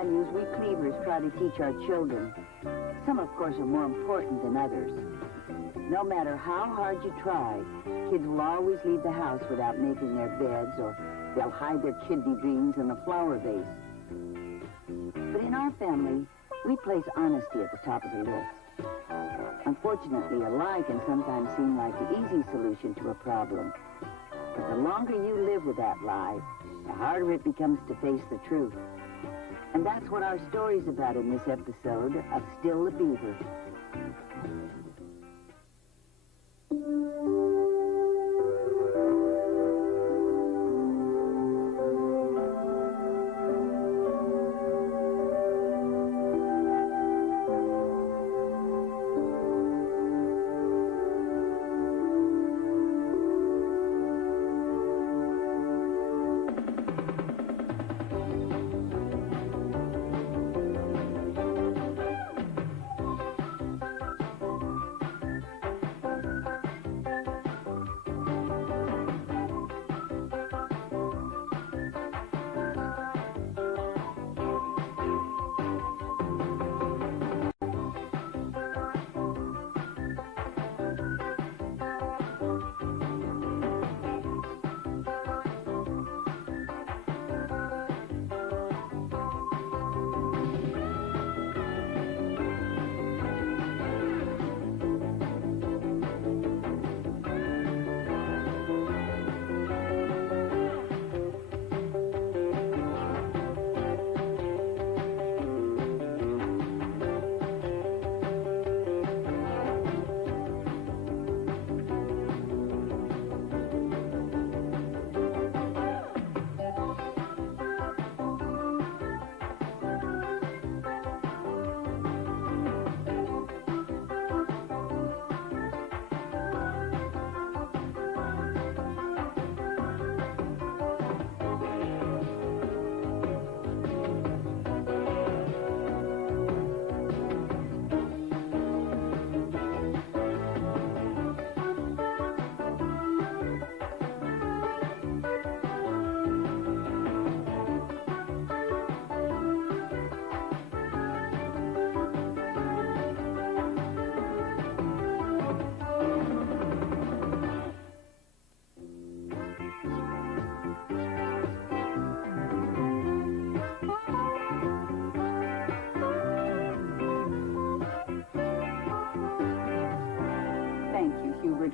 values we Cleavers try to teach our children. Some, of course, are more important than others. No matter how hard you try, kids will always leave the house without making their beds, or they'll hide their kidney beans in the flower vase. But in our family, we place honesty at the top of the list. Unfortunately, a lie can sometimes seem like the easy solution to a problem. But the longer you live with that lie, the harder it becomes to face the truth. And that's what our story's about in this episode of Still the Beaver.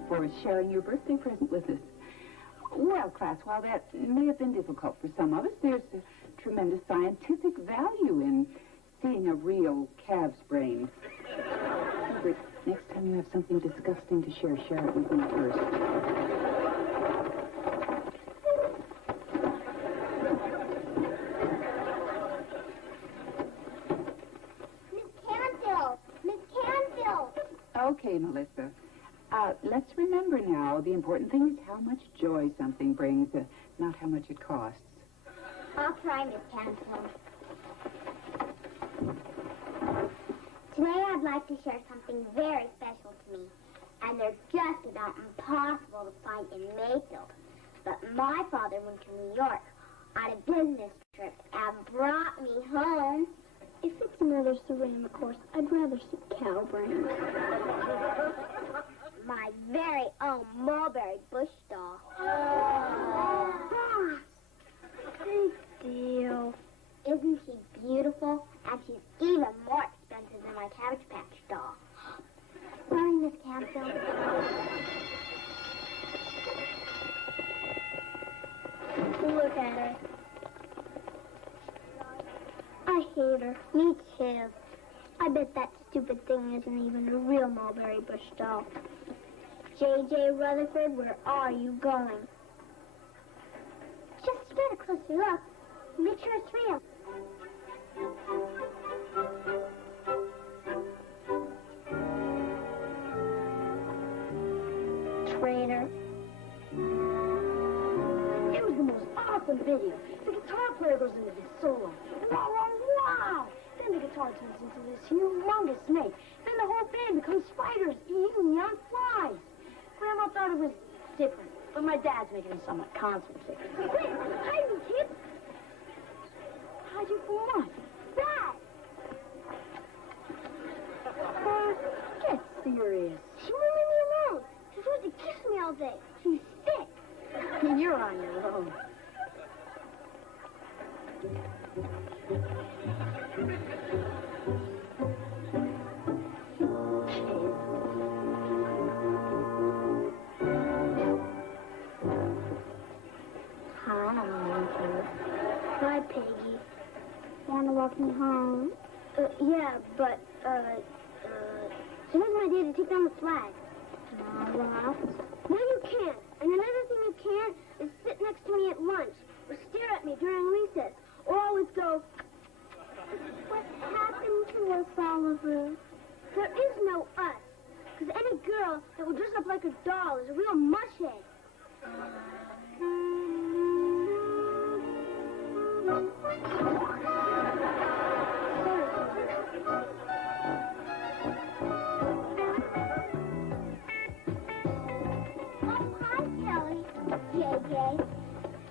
For sharing your birthday present with us. Well, class, while that may have been difficult for some of us, there's a tremendous scientific value in seeing a real calf's brain. Hubert, next time you have something disgusting to share it with me first. Miss Canfield! Okay, Melissa. Let's remember now, the important thing is how much joy something brings, not how much it costs. I'll try, Miss Canfield. Today I'd like to share something very special to me, and they're just about impossible to find in Mayfield. But my father went to New York on a business trip and brought me home. If it's another ceramic course, I'd rather see cow brains. My very own mulberry bush doll. Boss! Big deal. Isn't she beautiful? And she's even more expensive than my Cabbage Patch doll. Sorry, Miss Canfield. Look at her. I hate her. Me too. I bet that stupid thing isn't even a real mulberry bush doll. J.J. Rutherford, where are you going? Just to get a closer look. Make sure it's real. Traitor. It was the most awesome video. The guitar player goes into this solo. And all wrong, wow! Then the guitar turns into this humongous snake. Then the whole band becomes spiders eating young flies. Grandma thought it was different, but my dad's making it sound like concert. Wait, hide me, kid. Hide you from what? Hi, Peggy. Want to walk me home? Yeah, but, when's my day to take down the flag? Tomorrow. No, you can't. And another thing you can't is sit next to me at lunch, or stare at me during recess, or always go, what happened to us, Oliver? There is no us. Because any girl that would dress up like a doll is a real mushhead.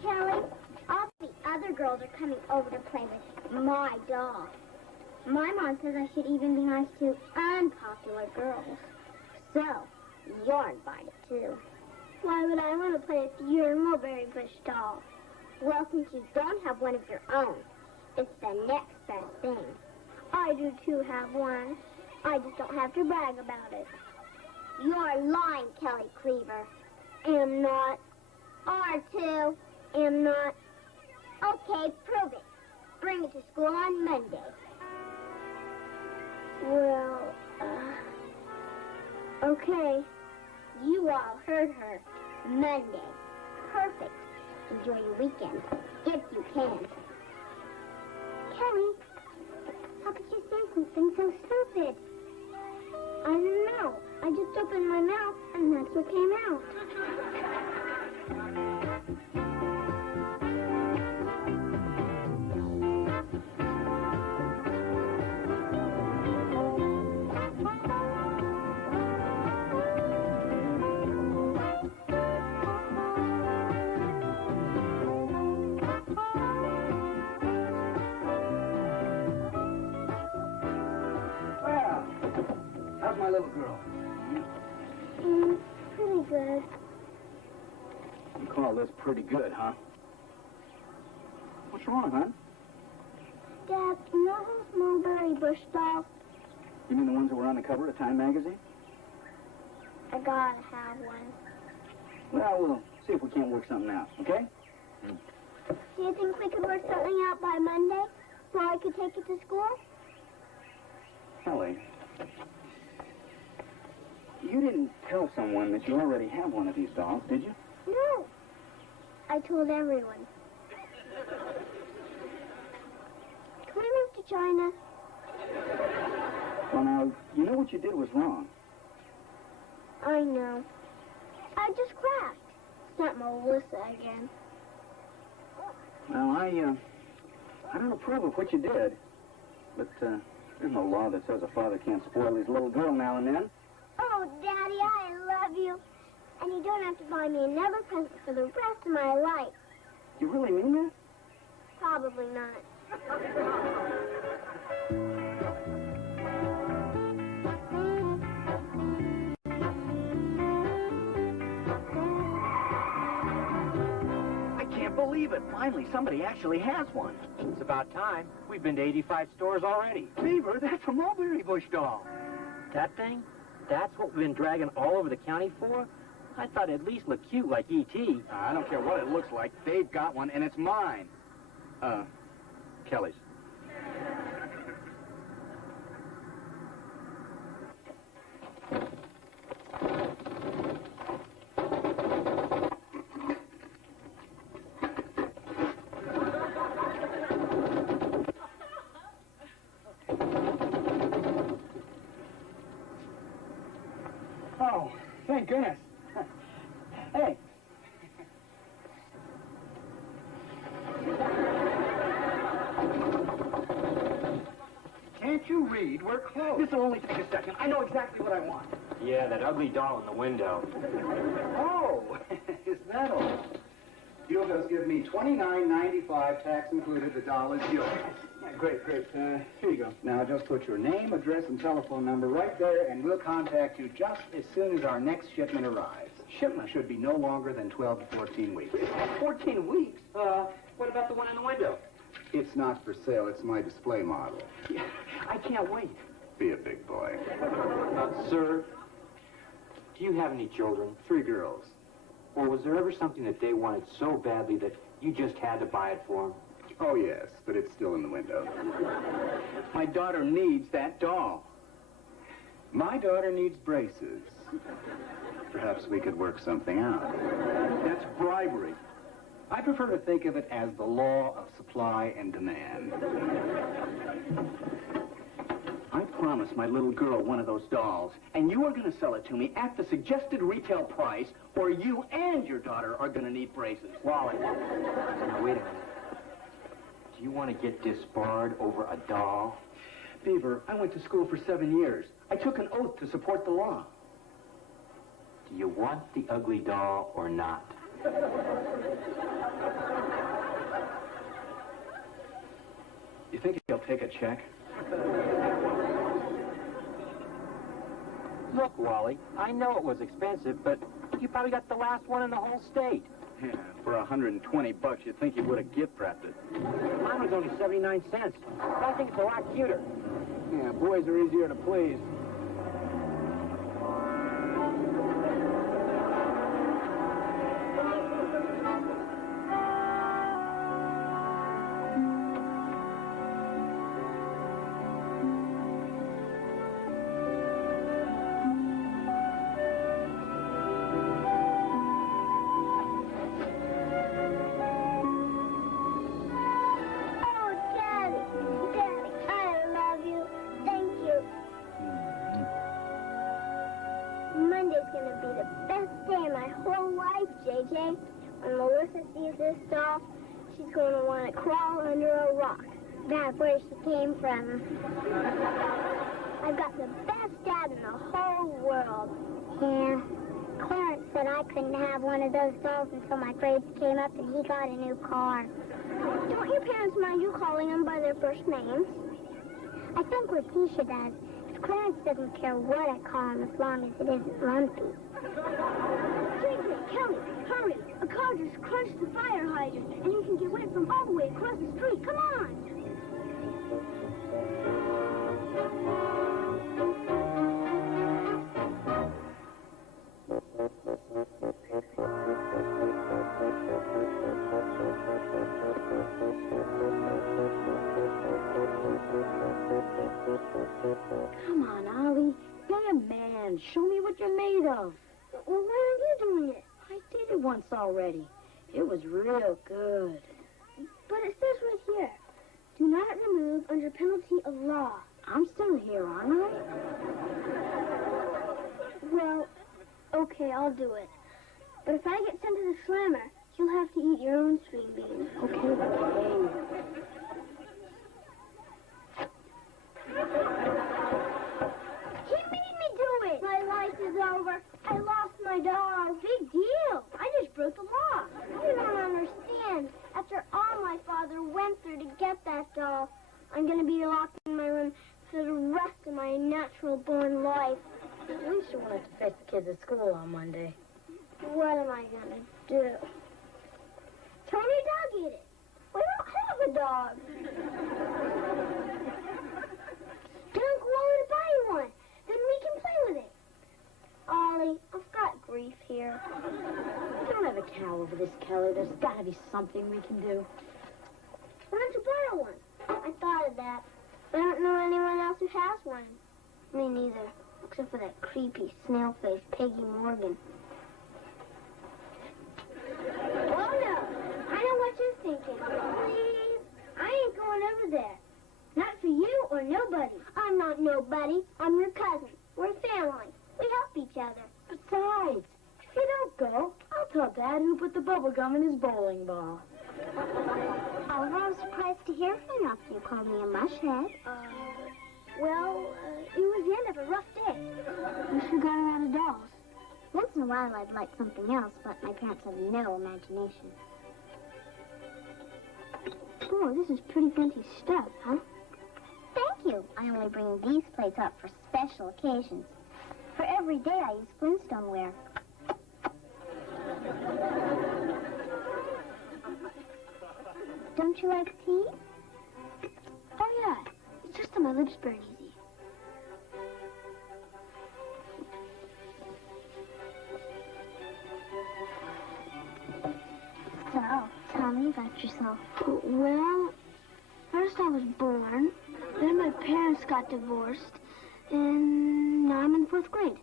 Kelly, all the other girls are coming over to play with my doll. My mom says I should even be nice to unpopular girls. So, you're invited too. Why would I want to play with your mulberry bush doll? Well, since you don't have one of your own, it's the next best thing. I do too have one. I just don't have to brag about it. You're lying, Kelly Cleaver. Am not. R2. Am not. Okay, prove it. Bring it to school on Monday. Well, okay. You all heard her. Monday. Perfect. Enjoy your weekend, if you can. Kelly, how could you say something so stupid? I don't know. I just opened my mouth, and that's what came out. How's my little girl? Pretty good. You call this pretty good, huh? What's wrong, huh? Dad, you know those mulberry bush dolls? You mean the ones that were on the cover of Time magazine? I gotta have one. Well, we'll see if we can't work something out, okay? Do you think we could work something out by Monday so I could take it to school? Kelly, you didn't tell someone that you already have one of these dolls, did you? No. I told everyone. Can we move to China? Well, now, you know what you did was wrong. I know. I just cracked. It's not Melissa again. Well, I don't approve of what you did. But, there's no law that says a father can't spoil his little girl now and then. Oh, Daddy, I love you. And you don't have to buy me another present for the rest of my life. You really mean that? Probably not. I can't believe it. Finally, somebody actually has one. It's about time. We've been to 85 stores already. Beaver, that's a mulberry bush doll. That thing? That's what we've been dragging all over the county for? I thought it'd at least look cute like E.T. I don't care what it looks like. They've got one, and it's mine. Kelly's. Oh, thank goodness. Hey. Can't you read? We're closed. This will only take a second. I know exactly what I want. Yeah, that ugly doll in the window. Oh, is that all? You'll just give me $29.95, tax included. The doll is yours. Great. Here you go. Now, just put your name, address, and telephone number right there, and we'll contact you just as soon as our next shipment arrives. Shipment should be no longer than 12 to 14 weeks. 14 weeks? What about the one in the window? It's not for sale. It's my display model. Yeah, I can't wait. Be a big boy. Sir, do you have any children? 3 girls. Or was there ever something that they wanted so badly that you just had to buy it for them? Oh, yes, but it's still in the window. My daughter needs that doll. My daughter needs braces. Perhaps we could work something out. That's bribery. I prefer to think of it as the law of supply and demand. I promised my little girl one of those dolls, and you are going to sell it to me at the suggested retail price, or you and your daughter are going to need braces. Wally. Now, wait a minute. Do you want to get disbarred over a doll? Beaver, I went to school for 7 years. I took an oath to support the law. Do you want the ugly doll or not? You think he'll take a check? Look, Wally, I know it was expensive, but you probably got the last one in the whole state. Yeah, for $120, you'd think you would have gift-wrapped it. Mine was only 79 cents. But I think it's a lot cuter. Yeah, boys are easier to please. JJ, when Melissa sees this doll, she's going to want to crawl under a rock. That's where she came from. I've got the best dad in the whole world. Yeah. Clarence said I couldn't have one of those dolls until my grades came up and he got a new car. Don't your parents mind you calling them by their first names? I think Letitia does. Clarence doesn't care what I call him as long as it isn't Lumpy. JJ, Kelly, hurry. A car just crunched the fire hydrant, and you can get wet from all the way across the street. Come on. Come on, Ollie. Be a man. Show me what you're made of. Well, why aren't you doing it? I did it once already. It was real good. But it says right here, do not remove under penalty of law. I'm still here, aren't I? Well, okay, I'll do it. But if I get sent to the slammer, you'll have to eat your own string beans. Okay. He made me do it! My life is over. I lost my doll. Big deal. I just broke the law. You don't understand. After all my father went through to get that doll, I'm going to be locked in my room for the rest of my natural-born life. At least you won't have to face the kids at school on Monday. What am I going to do? Tony dog ate it. We don't have a dog. Get Uncle Wally to buy you one. Then we can play with it. Ollie, I've got grief here. We don't have a cow over this, Kelly. There's got to be something we can do. Why don't you borrow one? I thought of that. But I don't know anyone else who has one. Me neither. Except for that creepy, snail-faced Peggy Morgan. Oh, no. I know what you're thinking. Please. I ain't going over there. Not for you or nobody. I'm not nobody. I'm your cousin. We're family. We help each other. Besides, if you don't go, I'll tell Dad who put the bubble gum in his bowling ball. Oliver, I was surprised to hear from you after you called me a mushhead. Well, it was the end of a rough day. You sure got her out of dolls. Once in a while, I'd like something else, but my parents have no imagination. Oh, this is pretty fancy stuff, huh? Thank you. I only bring these plates up for special occasions. For every day, I use Flintstone-ware. Don't you like tea? Oh, yeah. It's just that my lips burn easy. So, tell me about yourself. Well, first I was born, then my parents got divorced, and now I'm in 4th grade.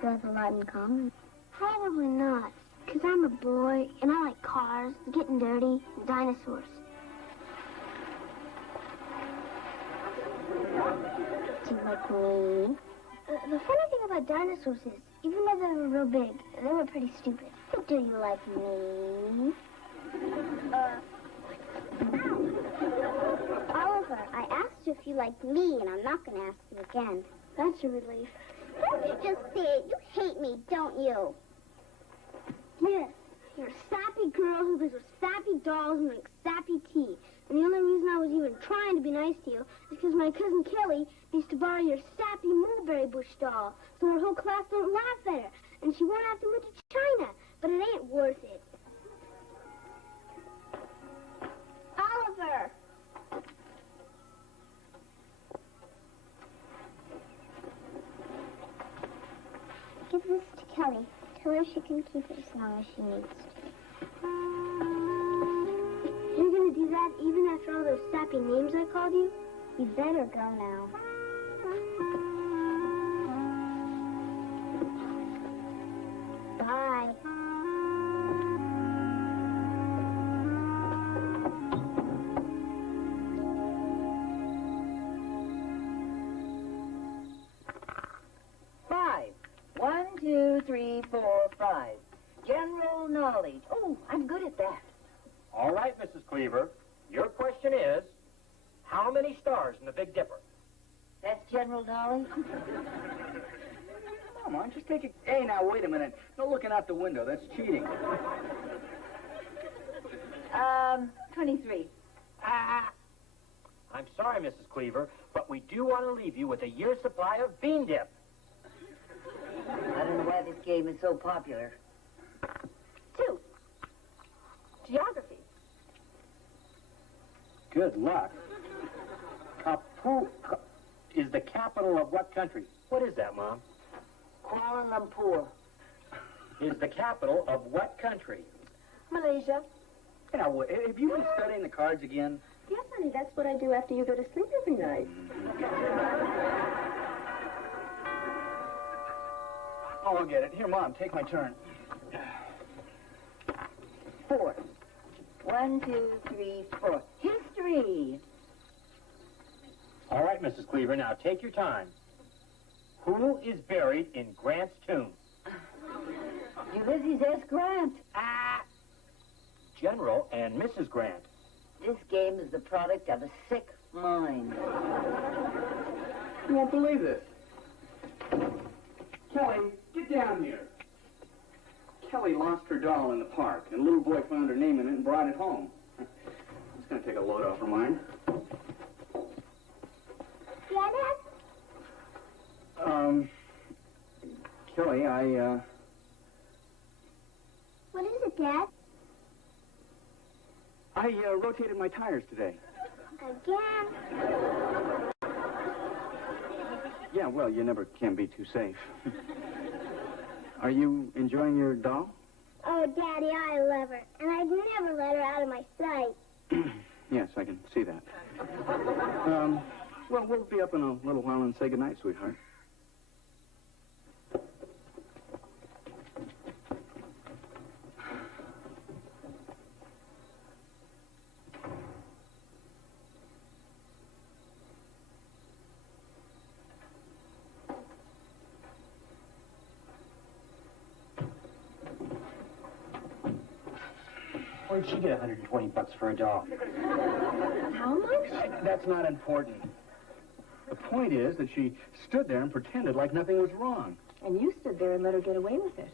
Do you have a lot in common? Probably not, because I'm a boy, and I like cars, getting dirty, and dinosaurs. Do you like me? The funny thing about dinosaurs is, even though they were real big, they were pretty stupid. Do you like me? Oliver, I asked you if you liked me, and I'm not going to ask you again. That's a relief. Don't you just say it? You hate me, don't you? Yes. You're a sappy girl who lives with sappy dolls and drinks sappy tea. And the only reason I was even trying to be nice to you is because my cousin Kelly used to borrow your sappy mulberry bush doll, so her whole class don't laugh at her, and she won't have to move to China. But it ain't worth it. Oliver! Give this to Kelly. Tell her she can keep it as long as she needs to. You're gonna do that even after all those sappy names I called you? You better go now. Bye. Five. 1, 2, 3, 4, 5. General knowledge. Oh, I'm good at that. All right, Mrs. Cleaver. Your question is, how many stars in the Big Dipper? That's general knowledge? Come on, just take it. Hey, now, wait a minute. No looking out the window. That's cheating. 23. I'm sorry, Mrs. Cleaver, but we do want to leave you with a year's supply of bean dip. I don't know why this game is so popular. 2. Geography. Good luck. Is the capital of what country? What is that, Mom? Kuala Lumpur. Is the capital of what country? Malaysia. Hey, now, have you been studying the cards again? Yes, honey, that's what I do after you go to sleep every night. Oh, I'll get it. Here, Mom, take my turn. 4. 1, 2, 3, 4. History. All right, Mrs. Cleaver, now take your time. Who is buried in Grant's tomb? Ulysses S. Grant. General and Mrs. Grant. This game is the product of a sick mind. You won't believe this. Kelly, get down here. Kelly lost her doll in the park, and a little boy found her name in it and brought it home. It's going to take a load off her mind. Yeah, Dad? Kelly, What is it, Dad? I rotated my tires today. Again? Yeah, well, you never can be too safe. Are you enjoying your doll? Oh, Daddy, I love her. And I'd never let her out of my sight. Yes, I can see that. Well, we'll be up in a little while and say goodnight, sweetheart. Where'd she get $120 for a doll? How much? That's not important. The point is that she stood there and pretended like nothing was wrong. And you stood there and let her get away with it.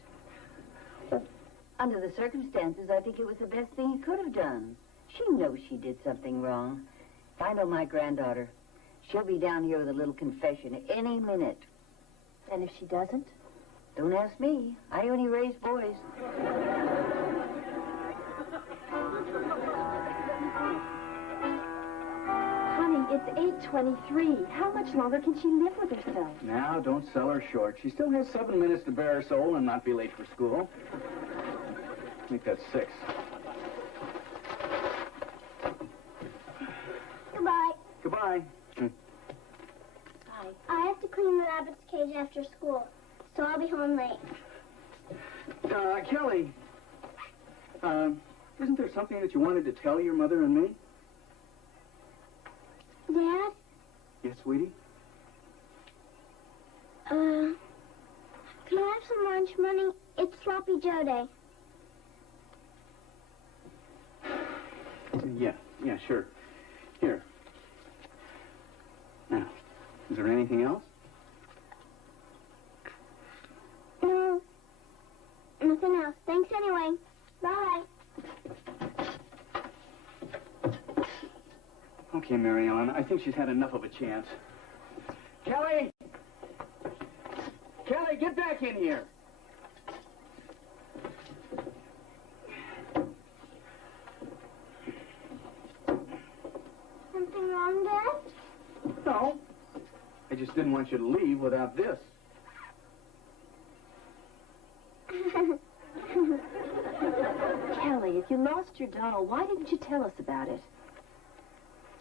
Under the circumstances, I think it was the best thing he could have done. She knows she did something wrong. If I know my granddaughter, she'll be down here with a little confession any minute. And if she doesn't? Don't ask me. I only raise boys. It's 8:23. How much longer can she live with herself? Now, don't sell her short. She still has 7 minutes to bare her soul and not be late for school. I think that's 6. Goodbye. Goodbye. Bye. I have to clean the rabbit's cage after school, so I'll be home late. Kelly, isn't there something that you wanted to tell your mother and me? Dad? Yes, sweetie? Can I have some lunch money? It's Sloppy Joe Day. Yeah, sure. Here. Now, is there anything else? No. Nothing else. Thanks anyway. Bye. Okay, Mary Ellen, I think she's had enough of a chance. Kelly! Kelly, get back in here! Something wrong, Dad? No. I just didn't want you to leave without this. Kelly, if you lost your doll, why didn't you tell us about it?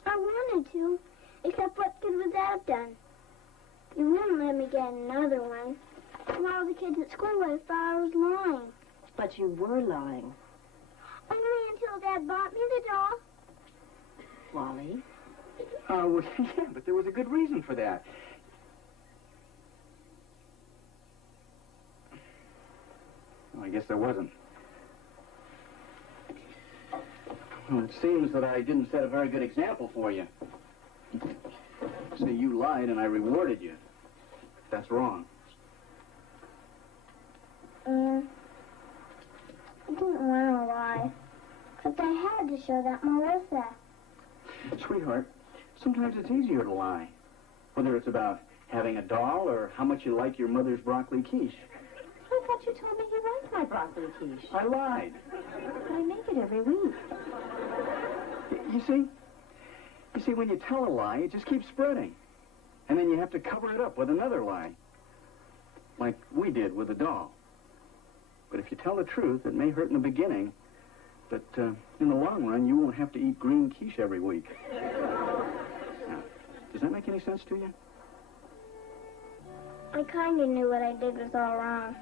I wanted to, except what good would that have done? You wouldn't let me get another one. And all the kids at school would have thought I was lying. But you were lying. Only until Dad bought me the doll. Wally? Well, yeah, but there was a good reason for that. Well, I guess there wasn't. Well, it seems that I didn't set a very good example for you. See, you lied and I rewarded you. That's wrong. I didn't want to lie. But I had to show that Melissa. Sweetheart, sometimes it's easier to lie. Whether it's about having a doll or how much you like your mother's broccoli quiche. I thought you told me you liked my broccoli quiche. I lied. I make it every week. You see, when you tell a lie, it just keeps spreading. And then you have to cover it up with another lie. Like we did with the doll. But if you tell the truth, it may hurt in the beginning. But in the long run, you won't have to eat green quiche every week. Now, does that make any sense to you? I kind of knew what I did was all wrong.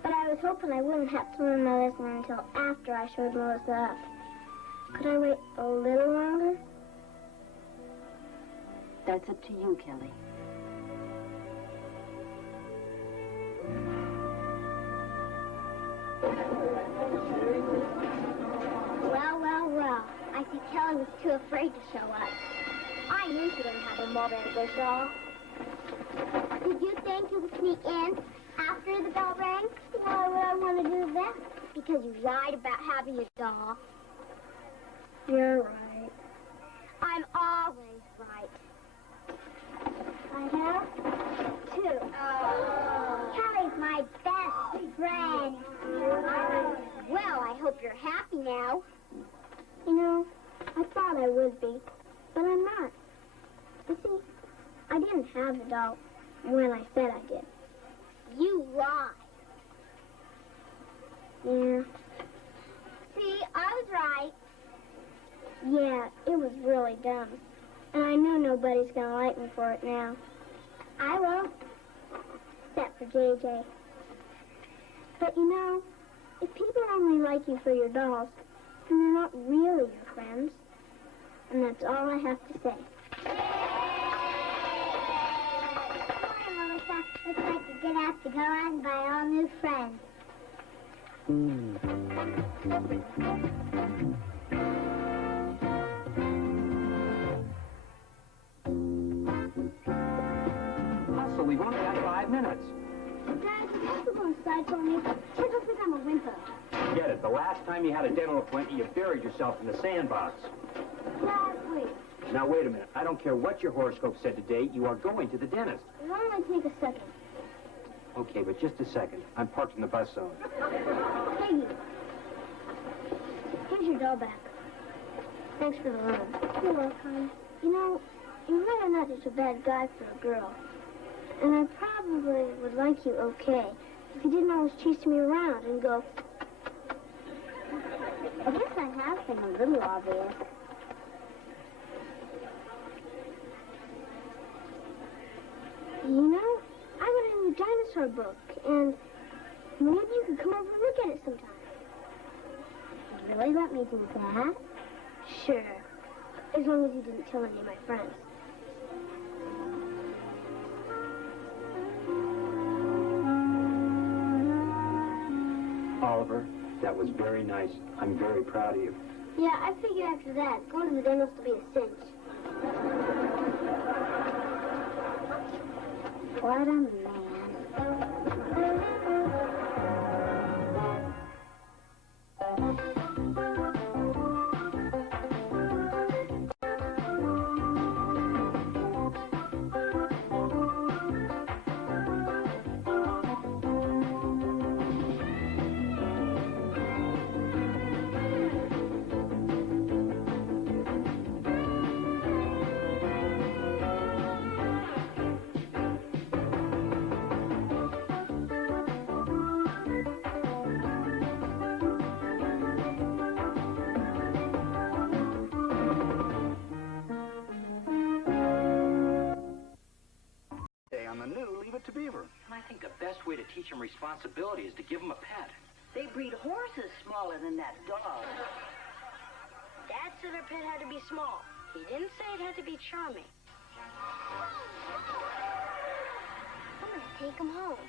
But I was hoping I wouldn't have to learn my lesson until after I showed Melissa up. Could I wait a little longer? That's up to you, Kelly. Well. I see Kelly was too afraid to show up. I knew she didn't have a mulberry bush doll. Did you think you would sneak in after the bell rang? Why would I want to do that? Because you lied about having a doll. You're right. I'm always right. I have 2. Oh. Kelly's my best friend. Well, I hope you're happy now. You know, I thought I would be, but I'm not. You see, I didn't have the doll when I said I did. You lied. Yeah. See, I was right. Yeah, it was really dumb. And I know nobody's going to like me for it now. I won't. Except for JJ. But you know, if people only like you for your dolls, then they're not really your friends. And that's all I have to say. Hi, Melissa. Looks like a good out to go out and buy all new friends. So we've only got 5 minutes. Dad, you have to go inside for me. Kids will think I'm a whimper. Get it. The last time you had a dental appointment, you buried yourself in the sandbox. Dad, wait. Now, wait a minute. I don't care what your horoscope said today. You are going to the dentist. It'll only take a second. Okay, but just a second. I'm parked in the bus zone. Hey, you. Here's your doll back. Thanks for the loan. You're welcome. You know, you're really not just a bad guy for a girl. And I probably would like you okay if you didn't always chase me around and go... I guess I have been a little obvious. You know, I got a new dinosaur book, and maybe you could come over and look at it sometime. You really let me do that? Sure. As long as you didn't tell any of my friends. Oliver, that was very nice. I'm very proud of you. Yeah, I figure after that, going to the dentist will be a cinch. What a man. On the new, leave it to Beaver. And I think the best way to teach him responsibility is to give him a pet. They breed horses smaller than that dog. Dad said our pet had to be small. He didn't say it had to be charming. I'm going to take him home.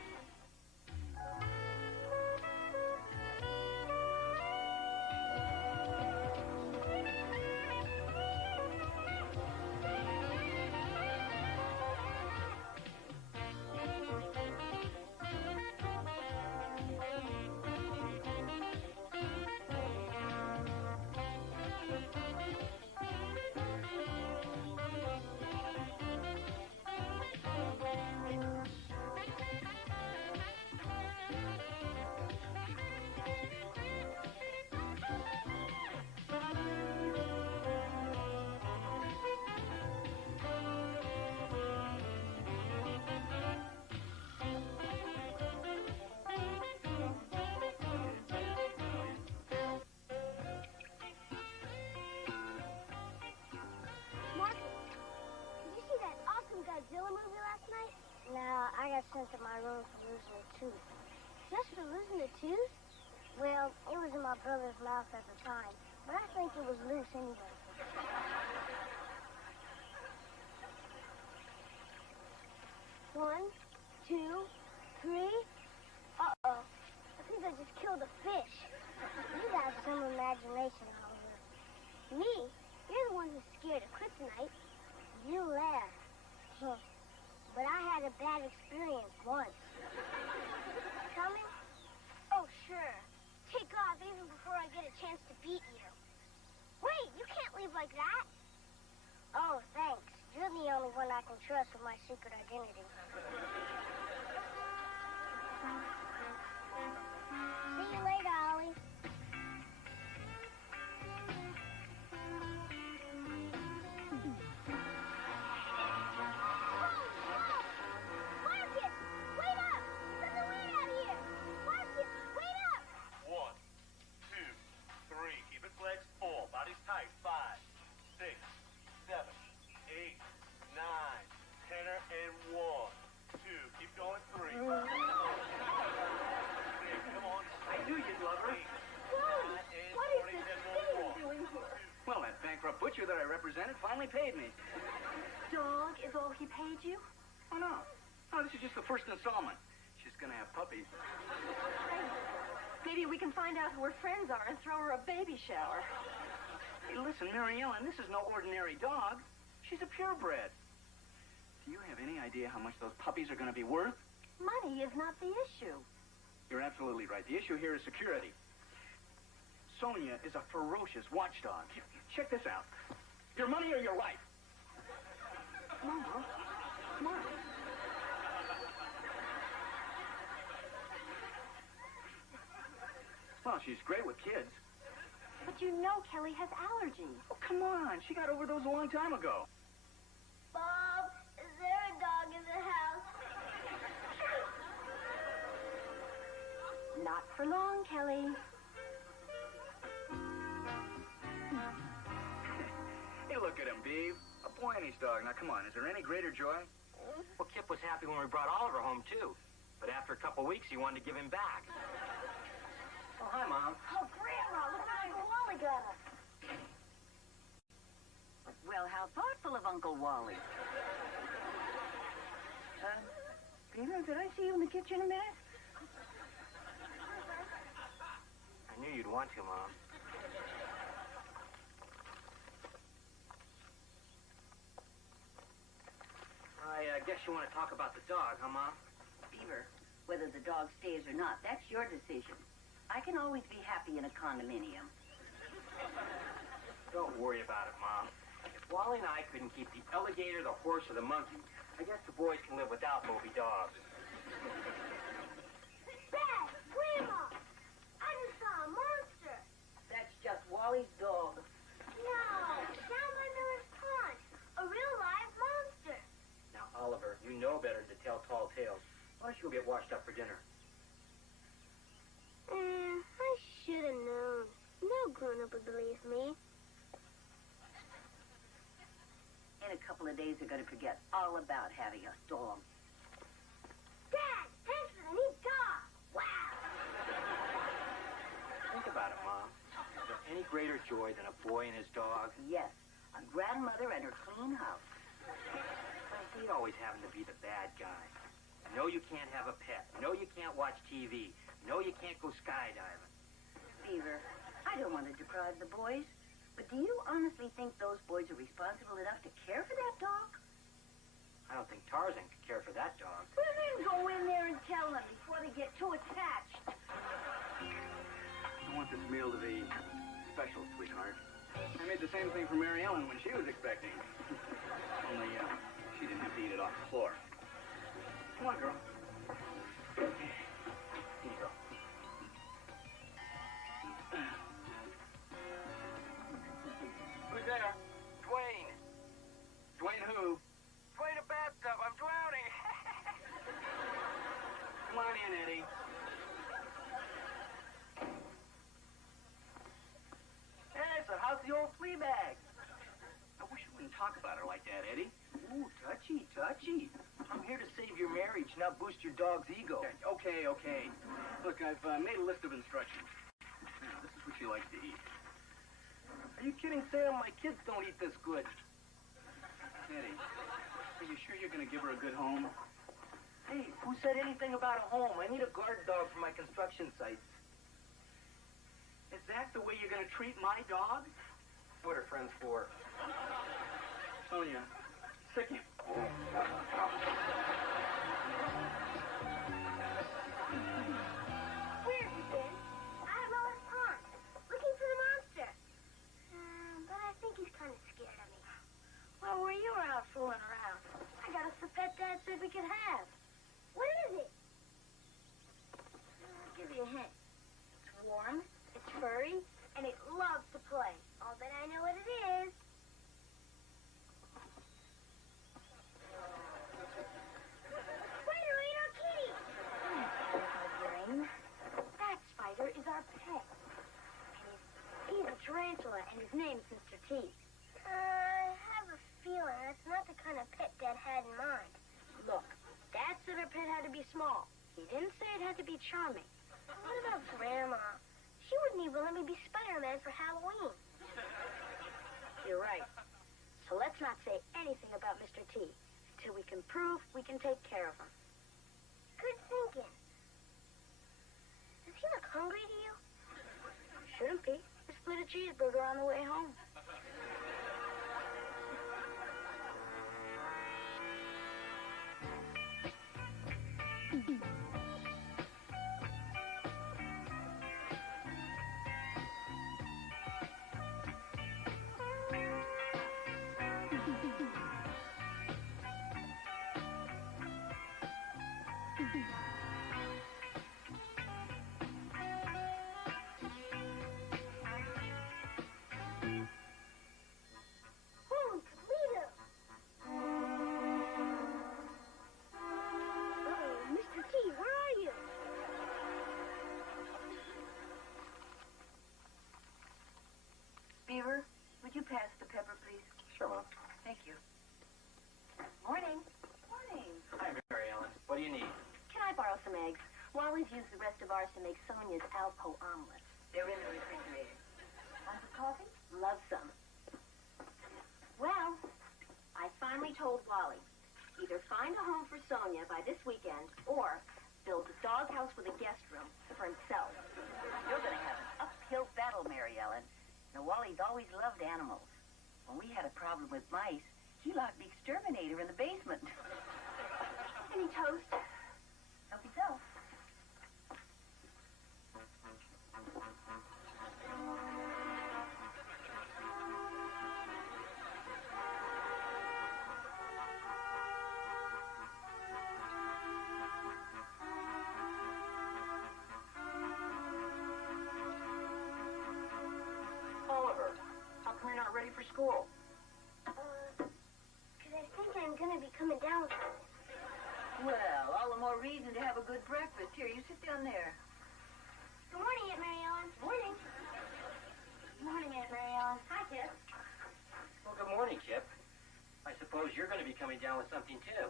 Godzilla movie last night? No, I got sent to my room for losing a tooth. Just for losing a tooth? Well, it was in my brother's mouth at the time, but I think it was loose anyway. One, two, three. Uh-oh. I think I just killed a fish. You got some imagination, Oliver. Me? You're the one who's scared of kryptonite. You laugh. But I had a bad experience once. Coming? Oh, sure. Take off even before I get a chance to beat you. Wait, you can't leave like that. Oh, thanks. You're the only one I can trust with my secret identity. See you later, Ollie. Butcher that I represented finally paid me. Dog is all he paid you? Oh, no. No, this is just the first installment. She's gonna have puppies. Maybe we can find out who her friends are and throw her a baby shower. Hey, listen, Mary Ellen, this is no ordinary dog. She's a purebred. Do you have any idea how much those puppies are gonna be worth? Money is not the issue. You're absolutely right. The issue here is security. Sonia is a ferocious watchdog. Check this out. Your money or your life? Mama, come on. Well, she's great with kids. But you know Kelly has allergies. Oh, come on. She got over those a long time ago. Not for long, Kelly. Hey, look at him, Beaver. A Blaney's dog. Now, come on. Is there any greater joy? Well, Kip was happy when we brought Oliver home, too. But after a couple weeks, he wanted to give him back. Oh, hi, Mom. Oh, Grandma, look what Uncle Wally got us. Well, how thoughtful of Uncle Wally. Beaver, did I see you in the kitchen a minute? I knew you'd want to, Mom. I guess you want to talk about the dog, huh, Mom? Beaver, whether the dog stays or not, that's your decision. I can always be happy in a condominium. Don't worry about it, Mom. If Wally and I couldn't keep the alligator, the horse, or the monkey, I guess the boys can live without Moby dogs. Dad, Grandma, I just saw a monster. That's just Wally's dog. No, down by Miller's Pond. A real live monster. Now, Oliver, you know better than to tell tall tales. Why don't you go get washed up for dinner? I should have known. No grown-up would believe me. In a couple of days, they're going to forget all about having a dog. Dad, thanks for the neat dog. Wow. Think about it, Mom. Is there any greater joy than a boy and his dog? Yes, a grandmother and her clean house. I hate always having to be the bad guy. No, you can't have a pet. No, you can't watch TV. No, you can't go skydiving. Beaver, I don't want to deprive the boys, but do you honestly think those boys are responsible enough to care for that dog? I don't think Tarzan could care for that dog. Well, then go in there and tell them before they get too attached. I want this meal to be special, sweetheart. I made the same thing for Mary Ellen when she was expecting. Only, she didn't have to eat it off the floor. Come on, girl. Here you go. Who's there? Dwayne. Dwayne who? Dwayne, a bathtub. I'm drowning. Come on in, Eddie. Hey, so how's the old flea bag? I wish you wouldn't talk about her like that, Eddie. Ooh, touchy, touchy. I'm here to save your marriage, not boost your dog's ego. Okay. Look, I've made a list of instructions. Now, this is what she likes to eat. Are you kidding, Sam? My kids don't eat this good. Eddie, are you sure you're going to give her a good home? Hey, who said anything about a home? I need a guard dog for my construction sites. Is that the way you're going to treat my dog? What are friends for? Oh, yeah. Sick him. Where have you been? Out at Miller's Pond, looking for the monster. But I think he's kind of scared of me. Well, while you were out fooling around, I got us the pet Dad said we could have. What is it? I'll give you a hint. It's warm, it's furry, and it loves to play. I'll bet I know what it is. Spider-Man or kitty? Brain. That spider is our pet. And he's a tarantula, and his name's Mr. T. I have a feeling that's not the kind of pet Dad had in mind. Look, Dad said our pet had to be small. He didn't say it had to be charming. What about Grandma? She wouldn't even let me be Spider-Man for Halloween. You're right. So let's not say anything about Mr. T until we can prove we can take care of him. Good thinking. Does he look hungry to you? Shouldn't be. I split a cheeseburger on the way home. Sure, Mom. Thank you. Morning. Morning. Hi, Mary Ellen. What do you need? Can I borrow some eggs? Wally's used the rest of ours to make Sonia's Alpo omelets. They're in the refrigerator. Want some coffee? Love some. Well, I finally told Wally, either find a home for Sonia by this weekend or build a doghouse with a guest room for himself. You're going to have an uphill battle, Mary Ellen. Now, Wally's always loved animals. When we had a problem with mice, he locked the exterminator in the basement. Any toast? Help yourself. Oliver, how come you're not ready for school? Because I think I'm going to be coming down with it. Well, all the more reason to have a good breakfast. Here, you sit down there. Good morning, Aunt Mary Ellen. Morning. Good morning, Aunt Mary Ellen. Hi, Kip. Well, good morning, Chip. I suppose you're going to be coming down with something, too.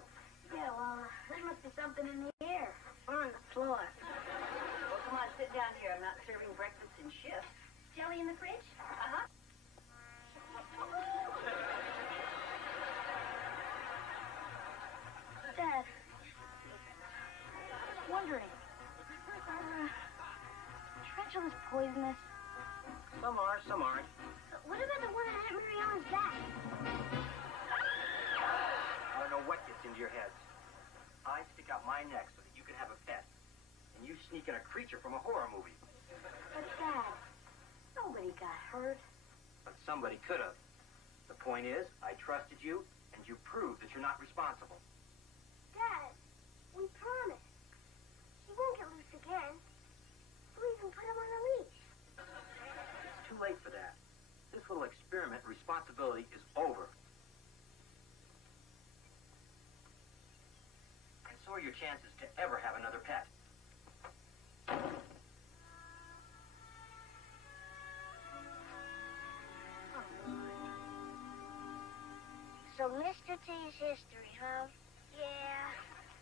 Yeah, well, there must be something in the air or on the floor. Well, come on, sit down here. I'm not serving breakfast in shifts. Jelly in the fridge? Uh-huh. Dad. Wondering. Tarantulas poisonous? Some are, some aren't. What about the one on Aunt Mary Ellen's back? I don't know what gets into your heads. I stick out my neck so that you can have a pet. And you sneak in a creature from a horror movie. But, Dad, nobody got hurt. But somebody could have. The point is, I trusted you, and you proved that you're not responsible. Dad, we promised. She won't get loose again. We'll even put him on a leash. It's too late for that. This little experiment responsibility is over. And so are your chances to ever have another pet. So Mr. T's history, huh? Yeah.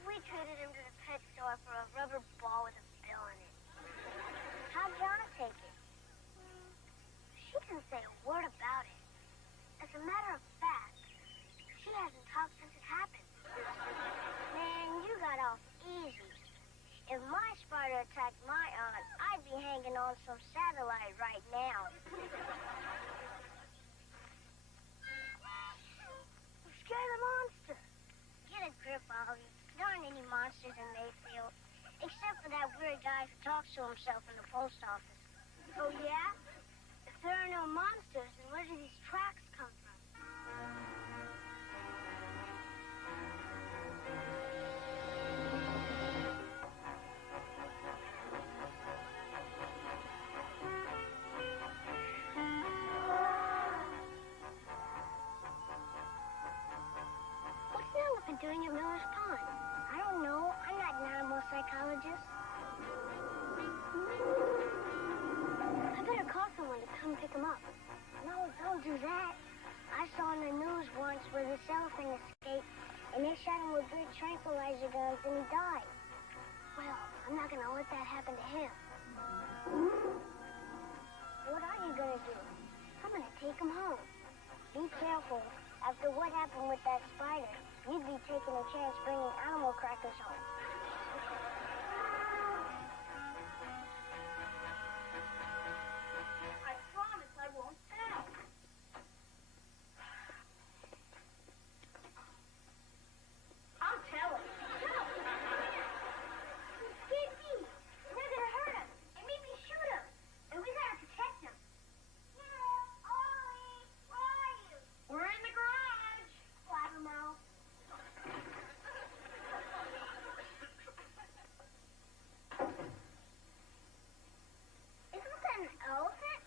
We treated him to the pet store for a rubber ball with a bill in it. How'd John take it? She didn't say a word about it. As a matter of fact, she hasn't talked since it happened. Man, you got off easy. If my spider attacked my aunt, I'd be hanging on some satellite right now. You scared the monster. Get a grip, Ollie. There aren't any monsters in Mayfield, except for that weird guy who talks to himself in the post office. Oh, yeah? If there are no monsters, then where do these tracks come from? What's the elephant doing at Miller's Pond? I don't know. I'm not an animal psychologist. I better call someone to come pick him up. No, don't do that. I saw in the news once where this elephant escaped, and they shot him with big tranquilizer guns, and he died. Well, I'm not going to let that happen to him. What are you going to do? I'm going to take him home. Be careful. After what happened with that spider, you'd be taking a chance bringing animal crackers home. I promise I won't tell. I'm telling. No! He can't be. They're gonna hurt him and maybe shoot him. And we gotta protect him. Yeah, Ollie, where are you? We're in the garage. Blabbermouth. Isn't that an elephant?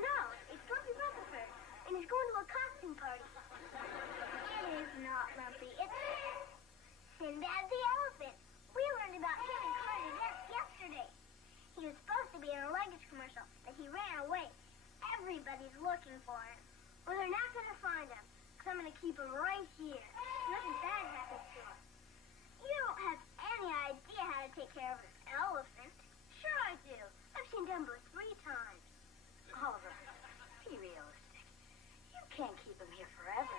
No, it's Lumpy Rumpelford, and he's going to a costume party. It is not Lumpy. It's Sinbad the elephant. We learned about him in current events yesterday. He was supposed to be in a luggage commercial, but he ran away. Everybody's looking for him. Well, they're not going to find him, because I'm going to keep him right here. Nothing bad happens to him. You don't have any idea how to take care of an elephant. Sure I do. I've seen Dumbo 3 times. Oliver, be realistic. You can't keep him here forever.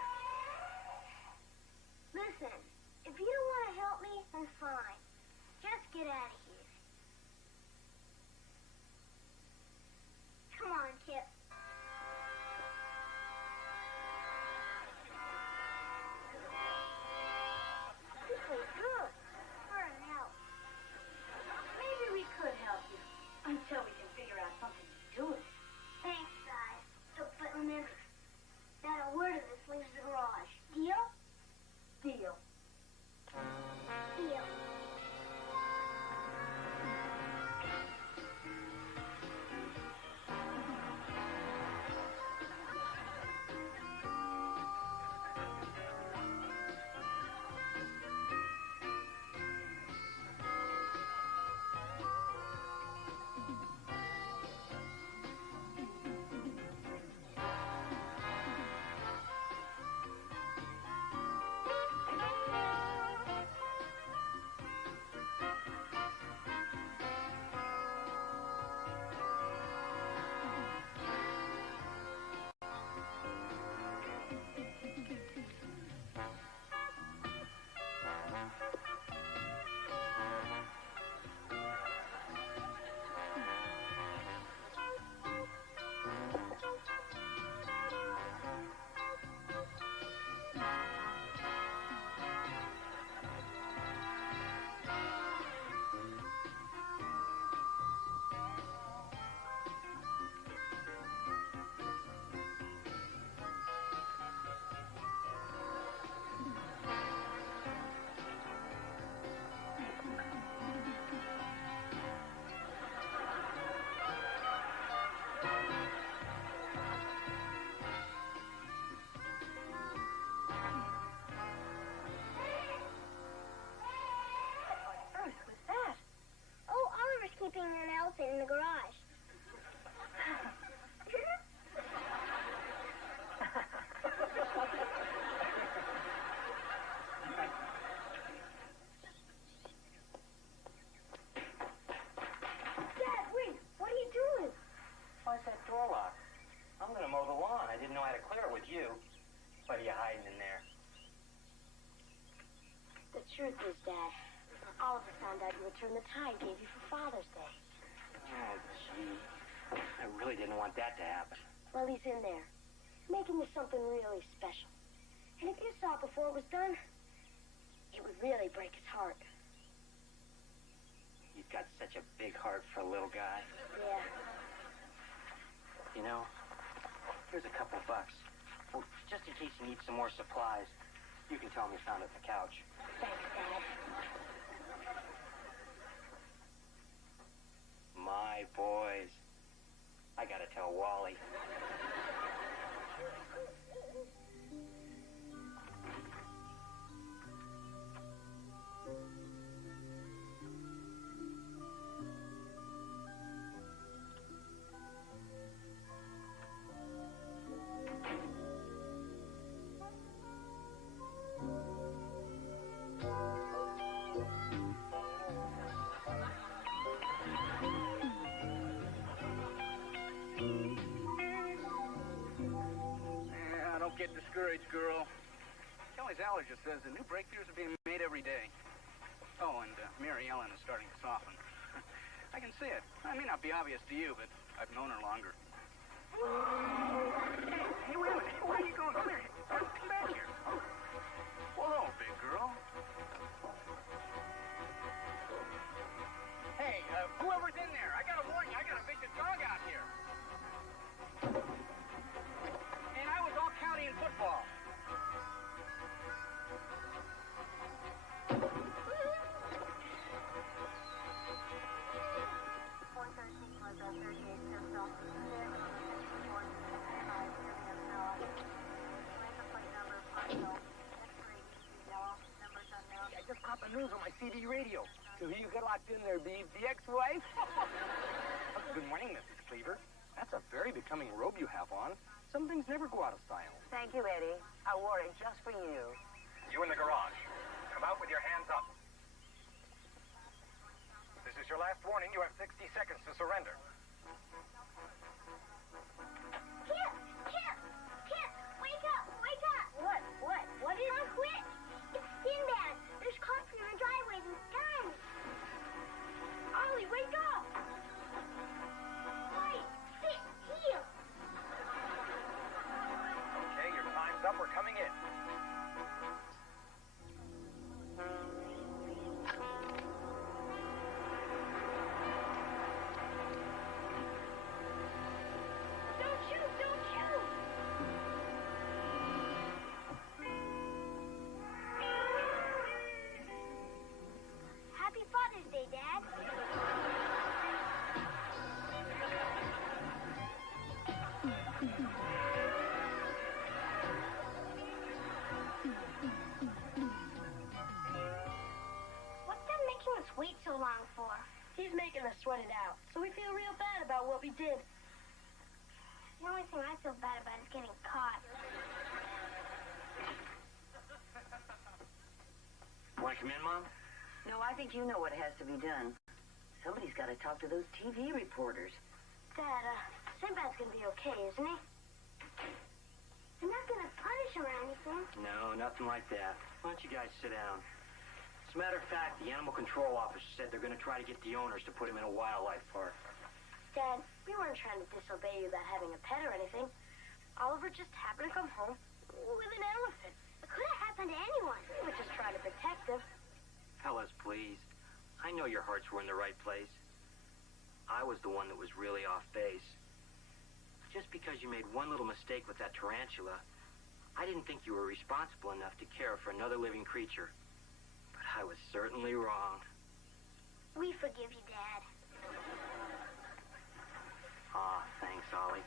Listen, if you don't want to help me, then fine. Just get out of here. Come on, Kip. This was good. We're in help. Maybe we could help you until we can figure out something to do with it. Thanks, guys. But remember, not a word of this leaves the garage. Deal? Deal. Deal. Keeping an elephant in the garage. Dad, wait! What are you doing? Why's that door locked? I'm gonna mow the lawn. I didn't know how to clear it with you. What are you hiding in there? The truth is, Dad, Oliver found out you returned the tie he gave you for Father's Day. Oh, gee. I really didn't want that to happen. Well, he's in there, making you something really special. And if you saw it before it was done, it would really break his heart. You've got such a big heart for a little guy. Yeah. You know, here's a couple bucks. Well, just in case you need some more supplies, you can tell him you found it on the couch. Thanks, Dad. My boys. I gotta tell Wally. Don't get discouraged, girl. Kelly's allergist says the new breakthroughs are being made every day. Oh, and Mary Ellen is starting to soften. I can see it. It may not be obvious to you, but I've known her longer. Hey, wait a minute. Where are you going? Come here. Come back here. Whoa, big girl. Hey, whoever's in there, I gotta warn you, I got a vicious dog out here. And I was all county in football. I just caught the news on my CD radio. So who you got locked in there, Beaver? The ex-wife? Good morning, Mrs. Cleaver. That's a very becoming robe you have on. Some things never go out of style. Thank you, Eddie. I wore it just for you. You in the garage. Come out with your hands up. This is your last warning. You have 60 seconds to surrender. Kip! Wake up! What is Don't quit! It's Sinbad. There's cops in our driveways with guns. Ollie, wake up! Wait! Sit here! Okay, your time's up. We're coming in. Don't shoot! Don't shoot! Happy Father's Day, Dad. What's Dad making us wait so long for? He's making us sweat it out, so we feel real bad about what we did. The only thing I feel bad about is getting caught. Want to come in, Mom? No, I think you know what has to be done. Somebody's got to talk to those TV reporters. Dad, Sinbad's gonna be okay, isn't he? They're not gonna punish him or anything. No, nothing like that. Why don't you guys sit down? As a matter of fact, the animal control officer said they're going to try to get the owners to put him in a wildlife park. Dad, we weren't trying to disobey you about having a pet or anything. Oliver just happened to come home with an elephant. It could have happened to anyone. We were just trying to protect him. Fellas, please. I know your hearts were in the right place. I was the one that was really off base. Just because you made one little mistake with that tarantula, I didn't think you were responsible enough to care for another living creature. But I was certainly wrong. We forgive you, Dad. Aw, thanks, Ollie.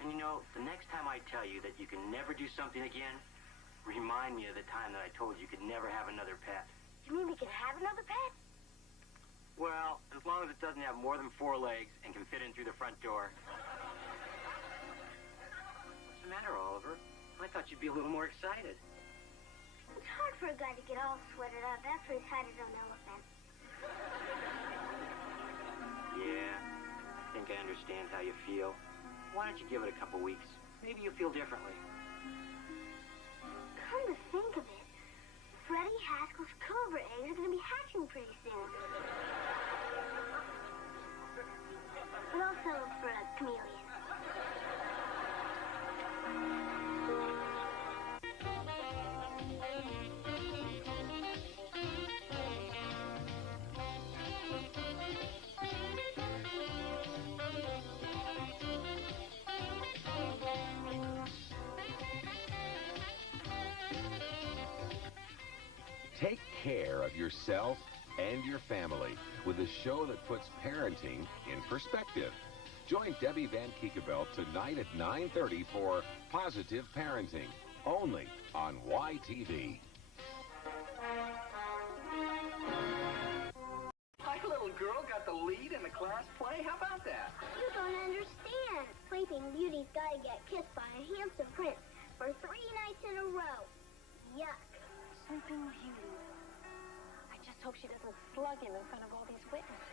And you know, the next time I tell you that you can never do something again, remind me of the time that I told you could never have another pet. You mean we can have another pet? Well, as long as it doesn't have more than 4 legs and can fit in through the front door. What's the matter, Oliver? I thought you'd be a little more excited. It's hard for a guy to get all sweated up after he's had his own elephant. Yeah, I think I understand how you feel. Why don't you give it a couple weeks? Maybe you'll feel differently. Come to think of it, Freddie Haskell's cobra eggs are going to be hatching pretty soon. But I'll settle for a chameleon. Take care of yourself and your family with a show that puts parenting in perspective. Join Debbie Van Kiekeveld tonight at 9:30 for Positive Parenting, only on YTV. My little girl got the lead in the class play. How about that? You don't understand. Sleeping Beauty's got to get kissed by a handsome prince for 3 nights in a row. Yuck. Sleeping Beauty. I just hope she doesn't slug him in front of all these witnesses.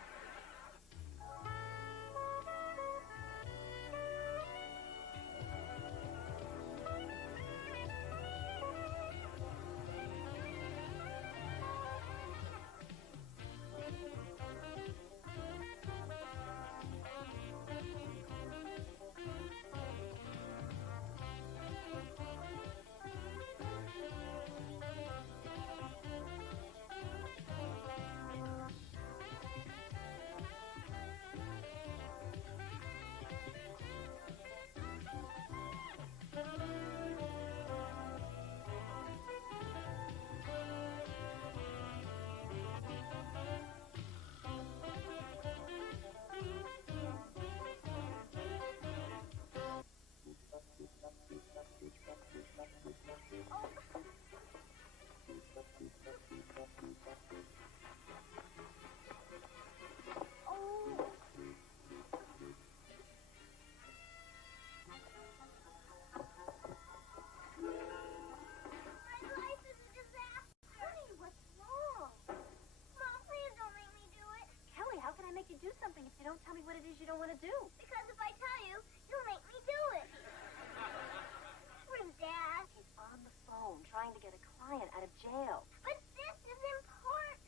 get a client out of jail. But this is important.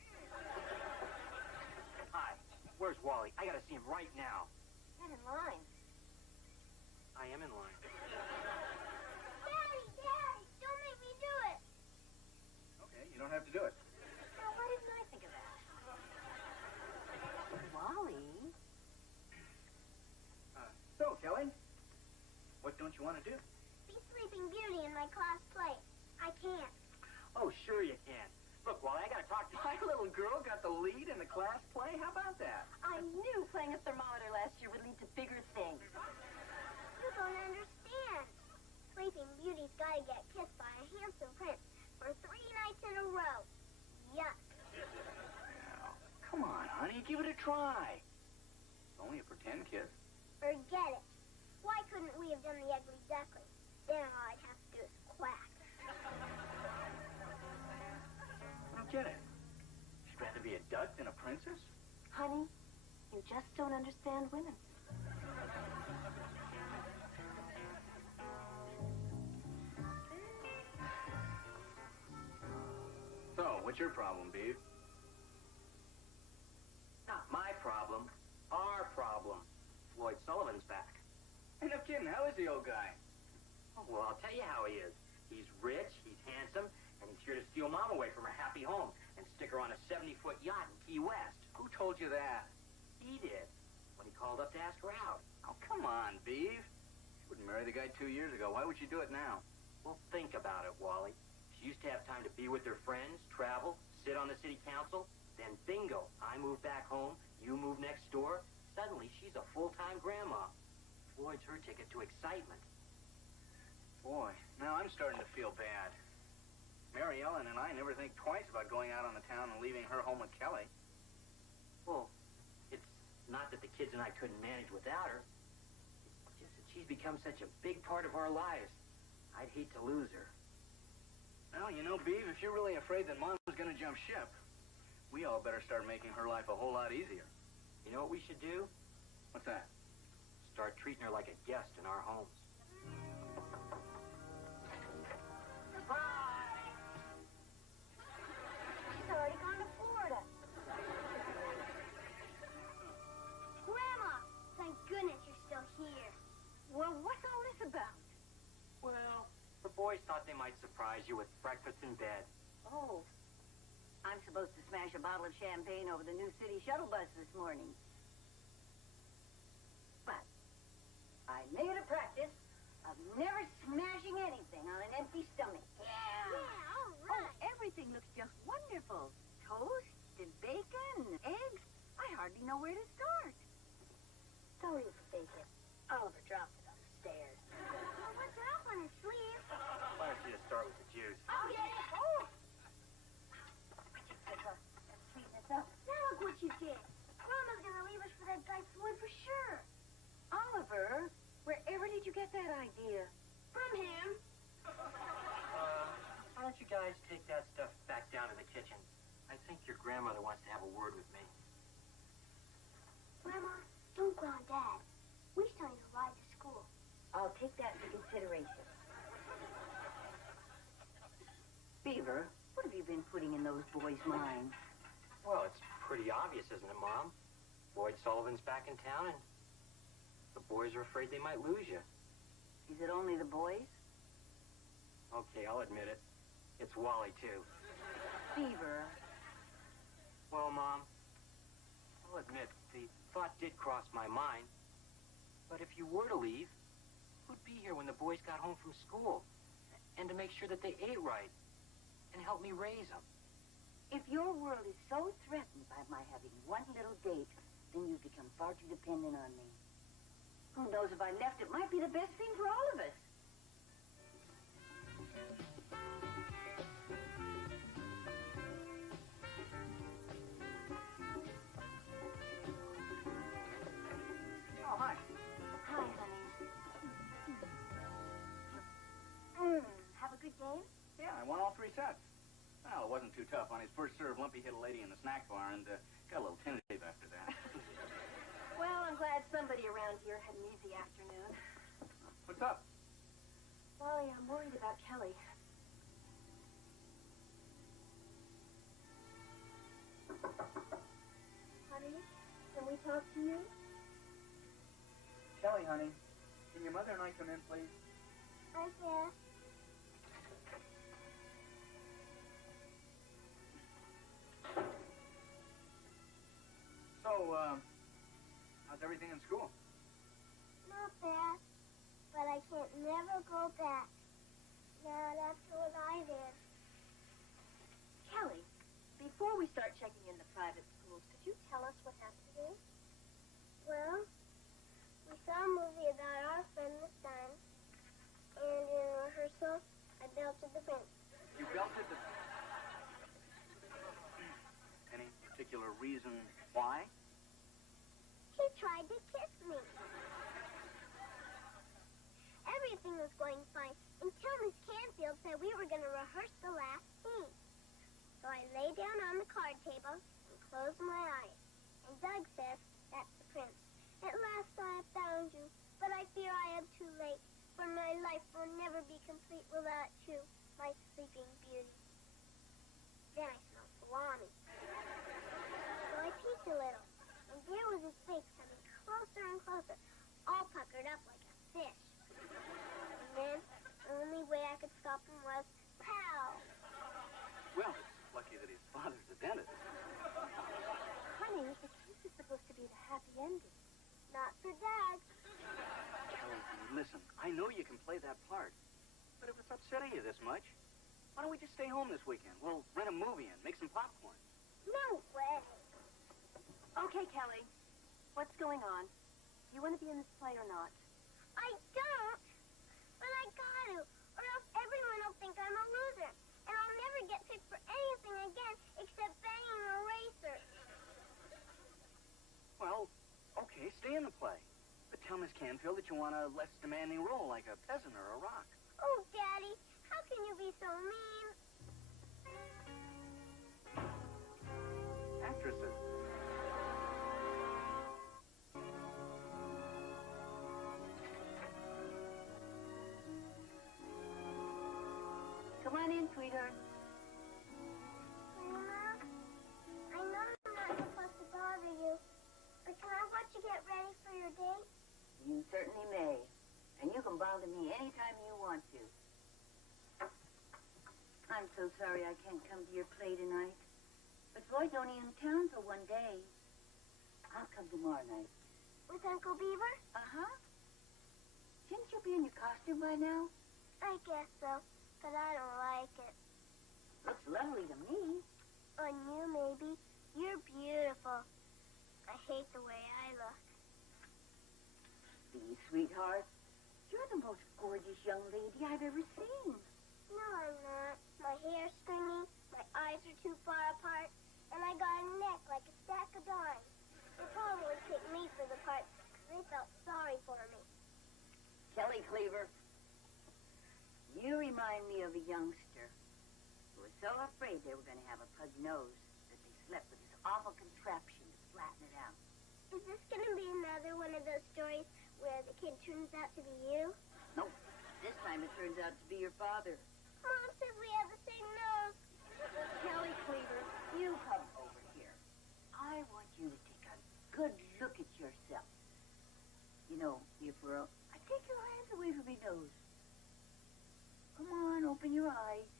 Hi, where's Wally? I gotta see him right now. Get in line. I am in line. Daddy, don't make me do it. Okay, you don't have to do it. Now, why didn't I think of that? Wally? So, Kelly, what don't you want to do? Be Sleeping Beauty in my class play. I can't. Oh, sure you can. Look, Wally, I gotta talk to My little girl got the lead in the class play? How about that? I knew playing a thermometer last year would lead to bigger things. You don't understand. Sleeping Beauty's gotta get kissed by a handsome prince for 3 nights in a row. Yuck. Now, come on, honey, give it a try. It's only a pretend kiss. Forget it. Why couldn't we have done the ugly duckling? Then all I'd have to do is quack. I don't get it. She'd rather be a duck than a princess? Honey, you just don't understand women. So, what's your problem, Beaver? Not my problem. Our problem. Floyd Sullivan's back. Hey, no kidding. How is the old guy? Oh, well, I'll tell you how he is. He's rich, he's handsome, and he's here to steal Mom away from her happy home and stick her on a 70-foot yacht in Key West. Who told you that? He did, when he called up to ask her out. Oh, come on, Beav. She wouldn't marry the guy 2 years ago. Why would she do it now? Well, think about it, Wally. She used to have time to be with her friends, travel, sit on the city council. Then bingo, I move back home, you move next door. Suddenly, she's a full-time grandma. Floyd's her ticket to excitement. Boy, now I'm starting to feel bad. Mary Ellen and I never think twice about going out on the town and leaving her home with Kelly. Well, it's not that the kids and I couldn't manage without her. It's just that she's become such a big part of our lives. I'd hate to lose her. Well, you know, Beav, if you're really afraid that Mom's going to jump ship, we all better start making her life a whole lot easier. You know what we should do? What's that? Start treating her like a guest in our homes. She's already gone to Florida. Grandma, thank goodness you're still here. Well, what's all this about? Well, the boys thought they might surprise you with breakfast in bed. Oh, I'm supposed to smash a bottle of champagne over the new city shuttle bus this morning. But I made a practice of never smashing anything on an empty stomach. Yeah, all right. Oh, everything looks just wonderful. Toast and bacon and eggs. I hardly know where to start. So is bacon. Oliver dropped it on the stairs. Well, what's up on his sleeve? Why don't you just start with the juice? I'll get it. Oh! Sweeten this up. Now look what you did. Grandma's gonna leave us for that guy Floyd for sure. Oliver, wherever did you get that idea? From him. Why don't you guys take that stuff back down to the kitchen? I think your grandmother wants to have a word with me. Grandma, don't ground Dad. We still need to ride to school. I'll take that into consideration. Beaver, what have you been putting in those boys' minds? Well, it's pretty obvious, isn't it, Mom? Floyd Sullivan's back in town, and the boys are afraid they might lose you. Is it only the boys? Okay, I'll admit it. It's Wally, too. Beaver. Well, Mom, I'll admit, the thought did cross my mind. But if you were to leave, who'd be here when the boys got home from school? And to make sure that they ate right and help me raise them. If your world is so threatened by my having one little date, then you've become far too dependent on me. Who knows, if I left, it might be the best thing for all of us. Oh, hi. Hi, honey. Have a good game? Yeah, I won all 3 sets. Well, it wasn't too tough. On his first serve, Lumpy hit a lady in the snack bar and got a little tentative after that. Well, I'm glad somebody around here had an easy afternoon. What's up? Wally, I'm worried about Kelly. honey. Can your mother and I come in, please? Okay. So, how's everything in school? Not bad, but I can't never go back. Not after what I did. Kelly, before we start checking in the private schools, could you tell us what happened today? Well, we saw a movie about our friend the sun, and in rehearsal, I belted the prince. You belted the... Any particular reason why? He tried to kiss me. Everything was going fine until Miss Canfield said we were going to rehearse the last scene. So I lay down on the card table and closed my eyes. And Doug said, "That's the prince. At last I have found you, but I fear I am too late, for my life will never be complete without you, my sleeping beauty." Then I smelled salami. So I peeked a little, and there was his face coming closer and closer, all puckered up like a fish. And then the only way I could stop him was pow. Well, it's lucky that his father's a dentist. Honey, the kiss is supposed to be the happy ending. Not for Dad. Kelly, listen, I know you can play that part, but if it's upsetting you this much, why don't we just stay home this weekend? We'll rent a movie and make some popcorn. No way. Okay, Kelly. What's going on? You want to be in this play or not? I don't. But I got to, or else everyone will think I'm a loser. And I'll never get picked for anything again except banging a racer. Well, okay, stay in the play. But tell Miss Canfield that you want a less demanding role, like a peasant or a rock. Oh, Daddy, how can you be so mean? Actresses. Come on in, sweetheart. Grandma, I know I'm not supposed to bother you, but can I watch you get ready for your date? You certainly may. And you can bother me anytime you want to. I'm so sorry I can't come to your play tonight. But Floyd's only in town for one day. I'll come tomorrow night. With Uncle Beaver? Uh-huh. Shouldn't you be in your costume by now? I guess so, but I don't like it. Looks lovely to me. On you, maybe. You're beautiful. I hate the way I look. Please, sweetheart. You're the most gorgeous young lady I've ever seen. No, I'm not. My hair's stringy, my eyes are too far apart, and I got a neck like a stack of dimes. They probably picked me for the part because they felt sorry for me. Kelly Cleaver, you remind me of a youngster who was so afraid they were going to have a pug nose that they slept with this awful contraption to flatten it out. Is this going to be another one of those stories where the kid turns out to be you? Nope. This time it turns out to be your father. Mom says we have the same nose. Kelly Cleaver, you come over here. I want you to take a good look at yourself. You know, if we're... take your hands away from your nose. Come on, open your eyes.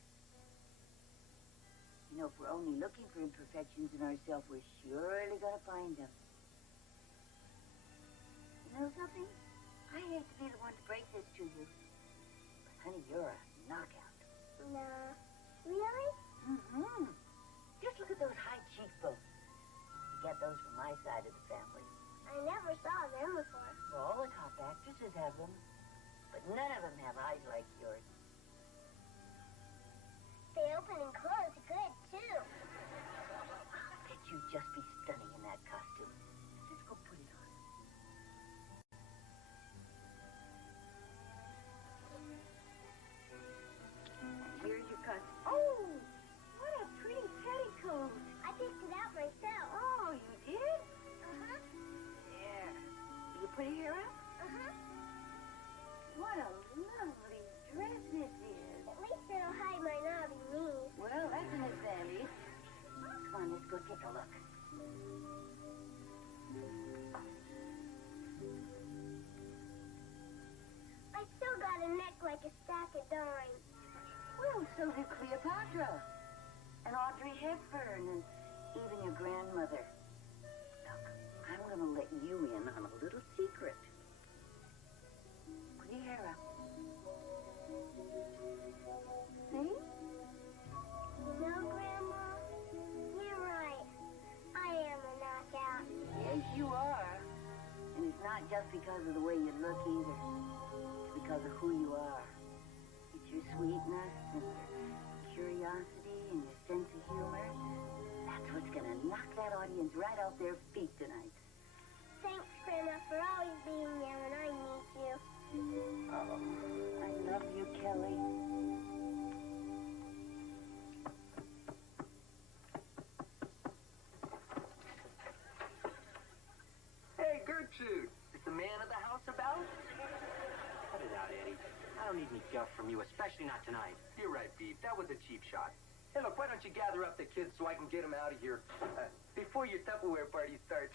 You know, if we're only looking for imperfections in ourselves, we're surely going to find them. You know something? I hate to be the one to break this to you. But, honey, you're a knockout. No. Really? Mm-hmm. Just look at those high cheekbones. You get those from my side of the family. I never saw them before. Well, all the top actresses have them. But none of them have eyes like yours. They open and close good, too. Bet you'd just be stunning in that costume. Let's go put it on. Here's your costume. Oh, what a pretty petticoat. I picked it out myself. Oh, you did? Uh-huh. Yeah. Did you put your hair up? Uh-huh. What a lovely dress got a neck like a stack of dimes. Well, so did Cleopatra. And Audrey Hepburn, and even your grandmother. Look, I'm going to let you in on a little secret. Put your hair up. See? No, Grandma, you're right. I am a knockout. Yes, you are. And it's not just because of the way you look either. It's because of who you are. It's your sweetness and your curiosity and your sense of humor. That's what's gonna knock that audience right off their feet tonight. Thanks, Grandma, for always being there when I need you. Oh, I love you, Kelly. Hey, Gertrude, is the man of the house about? Cut it out, Eddie. I don't need any guff from you, especially not tonight. You're right, Beef. That was a cheap shot. Hey, look, why don't you gather up the kids so I can get them out of here before your Tupperware party starts?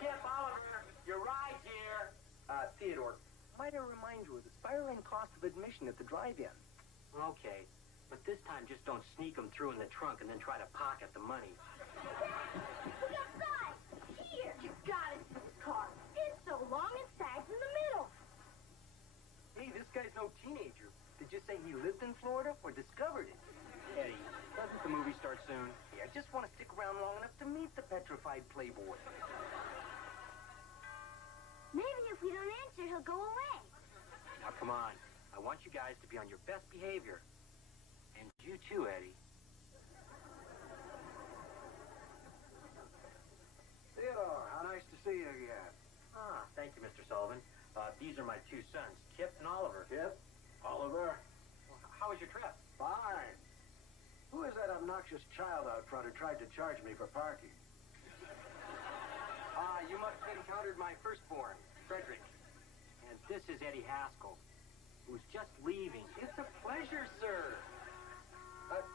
Kip, Oliver, your ride's here. Theodore, might I remind you of the spiraling cost of admission at the drive-in? Okay, but this time just don't sneak them through in the trunk and then try to pocket the money. Look outside! Here! You gotta see this car. It's so long it sags in the middle. Hey, this guy's no teenager. Did you say he lived in Florida or discovered it? Eddie, doesn't the movie start soon? Yeah, I just want to stick around long enough to meet the petrified playboy. Maybe if we don't answer, he'll go away. Now, come on. I want you guys to be on your best behavior. And you too, Eddie. Theodore, how nice to see you again. Ah, thank you, Mr. Sullivan. These are my two sons, Kip and Oliver. Kip? Oliver? Well, how was your trip? Fine. Who is that obnoxious child out front who tried to charge me for parking? You must have encountered my firstborn, Frederick. And this is Eddie Haskell, who's just leaving. It's a pleasure, sir.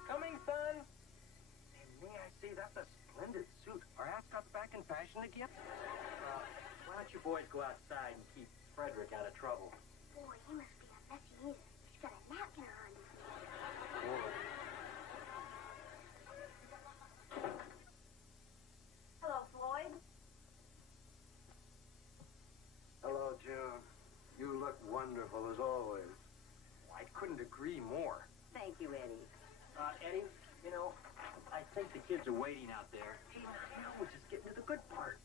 Coming, son. And may I say, that's a splendid suit. Are ascots back in fashion again? Why don't you boys go outside and keep Frederick out of trouble? Boy, he must be a messy eater. He's got a napkin on his Hello, Floyd. Hello, June. You look wonderful as always. I couldn't agree more. Thank you, Eddie. Eddie, you know, I think the kids are waiting out there. Hey, now we're just getting to the good part.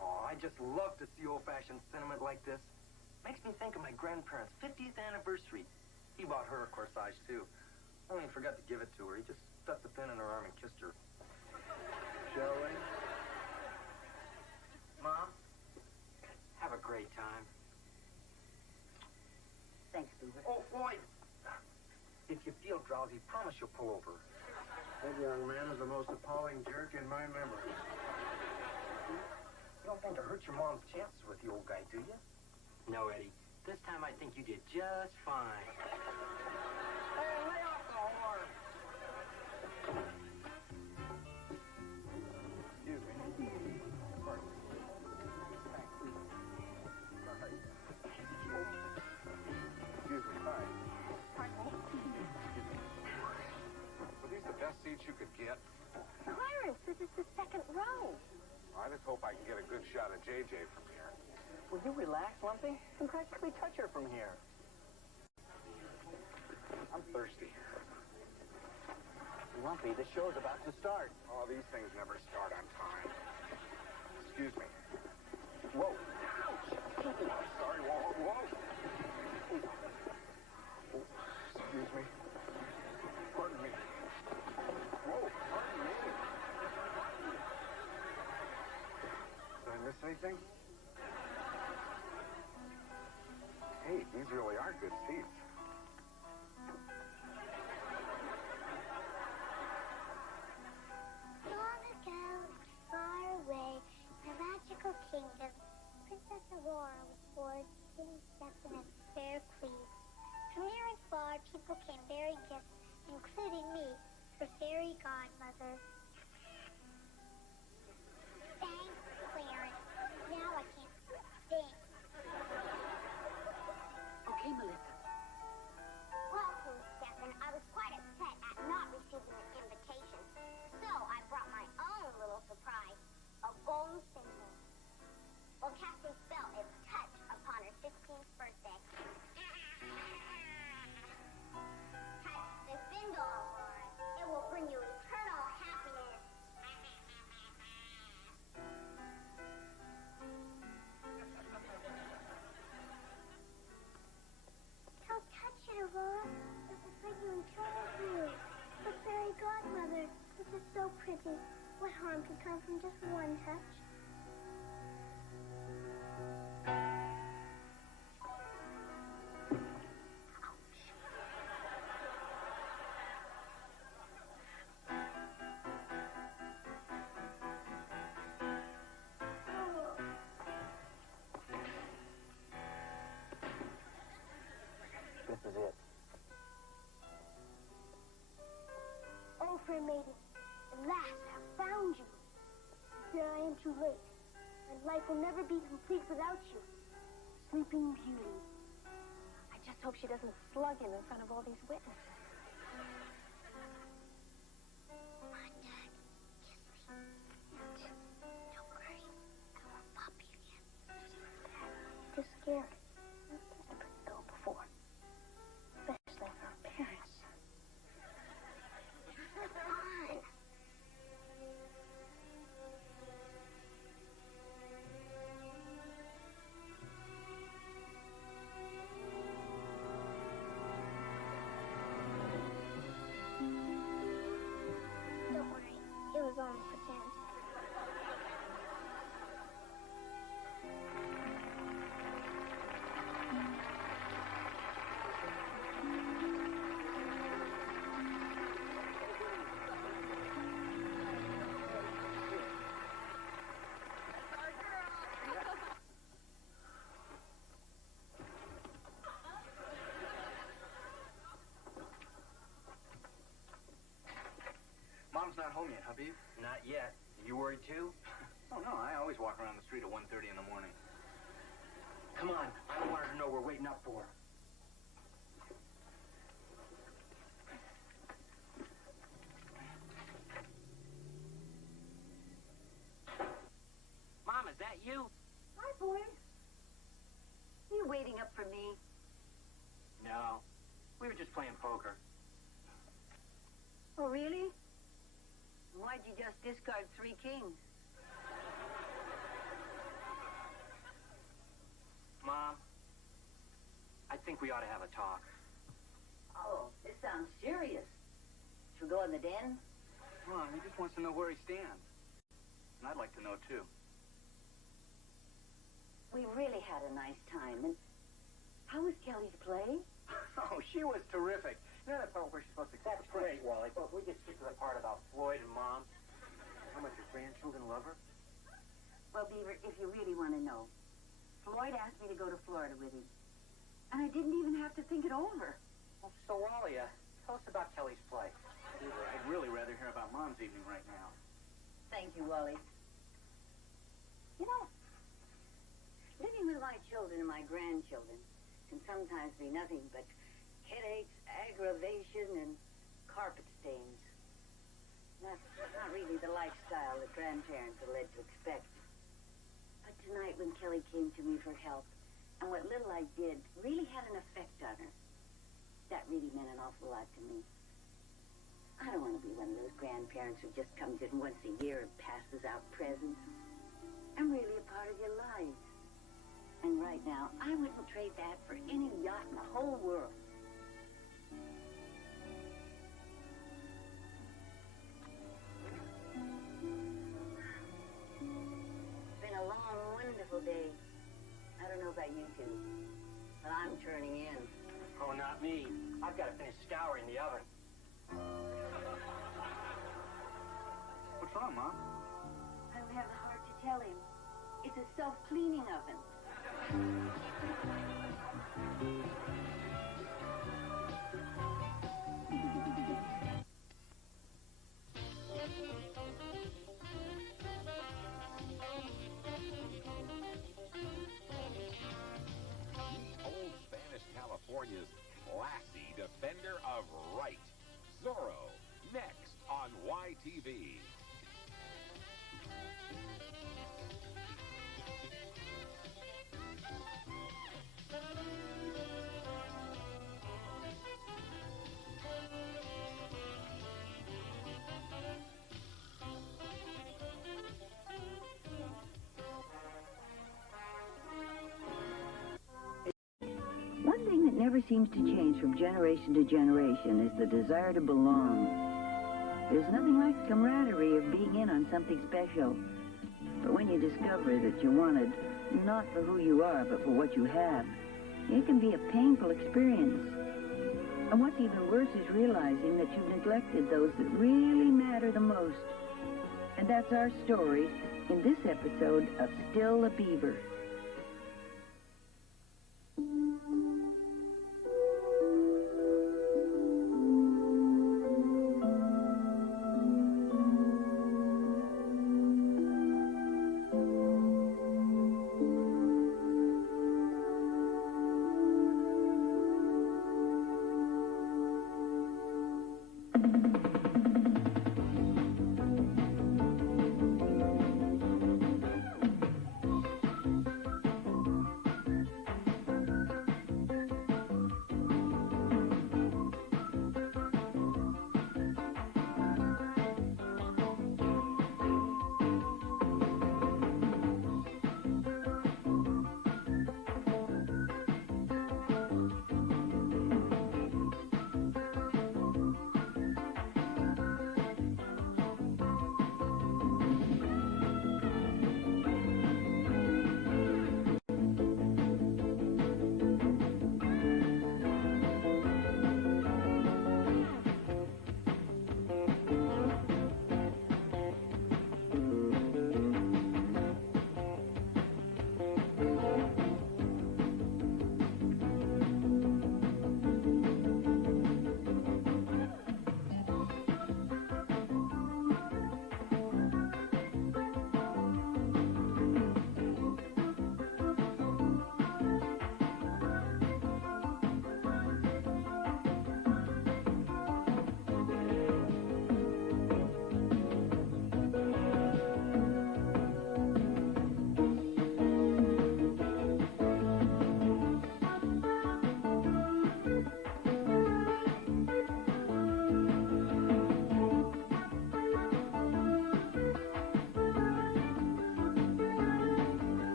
Oh, I just love to see old-fashioned sentiment like this. Makes me think of my grandparents' 50th anniversary. He bought her a corsage, too. Only he forgot to give it to her. He just stuck the pin in her arm and kissed her. Shall we? Mom, have a great time. Thanks, Beaver. Oh, Floyd! If you feel drowsy, promise you'll pull over. That young man is the most appalling jerk in my memory. You don't think to hurt your mom's chances with the old guy, do you? No, Eddie. This time I think you did just fine. Hey, lay off the horn! Excuse me. Pardon me. Excuse me. Hi. Were these the best seats you could get? Clarence, this is the second row. I just hope I can get a good shot of JJ from here. Will you relax, Lumpy? You can practically touch her from here. I'm thirsty. Lumpy, the show's about to start. Oh, these things never start on time. Excuse me. Whoa. Ouch! I'm sorry. Whoa. Excuse me. Pardon me. Whoa, pardon me. Did I miss anything? Hey, these really are good seats. Long ago, far away, in a magical kingdom, Princess Aurora was born, sitting steps in a fair queen. From near and far, people came bearing gifts, including me, her fairy godmother. Thanks, Clarence. Now I can't so pretty. What harm could come from just one touch? This is it. Oh, fair maiden, at last I've found you. Here I am too late, and life will never be complete without you. Sleeping Beauty. I just hope she doesn't slug him in front of all these witnesses. Come on, Dad. Kiss me. Don't worry. I won't pop you again. It's scary. I've been ill before. Especially for our parents. Come on. Don't worry. It was only pretend. Mom's not home yet, huh, Beaver? Not yet. You worried too? Oh, no, I always walk around the street at 1:30 in the morning. Come on. I don't want her to know we're waiting up for her. Mom, is that you? Hi, boys. Are you waiting up for me? No. We were just playing poker. Oh, really? Why'd you just discard 3 kings? Mom, I think we ought to have a talk. Oh, this sounds serious. Should we go in the den? Mom, he just wants to know where he stands. And I'd like to know, too. We really had a nice time. And how was Kelly's play? Oh, she was terrific. You know that part where she's supposed to... That's great, Wally. But we just skip to the part about Floyd and Mom. How much your grandchildren love her? Well, Beaver, if you really want to know, Floyd asked me to go to Florida with him. And I didn't even have to think it over. Well, so, Wally, tell us about Kelly's play. Beaver, I'd really rather hear about Mom's evening right now. Thank you, Wally. You know, living with my children and my grandchildren can sometimes be nothing but headaches, aggravation, and carpet stains. That's not really the lifestyle that grandparents are led to expect. But tonight when Kelly came to me for help, and what little I did really had an effect on her, that really meant an awful lot to me. I don't want to be one of those grandparents who just comes in once a year and passes out presents. I'm really a part of your lives. And right now, I wouldn't trade that for any yacht in the whole world. It's been a long, wonderful day. I don't know about you two, but I'm turning in. Oh, not me. I've got to finish scouring the oven. What's wrong, Mom? I don't have the heart to tell him. It's a self-cleaning oven. Old Spanish California's classy defender of right. Zorro, next on YTV. One thing that never seems to change from generation to generation is the desire to belong. There's nothing like the camaraderie of being in on something special. But when you discover that you're wanted, not for who you are, but for what you have, it can be a painful experience. And what's even worse is realizing that you've neglected those that really matter the most. And that's our story in this episode of Still a Beaver.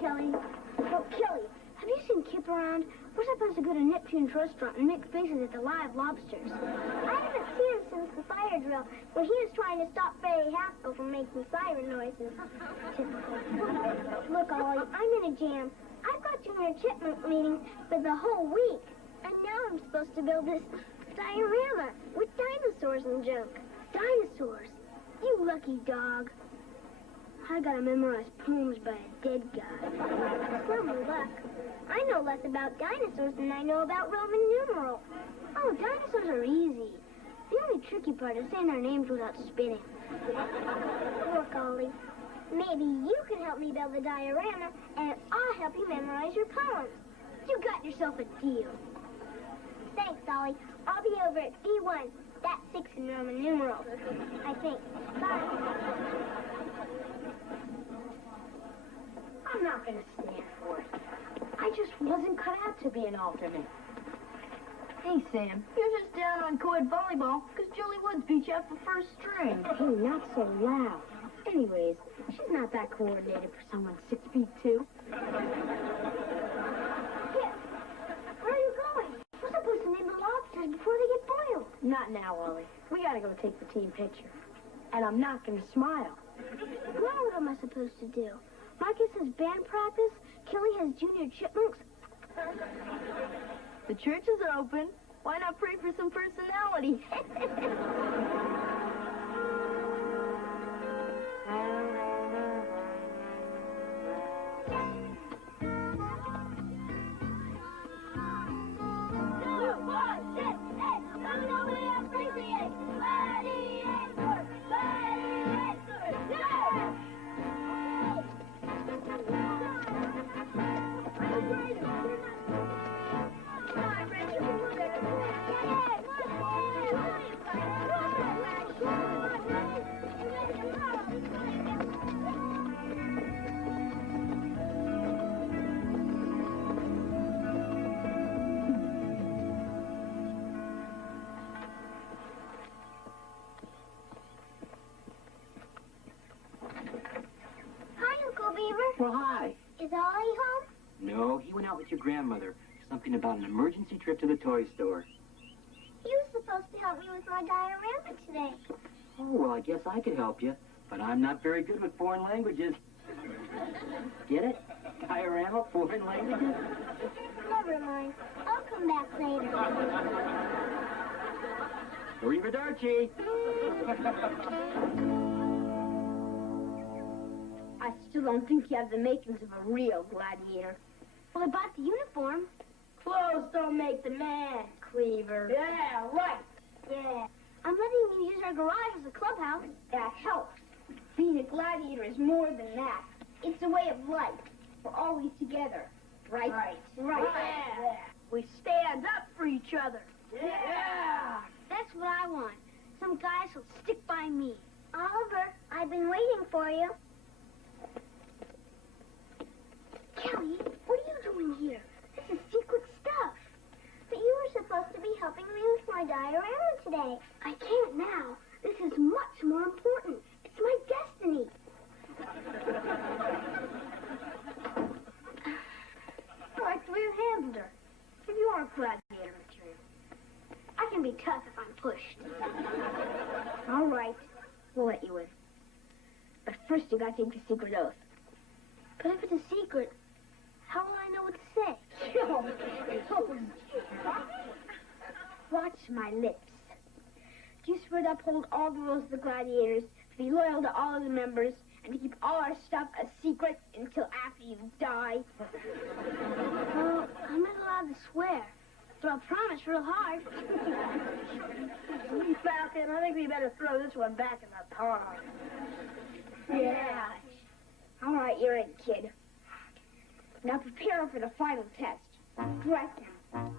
Kelly. Oh, Kelly, have you seen Kip around? We're supposed to go to Neptune's restaurant and make faces at the live lobsters. I haven't seen him since the fire drill, when he was trying to stop Barry Haskell from making siren noises. Typical. Look, Ollie, I'm in a jam. I've got Junior Chipmunk meeting for the whole week. And now I'm supposed to build this diorama with dinosaurs and junk. Dinosaurs? You lucky dog. I gotta memorize poems by a dead guy. Some luck. I know less about dinosaurs than I know about Roman numerals. Oh, dinosaurs are easy. The only tricky part is saying their names without spitting. Look, Ollie, maybe you can help me build the diorama, and I'll help you memorize your poems. You got yourself a deal. Thanks, Ollie. I'll be over at B1. That's 6 in Roman numerals, I think. Bye. I'm not going to stand for it. I just wasn't cut out to be an alternate. Hey, Sam, you're just down on co-ed volleyball because Julie Woods beat you up for first string. Hey, not so loud. Anyways, she's not that coordinated for someone 6'2". Yeah. Where are you going? We're supposed to name the lobsters before they get boiled. Not now, Ollie. We got to go take the team picture. And I'm not going to smile. Well, what am I supposed to do? Marcus has band practice. Kelly has Junior Chipmunks. The church is open. Why not pray for some personality? Ollie home? No, he went out with your grandmother. Something about an emergency trip to the toy store. He was supposed to help me with my diorama today. Oh, well, I guess I could help you, but I'm not very good with foreign languages. Get it? Diorama, foreign languages? Never mind. I'll come back later. Arrivederci. I still don't think you have the makings of a real gladiator. Well, I bought the uniform. Clothes don't make the man, Cleaver. Yeah, right. Yeah. I'm letting you use our garage as a clubhouse. That helps. Being a gladiator is more than that. It's a way of life. We're always together. Right? Right. Yeah. We stand up for each other. Yeah. That's what I want. Some guys who'll stick by me. Oliver, I've been waiting for you. Kelly, what are you doing here? This is secret stuff. But you were supposed to be helping me with my diorama today. I can't now. This is much more important. It's my destiny. I like the way you handled her. If you are gladiator material. I can be tough if I'm pushed. All right. We'll let you in. But first you gotta take the secret oath. But if it's a secret, how will I know what to say? Watch my lips. Do you swear to uphold all the rules of the gladiators, to be loyal to all of the members, and to keep all our stuff a secret until after you die? Well, I'm not allowed to swear, but I'll promise real hard. Falcon, I think we better throw this one back in the pond. Yeah. All right, you're in, kid. Now prepare for the final test. Right now.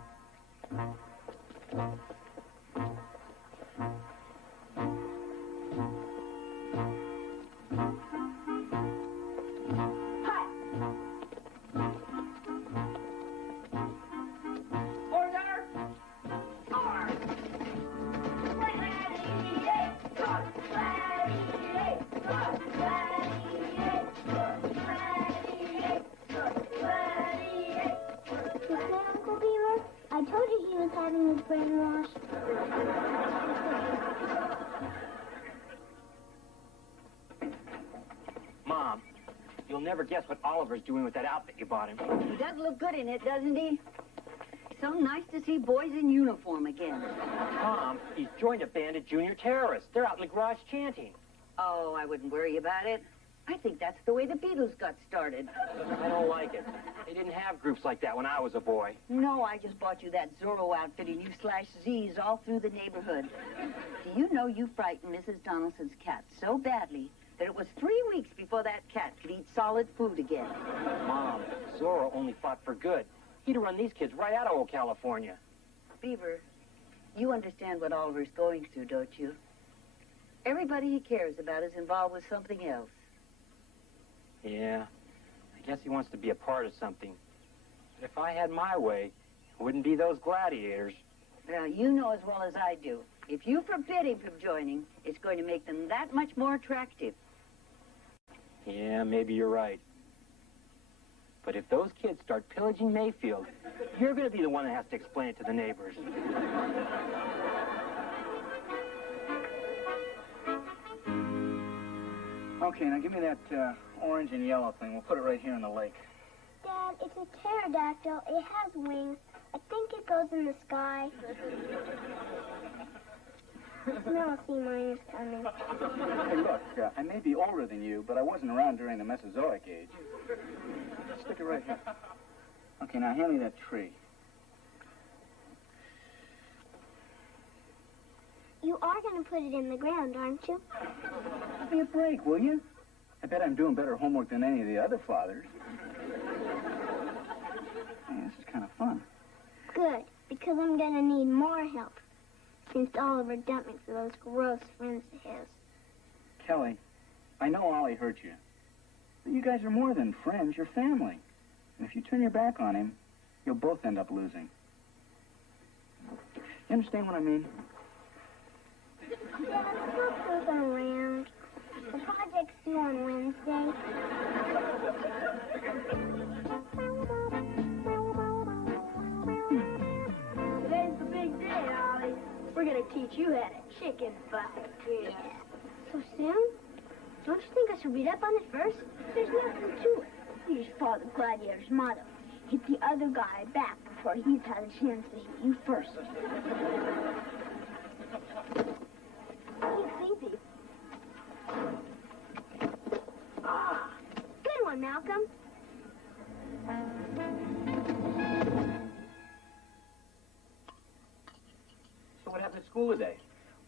Uncle Beaver, I told you he was having his brain washed. Mom, you'll never guess what Oliver's doing with that outfit you bought him. He does look good in it, doesn't he? So nice to see boys in uniform again. Mom, he's joined a band of junior terrorists. They're out in the garage chanting. Oh, I wouldn't worry about it. I think that's the way the Beatles got started. I don't like it. They didn't have groups like that when I was a boy. No, I just bought you that Zorro outfit and you slashed Z's all through the neighborhood. Do you know you frightened Mrs. Donaldson's cat so badly that it was 3 weeks before that cat could eat solid food again? Mom, Zorro only fought for good. He'd run these kids right out of old California. Beaver, you understand what Oliver's going through, don't you? Everybody he cares about is involved with something else. Yeah, I guess he wants to be a part of something. But if I had my way, it wouldn't be those gladiators. Well, you know as well as I do. If you forbid him from joining, it's going to make them that much more attractive. Yeah, maybe you're right. But if those kids start pillaging Mayfield, you're going to be the one that has to explain it to the neighbors. Okay, now give me that orange and yellow thing. We'll put it right here in the lake. Dad, it's a pterodactyl. It has wings. I think it goes in the sky. Smell sea miners coming. Hey, look, I may be older than you, but I wasn't around during the Mesozoic age. Stick it right here. Okay, now hand me that tree. You are going to put it in the ground, aren't you? Give me a break, will you? I bet I'm doing better homework than any of the other fathers. Hey, this is kind of fun. Good, because I'm going to need more help, since Oliver dumped me for those gross friends of his. Kelly, I know Ollie hurt you. But you guys are more than friends. You're family. And if you turn your back on him, you'll both end up losing. You understand what I mean? Yeah, I'm still pooping around. The project's due on Wednesday. Today's the big day, Ollie. We're gonna teach you how to chicken fight. Yeah. So soon? Don't you think I should read up on it first? There's nothing to it. You just follow the gladiator's motto. Hit the other guy back before he's had a chance to hit you first. Easy. Good one, Malcolm. So what happened at school today?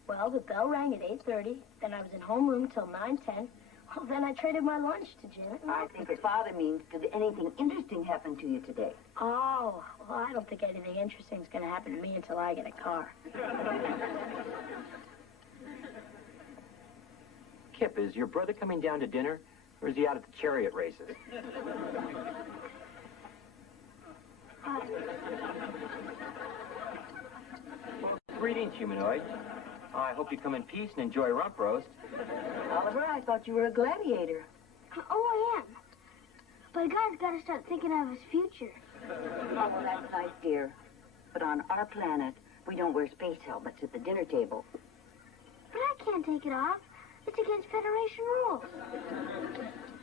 Well, the bell rang at 8:30. Then I was in homeroom till 9:10. Well, then I traded my lunch to Janet. I think your father means, did anything interesting happen to you today? Oh, well, I don't think anything interesting is going to happen to me until I get a car. Kip, is your brother coming down to dinner, or is he out at the chariot races? Well, greetings, humanoid. I hope you come in peace and enjoy rump roast. Oliver, I thought you were a gladiator. Oh, I am. But a guy's got to start thinking of his future. Oh, well, that's nice, dear. But on our planet, we don't wear space helmets at the dinner table. But I can't take it off. It's against Federation rules.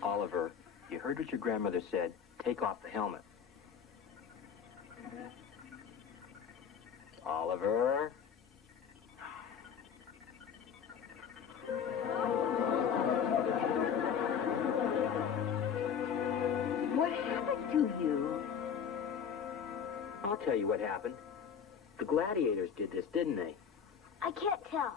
Oliver, you heard what your grandmother said. Take off the helmet. Oliver? What happened to you? I'll tell you what happened. The gladiators did this, didn't they? I can't tell.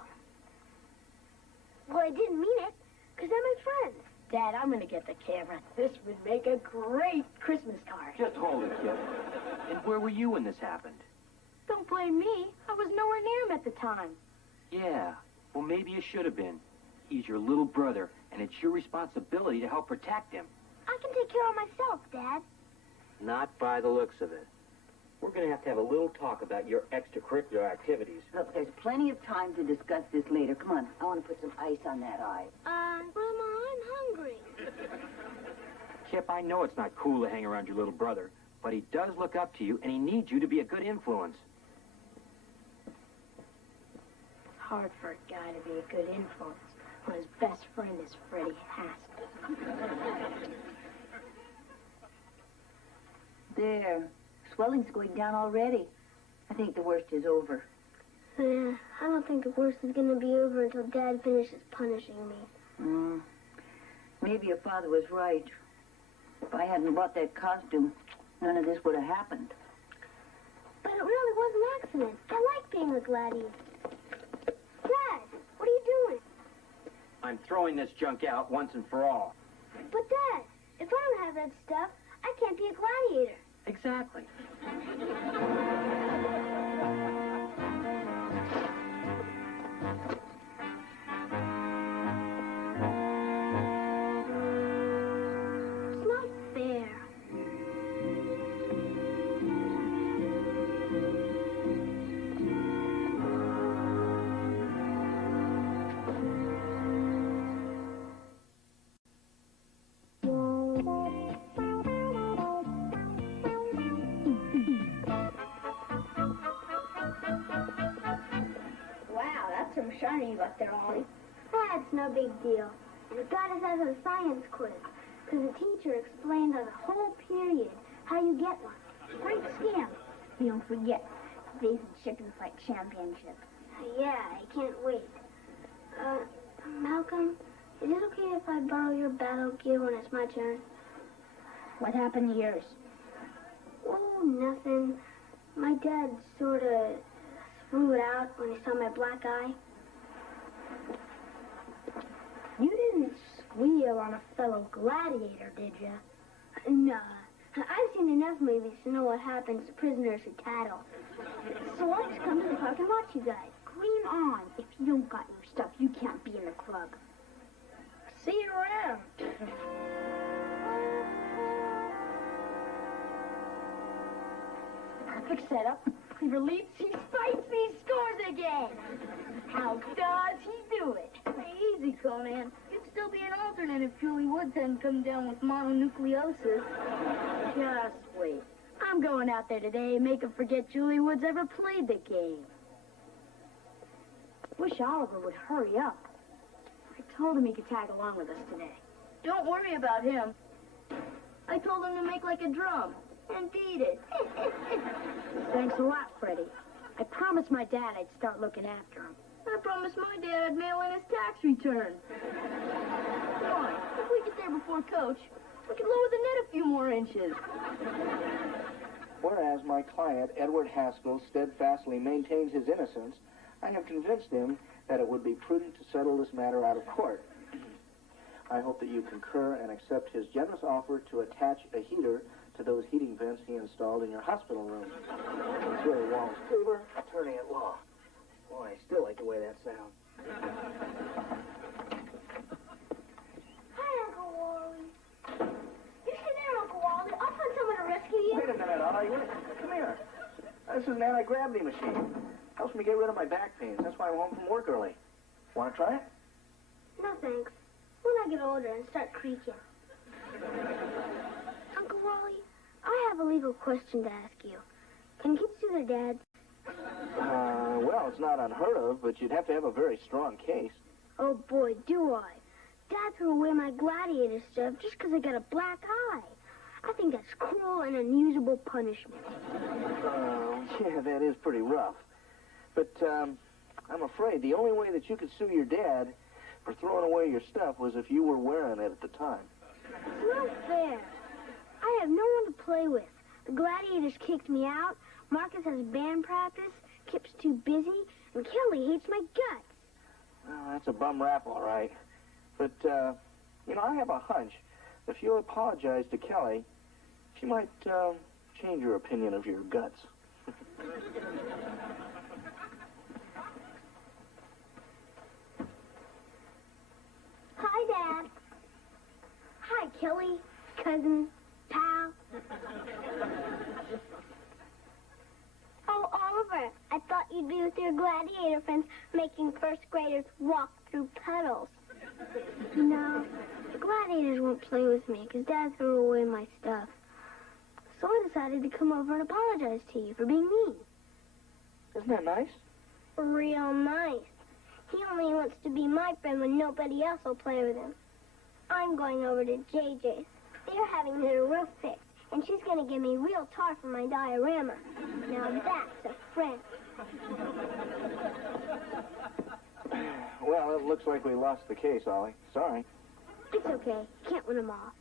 Well, I didn't mean it, because they're my friends. Dad, I'm going to get the camera. This would make a great Christmas card. Just hold it, Kip. And where were you when this happened? Don't blame me. I was nowhere near him at the time. Yeah, well, maybe you should have been. He's your little brother, and it's your responsibility to help protect him. I can take care of myself, Dad. Not by the looks of it. We're going to have a little talk about your extracurricular activities. Look, there's plenty of time to discuss this later. Come on, I want to put some ice on that eye. Grandma, I'm hungry. Kip, I know it's not cool to hang around your little brother, but he does look up to you, and he needs you to be a good influence. Hard for a guy to be a good influence when his best friend is Freddie Haskell. There. Swelling's going down already. I think the worst is over. Yeah, I don't think the worst is going to be over until Dad finishes punishing me. Maybe your father was right. If I hadn't bought that costume, none of this would have happened. But it really was an accident. I like being a gladiator. Dad, what are you doing? I'm throwing this junk out once and for all. But Dad, if I don't have that stuff, I can't be a gladiator. Exactly. It's not fair. Some shiny you got there, Ollie. That's no big deal. And it got us out of the science quiz, because the teacher explained on the whole period how you get one. Great scam. You don't forget, Beaver Chicken Fight Championship. Yeah, I can't wait. Malcolm, is it okay if I borrow your battle gear when it's my turn? What happened to yours? Oh, nothing. My dad sort of threw it out when he saw my black eye. You didn't squeal on a fellow gladiator, did you? Nah. I've seen enough movies to know what happens to prisoners who tattle. So I'll just come to the park and watch you guys. Green on. If you don't got your stuff, you can't be in the club. See you around. Perfect setup. Beaver leads, he spikes, he scores again. How does he do it? Easy, Conan. It's still be an alternate if Julie Woods hadn't come down with mononucleosis. Just wait. I'm going out there today and make him forget Julie Woods ever played the game. Wish Oliver would hurry up. I told him he could tag along with us today. Don't worry about him. I told him to make like a drum and beat it. Thanks a lot, Freddie. I promised my dad I'd start looking after him. I promised my dad I'd mail in his tax return. Come on, if we get there before Coach, we can lower the net a few more inches. Whereas my client, Edward Haskell, steadfastly maintains his innocence, I have convinced him that it would be prudent to settle this matter out of court. I hope that you concur and accept his generous offer to attach a heater to those heating vents he installed in your hospital room. Sincerely, Wallace Beaver, attorney at law. Boy, I still like the way that sounds. Hi, Uncle Wally. You stay there, Uncle Wally. I'll find someone to rescue you. Wait a minute, Ollie. Come here. This is an anti-gravity machine. Helps me get rid of my back pains. That's why I'm home from work early. Want to try it? No, thanks. When I get older and start creaking. Uncle Wally, I have a legal question to ask you. Can kids sue their dads? Well, it's not unheard of, but you'd have to have a very strong case. Oh, boy, do I. Dad threw away my gladiator stuff just because I got a black eye. I think that's cruel and unusable punishment. Yeah, that is pretty rough. But, I'm afraid the only way that you could sue your dad for throwing away your stuff was if you were wearing it at the time. It's not fair. I have no one to play with. The gladiators kicked me out. Marcus has band practice. Kip's too busy. And Kelly hates my guts. Well, that's a bum rap, all right. But, I have a hunch. If you apologize to Kelly, she might, change her opinion of your guts. Hi, Dad. Hi, Kelly. Cousin. Pal. Oh, Oliver, I thought you'd be with your gladiator friends making first graders walk through puddles. No, the gladiators won't play with me because Dad threw away my stuff. So I decided to come over and apologize to you for being mean. Isn't that nice? Real nice. He only wants to be my friend when nobody else will play with him. I'm going over to JJ's. They're having their roof fixed, and she's going to give me real tar for my diorama. Now that's a friend. Well, it looks like we lost the case, Ollie. Sorry. It's okay. Can't win them all.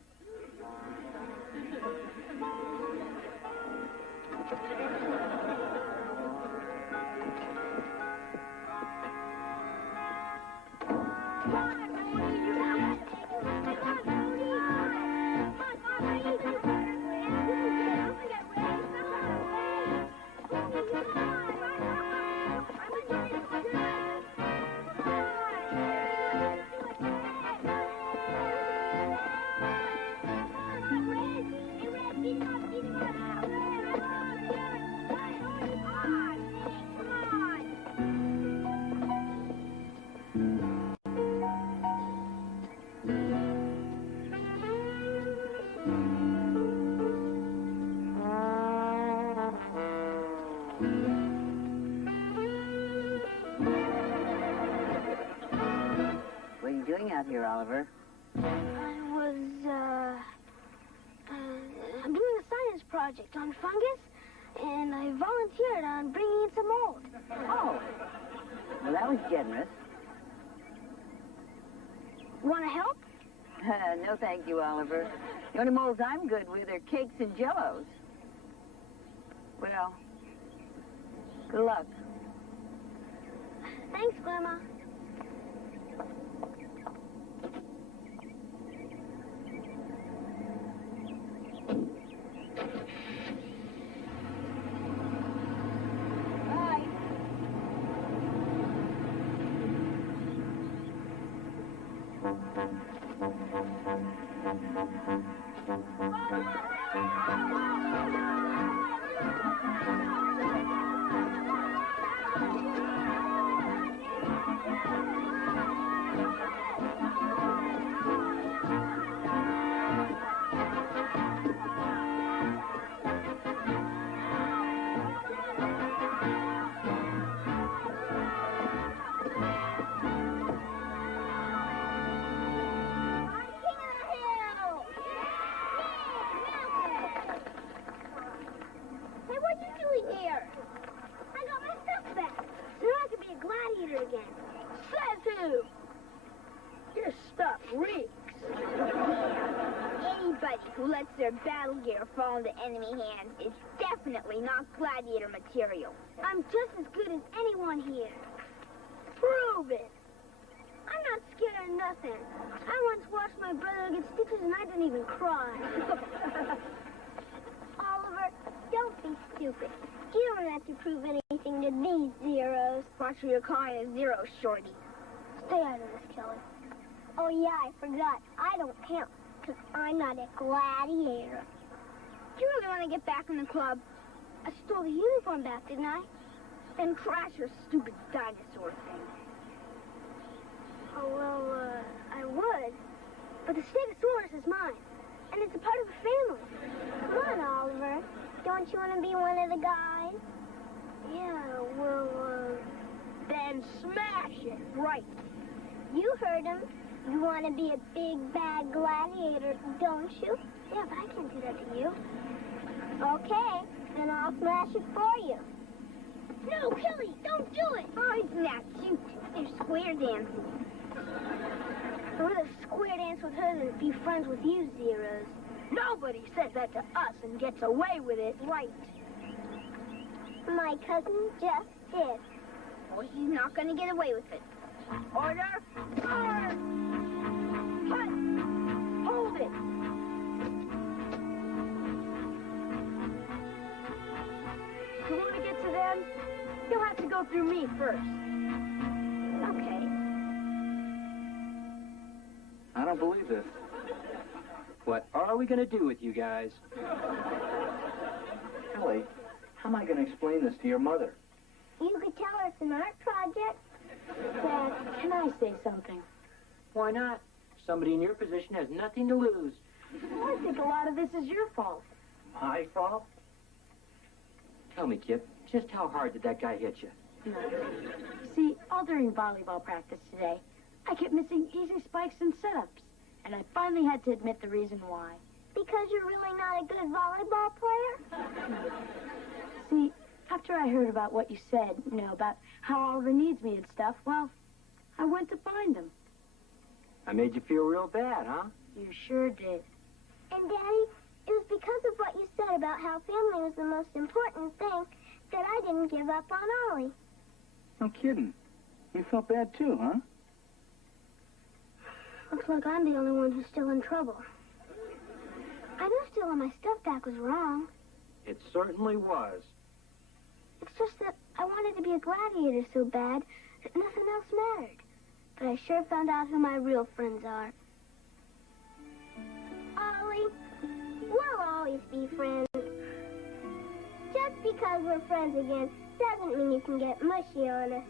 Out here, Oliver? I'm doing a science project on fungus, and I volunteered on bringing in some mold. Oh, well, that was generous. Want to help? No, thank you, Oliver. The only molds I'm good with are cakes and jellos. Well, good luck. Thanks, Grandma. again. Says who? Your stuff reeks. Anybody who lets their battle gear fall into enemy hands is definitely not gladiator material. I'm just as good as anyone here. Prove it. I'm not scared of nothing. I once watched my brother get stitches and I didn't even cry. Oliver, don't be stupid. You don't have to prove anything to these zeros. Watch for your car in a zero, Shorty. Stay out of this, Kelly. Oh, yeah, I forgot. I don't count, because I'm not a gladiator. Do you really want to get back in the club? I stole the uniform back, didn't I? Then crash your stupid dinosaur thing. Oh, well, I would. But the Stegosaurus is mine. And it's a part of a family. Come on, Oliver. Don't you want to be one of the guys? Yeah, well, Then smash it right. You heard him. You want to be a big, bad gladiator, don't you? Yeah, but I can't do that to you. Okay, then I'll smash it for you. No, Kelly, don't do it. Oh, isn't that cute? They're square dancing. I'd rather square dance with her than be friends with you, Zeros. Nobody says that to us and gets away with it. Right. My cousin just did. Well, he's not going to get away with it. Order! Order! Hut! Hold it! If you want to get to them, you'll have to go through me first. Okay. I don't believe this. What are we going to do with you guys? Kelly, how am I going to explain this to your mother? You could tell her it's an art project. Dad, can I say something? Why not? Somebody in your position has nothing to lose. I think a lot of this is your fault. My fault? Tell me, Kip, just how hard did that guy hit you? No. See, all during volleyball practice today, I kept missing easy spikes and setups. And I finally had to admit the reason why. Because you're really not a good volleyball player? See, after I heard about what you said, about how Oliver needs me and stuff, well, I went to find him. I made you feel real bad, huh? You sure did. And, Daddy, it was because of what you said about how family was the most important thing that I didn't give up on Ollie. No kidding. You felt bad too, huh? Looks like I'm the only one who's still in trouble. I know stealing my stuff back was wrong. It certainly was. It's just that I wanted to be a gladiator so bad that nothing else mattered. But I sure found out who my real friends are. Ollie, we'll always be friends. Just because we're friends again doesn't mean you can get mushy on us.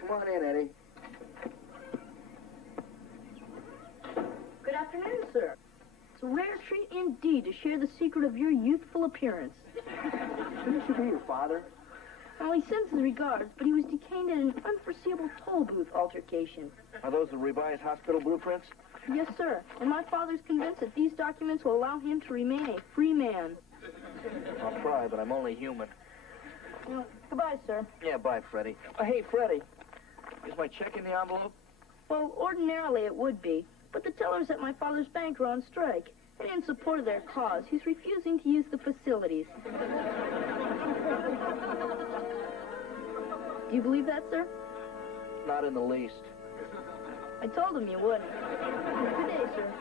Come on in, Eddie. Good afternoon, sir. It's a rare treat indeed to share the secret of your youthful appearance. Shouldn't you be your father? Well, he sends his regards, but he was detained in an unforeseeable toll booth altercation. Are those the revised hospital blueprints? Yes, sir. And my father's convinced that these documents will allow him to remain a free man. I'll try, but I'm only human. Well, goodbye, sir. Yeah, bye, Freddie. Hey, Freddie. Is my check in the envelope? Well, ordinarily it would be, but the tellers at my father's bank are on strike. And in support of their cause, he's refusing to use the facilities. Do you believe that, sir? Not in the least. I told him you would. Good day, sir.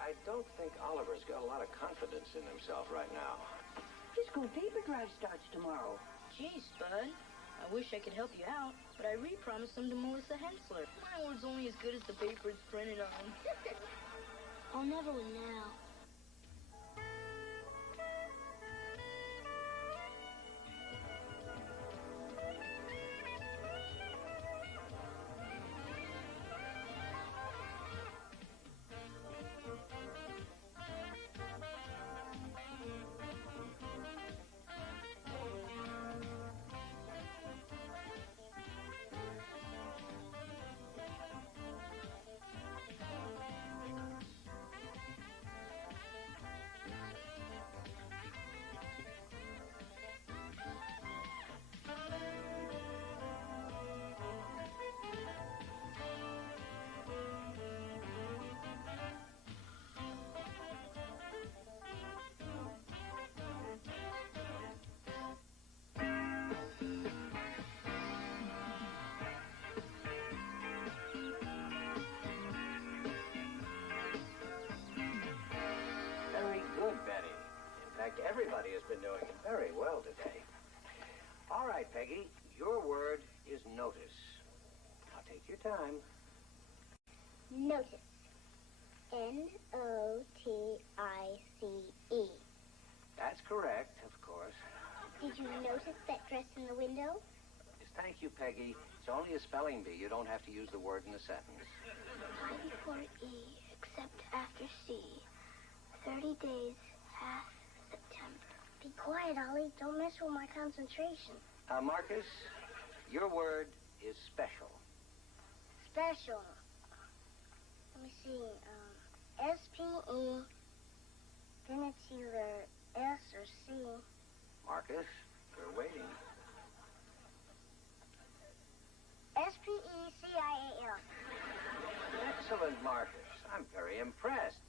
I don't think Oliver's got a lot of confidence in himself right now. His school paper drive starts tomorrow. Gee, Spud. I wish I could help you out, but I re-promised them to Melissa Hensler. My word's only as good as the paper it's printed on. I'll never win now. Everybody has been doing very well today. All right, Peggy, your word is notice. Now take your time. Notice. N-O-T-I-C-E. That's correct, of course. Did you notice that dress in the window? Yes, thank you, Peggy. It's only a spelling bee. You don't have to use the word in a sentence. I before E, except after C. 30 days, half September. Be quiet, Ollie. Don't mess with my concentration. Marcus, your word is special. Special. Let me see. S-P-E. Then it's either S or C. Marcus, we're waiting. S-P-E-C-I-A-L. Excellent, Marcus. I'm very impressed.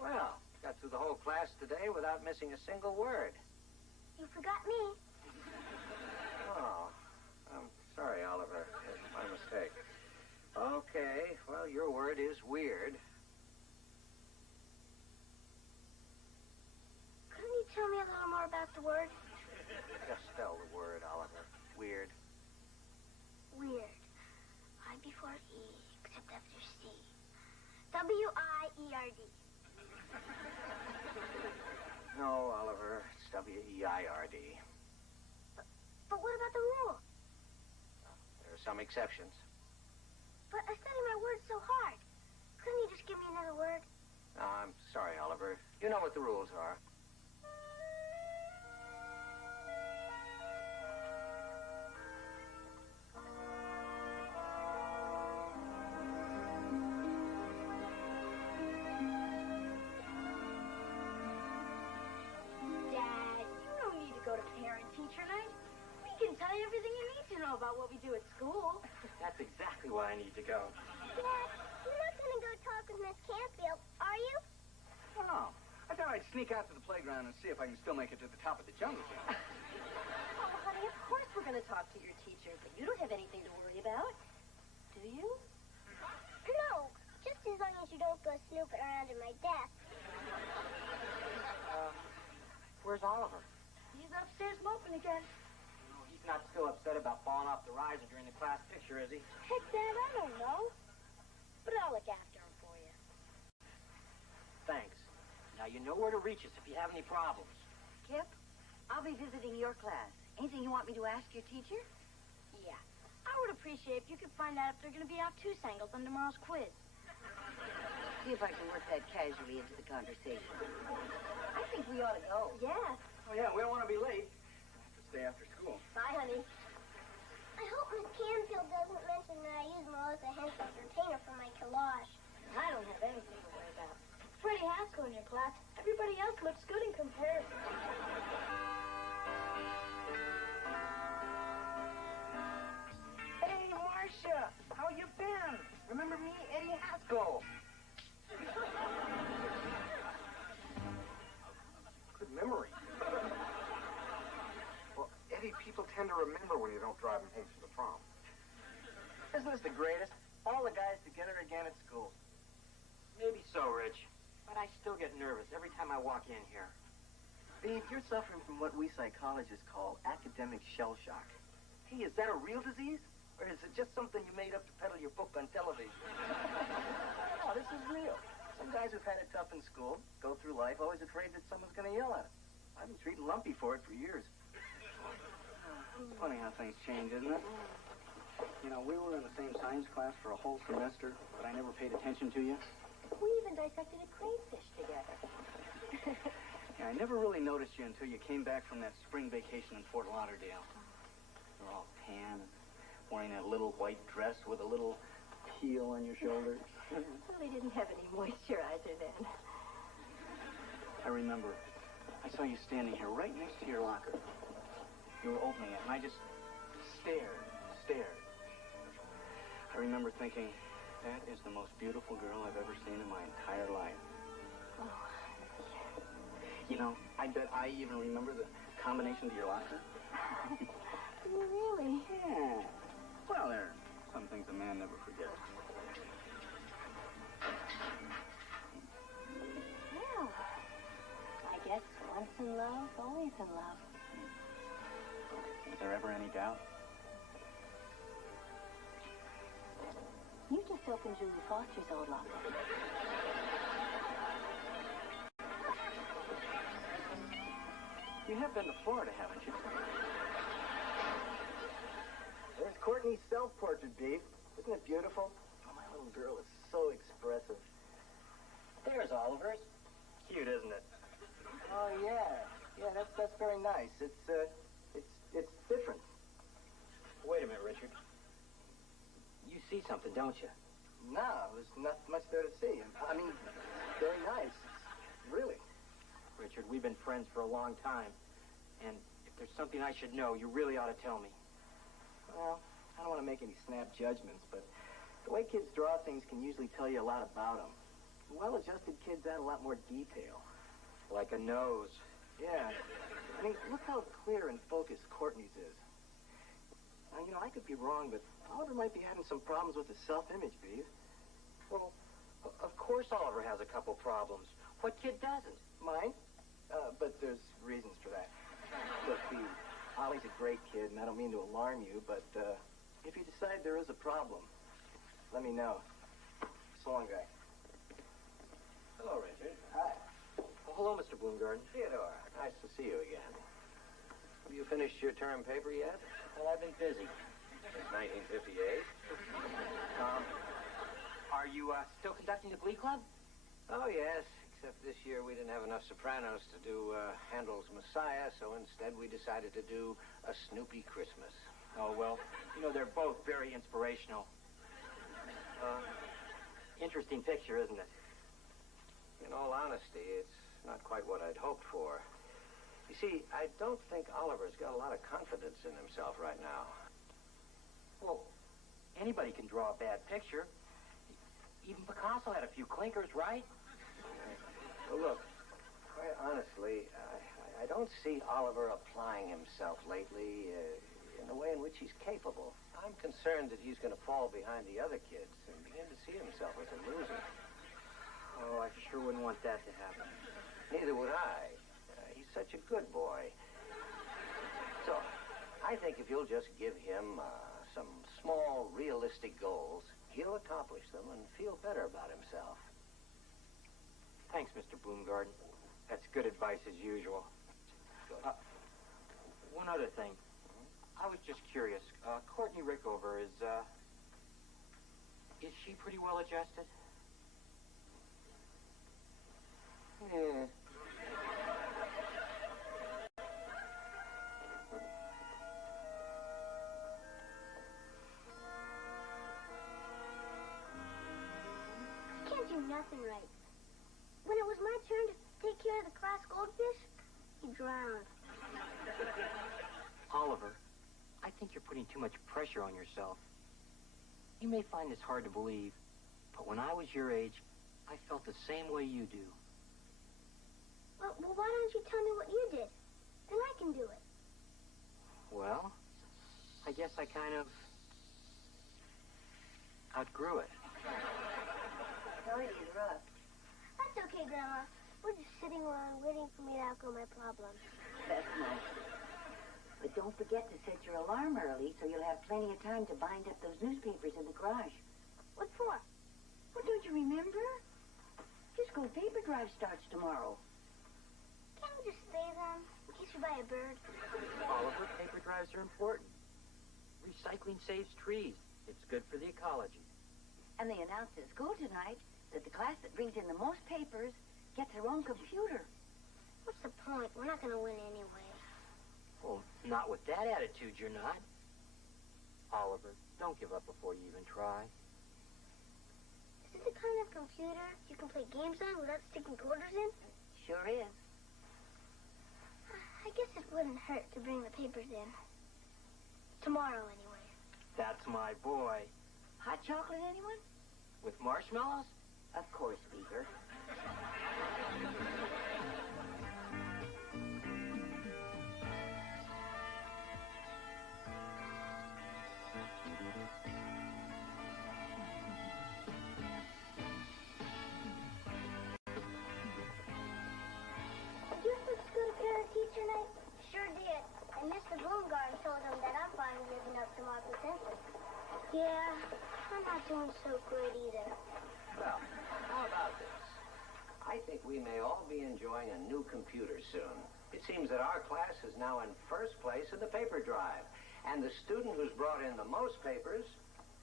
Well, got through the whole class today without missing a single word. You forgot me. Oh, I'm sorry, Oliver. That's my mistake. Okay, well, your word is weird. Couldn't you tell me a little more about the word? Just spell the word, Oliver. Weird. Weird. I before E, except after C. W-I-E-R-D. No, Oliver, it's W-E-I-R-D. But what about the rule? There are some exceptions. But I study my words so hard. Couldn't you just give me another word? I'm sorry, Oliver. You know what the rules are. About what we do at school. That's exactly why I need to go. Dad, you're not going to go talk with Miss Canfield, are you? Oh, I thought I'd sneak out to the playground and see if I can still make it to the top of the jungle gym. Oh, honey, of course we're going to talk to your teacher, but you don't have anything to worry about, do you? No, just as long as you don't go snooping around in my desk. Where's Oliver? He's upstairs moping again. He's not still upset about falling off the riser during the class picture, is he? Heck, Dad, I don't know. But I'll look after him for you. Thanks. Now you know where to reach us if you have any problems. Kip, I'll be visiting your class. Anything you want me to ask your teacher? Yeah. I would appreciate if you could find out if they're going to be obtuse angles on tomorrow's quiz. See if I can work that casually into the conversation. I think we ought to go. Yeah. Oh, yeah, we don't want to be late. Stay after school. Bye, honey. I hope Miss Canfield doesn't mention that I use Melissa Hensler's retainer for my collage. I don't have anything to worry about. Freddie Haskell in your class. Everybody else looks good in comparison. Hey, Marcia, how you been? Remember me, Eddie Haskell? Good memory. Eddie, people tend to remember when you don't drive them home from the prom. Isn't this the greatest? All the guys together again at school. Maybe so, Rich. But I still get nervous every time I walk in here. Beaver, you're suffering from what we psychologists call academic shell shock. Hey, is that a real disease? Or is it just something you made up to peddle your book on television? No, this is real. Some guys who've had it tough in school go through life always afraid that someone's going to yell at them. I've been treating Lumpy for it for years. It's funny how things change, isn't it? You know, we were in the same science class for a whole semester, but I never paid attention to you. We even dissected a crayfish together. Yeah, I never really noticed you until you came back from that spring vacation in Fort Lauderdale. You were all tan and wearing that little white dress with a little heel on your shoulder. Well, they didn't have any moisturizer then. I remember. I saw you standing here right next to your locker. You were opening it, and I just stared. I remember thinking, that is the most beautiful girl I've ever seen in my entire life. Oh. You know, I bet I even remember the combination to your locker. Really? Yeah. Well, there are some things a man never forgets. Well, I guess once in love, always in love. Was there ever any doubt? You just opened Julie Foster's old locker. You have been to Florida, haven't you? There's Courtney's self-portrait, Beaver. Isn't it beautiful? Oh, my little girl is so expressive. There's Oliver's. Cute, isn't it? Oh, yeah. Yeah, that's very nice. It's different. Wait a minute, Richard. You see something, don't you? No, there's not much there to see. I mean, very nice. Really. Richard, we've been friends for a long time. And if there's something I should know, you really ought to tell me. Well, I don't want to make any snap judgments, but the way kids draw things can usually tell you a lot about them. Well-adjusted kids add a lot more detail. Like a nose. Yeah. I mean, look how clear and focused Courtney's is. Now, you know, I could be wrong, but Oliver might be having some problems with his self-image, Beaver. Well, of course Oliver has a couple problems. What kid doesn't? Mine? But there's reasons for that. Look, Beaver, Ollie's a great kid, and I don't mean to alarm you, but if you decide there is a problem, let me know. So long, guy. Hello, Richard. Hi. Oh, hello, Mr. Bloomgarden. Theodore, nice to see you again. Have you finished your term paper yet? Well, I've been busy. Since 1958. Are you still conducting the Glee Club? Oh, yes. Except this year we didn't have enough sopranos to do Handel's Messiah, so instead we decided to do A Snoopy Christmas. Oh, well, you know, they're both very inspirational. Interesting picture, isn't it? In all honesty, it's not quite what I'd hoped for. You see, I don't think Oliver's got a lot of confidence in himself right now. Well, anybody can draw a bad picture. Even Picasso had a few clinkers, right? Well, look, quite honestly, I don't see Oliver applying himself lately in the way in which he's capable. I'm concerned that he's going to fall behind the other kids and begin to see himself as a loser. Oh, I sure wouldn't want that to happen. Neither would I. He's such a good boy. So, I think if you'll just give him some small, realistic goals, he'll accomplish them and feel better about himself. Thanks, Mr. Bloomgarden. That's good advice as usual. One other thing. I was just curious. Courtney Rickover is she pretty well adjusted? Yeah. Can't do nothing right. When it was my turn to take care of the class goldfish, he drowned. Oliver, I think you're putting too much pressure on yourself. You may find this hard to believe, but when I was your age, I felt the same way you do. Well, why don't you tell me what you did? Then I can do it. Well, I guess I kind of outgrew it. Sorry to interrupt. That's okay. okay, Grandma. We're just sitting around waiting for me to outgrow my problems. That's nice. But don't forget to set your alarm early so you'll have plenty of time to bind up those newspapers in the garage. What for? Well, don't you remember? Disco paper drive starts tomorrow. Can't we just save them in case we buy a bird? Oliver, paper drives are important. Recycling saves trees. It's good for the ecology. And they announced at school tonight that the class that brings in the most papers gets their own computer. What's the point? We're not going to win anyway. Well, not with that attitude, you're not. Oliver, don't give up before you even try. Is this the kind of computer you can play games on without sticking quarters in? Sure is. I guess it wouldn't hurt to bring the papers in. Tomorrow, anyway. That's my boy. Hot chocolate, anyone? With marshmallows? Of course, Beaver. Did you have to go to parent-teacher night? Sure did. And Mr. Bloomgarden told him that I'm finally living up to my potential. Yeah, I'm not doing so great either. Well, how about this? I think we may all be enjoying a new computer soon. It seems that our class is now in first place in the paper drive. And the student who's brought in the most papers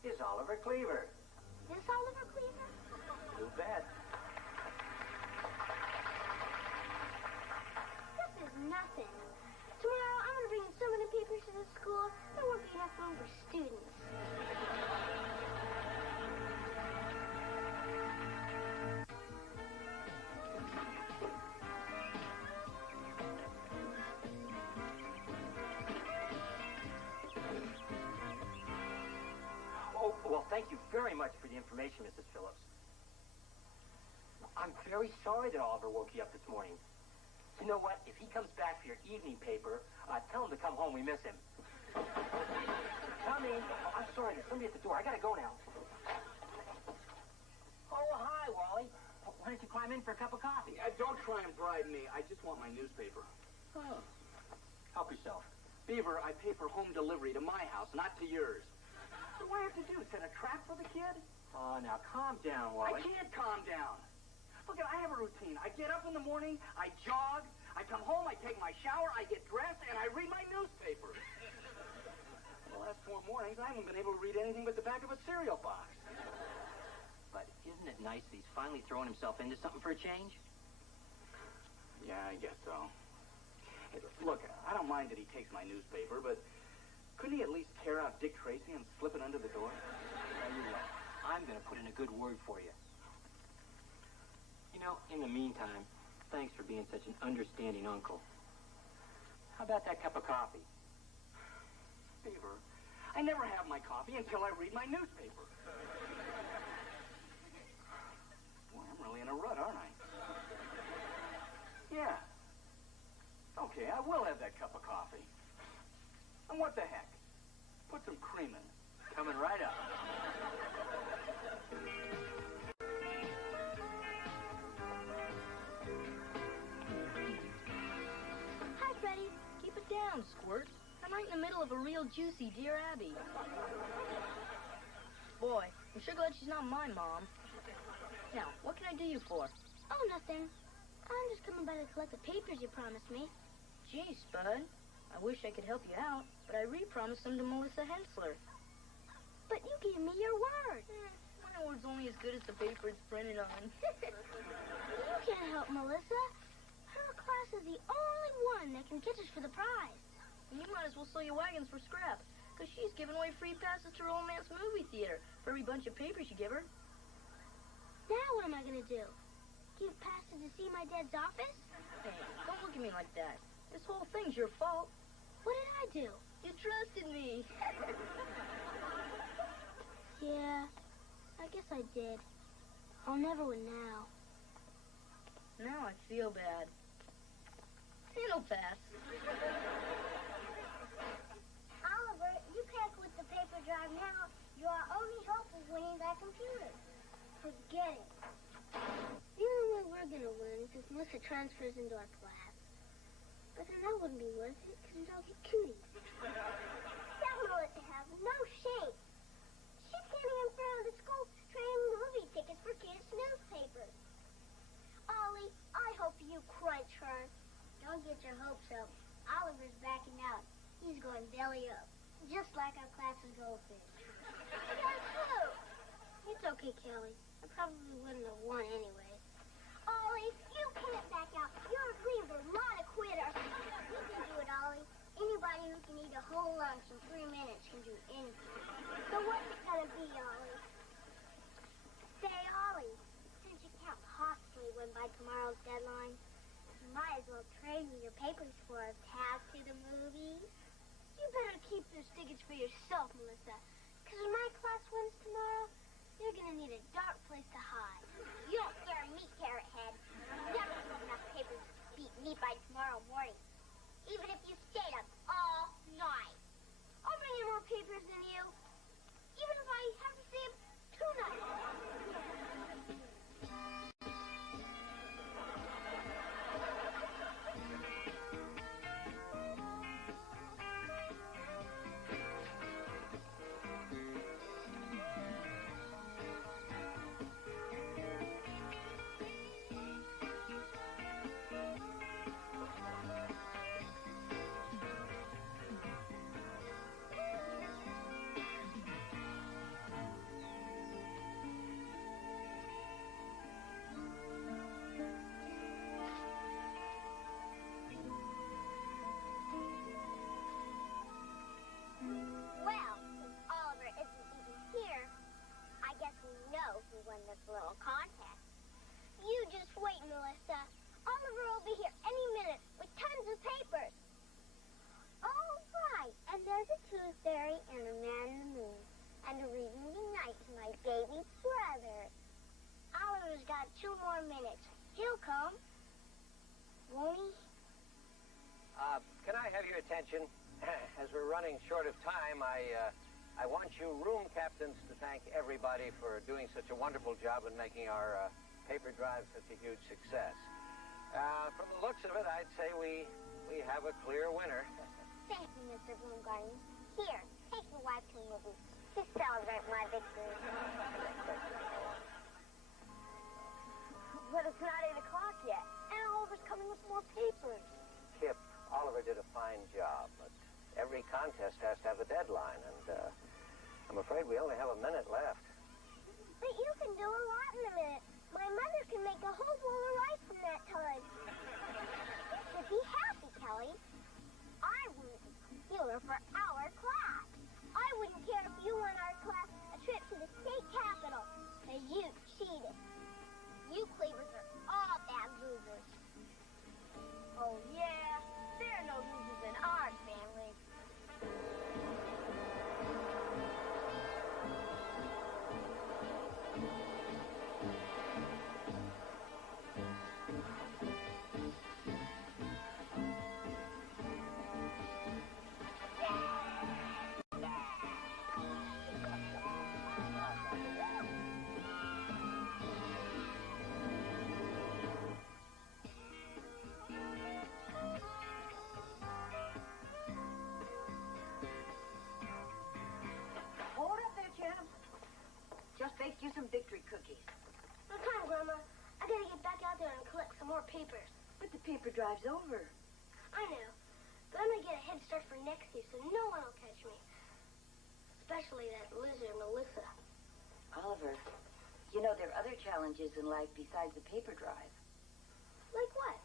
is Oliver Cleaver. This Oliver Cleaver? You bet. This is nothing. Tomorrow, I'm going to bring in so many papers to the school, there won't be enough room for students. Oh, well, thank you very much for the information, Mrs. Phillips. I'm very sorry that Oliver woke you up this morning. You know what? If he comes back for your evening paper, tell him to come home. We miss him. Come in. Oh, I'm sorry. There's somebody at the door. I gotta go now. Oh, hi, Wally. Why don't you climb in for a cup of coffee? Don't try and bribe me. I just want my newspaper. Oh. Help yourself. Beaver, I pay for home delivery to my house, not to yours. What do I have to do? Set a trap for the kid? Oh, now calm down, Wally. I can't calm down. Look, I have a routine. I get up in the morning, I jog, I come home, I take my shower, I get dressed, and I read my newspaper. The last 4 mornings, I haven't been able to read anything but the back of a cereal box. But isn't it nice that he's finally throwing himself into something for a change? Yeah, I guess so. Hey, look, I don't mind that he takes my newspaper, but couldn't he at least tear out Dick Tracy and slip it under the door? Tell you what, I'm going to put in a good word for you. You know, in the meantime, thanks for being such an understanding uncle. How about that cup of coffee? Beaver, I never have my coffee until I read my newspaper. Boy, I'm really in a rut, aren't I? Yeah. Okay, I will have that cup of coffee. And what the heck? Put some cream in it. Coming right up. Hi, Freddie. Keep it down, Squirt. I'm right in the middle of a real juicy Dear Abby. Boy, I'm sure glad she's not my mom. Now, what can I do you for? Oh, nothing. I'm just coming by to collect the papers you promised me. Gee, Spud. I wish I could help you out, but I re-promised them to Melissa Hensler. But you gave me your word. My word's only as good as the paper it's printed on. You can't help Melissa. Her class is the only one that can catch us for the prize. You might as well sell your wagons for scrap, because she's giving away free passes to her old man's movie theater for every bunch of papers you give her. Now what am I going to do? Give passes to see my dad's office? Hey, don't look at me like that. This whole thing's your fault. What did I do? You trusted me. Yeah, I guess I did. I'll never win now. Now I feel bad. It'll pass. Oliver, you can't quit the paper drive now. Your only hope is winning that computer. Forget it. The only way we're going to Melissa transfers into our class. But then that wouldn't be worth it, because we'd all get cooties. That Melissa has no shame. She's standing in front of the school trading movie tickets for kids' newspapers. Ollie, I hope you crunch her. Don't get your hopes up. Oliver's backing out. He's going belly up, just like our class's goldfish. That's true. It's okay, Kelly. I probably wouldn't have won anyway. Ollie, you can't back out. You're a Beaver, not a quitter. You can do it, Ollie. Anybody who can eat a whole lunch in 3 minutes can do anything. So what's it gonna be, Ollie? Say, Ollie, since you can't possibly win by tomorrow's deadline, you might as well trade me your papers for a pass to the movies. You better keep those tickets for yourself, Melissa. Because when my class wins tomorrow, you're gonna need a dark place to hide. You don't scare me, Carrot Head. Never have enough papers to beat me by tomorrow morning. Even if you stayed up all night. I'll bring in more papers than you. Even if I have to stay up 2 nights. Little contest. You just wait, Melissa. Oliver will be here any minute with tons of papers. All right. And there's a tooth fairy and a man in the moon. And a reading goodnight to my baby brother. Oliver's got 2 more minutes. He'll come. Won't he? Can I have your attention? As we're running short of time, I want you room captains to thank everybody for doing such a wonderful job in making our paper drive such a huge success. From the looks of it, I'd say we have a clear winner. Thank you, Mr. Bloomgarden. Here, take the webtoon movie to celebrate my victory. But it's not 8 o'clock yet, and Oliver's coming with more papers. Kip, Oliver did a fine job, but every contest has to have a deadline, and I'm afraid we only have a minute left. But you can do a lot in a minute. My mother can make a whole bowl of rice in that time. You should be happy, Kelly. I wouldn't be computer for our class. I wouldn't care if you won our class a trip to the state capitol, because you cheated. You Cleavers are all bad losers. Oh, yeah? There are no losers in our family. Just baked you some victory cookies. No time, Grandma. I gotta get back out there and collect some more papers. But the paper drive's over. I know. But I'm gonna get a head start for next year so no one will catch me. Especially that lizard, Melissa. Oliver, you know there are other challenges in life besides the paper drive. Like what?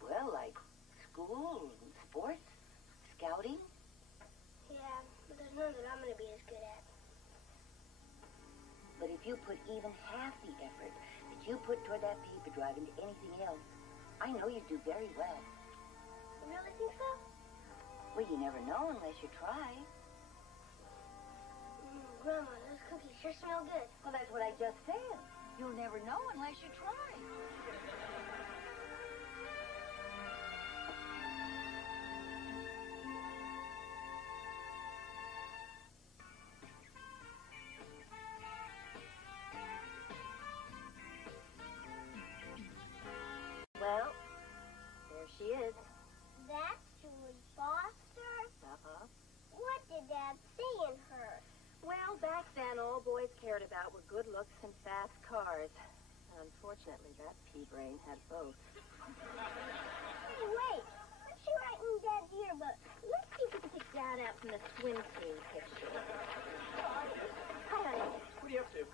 Well, like school, sports, scouting. Yeah, but there's none that I'm gonna be as good at. But if you put even half the effort that you put toward that paper drive into anything else, I know you'd do very well. You really think so? Well, you never know unless you try. Grandma, those cookies sure smell good. Well, that's what I just said. You'll never know unless you try. only that pea-brain had both. Hey, wait. What's she writing in Dad's yearbook? Let's see if we can pick that out from the swim team picture. Hi, honey. What are you up to?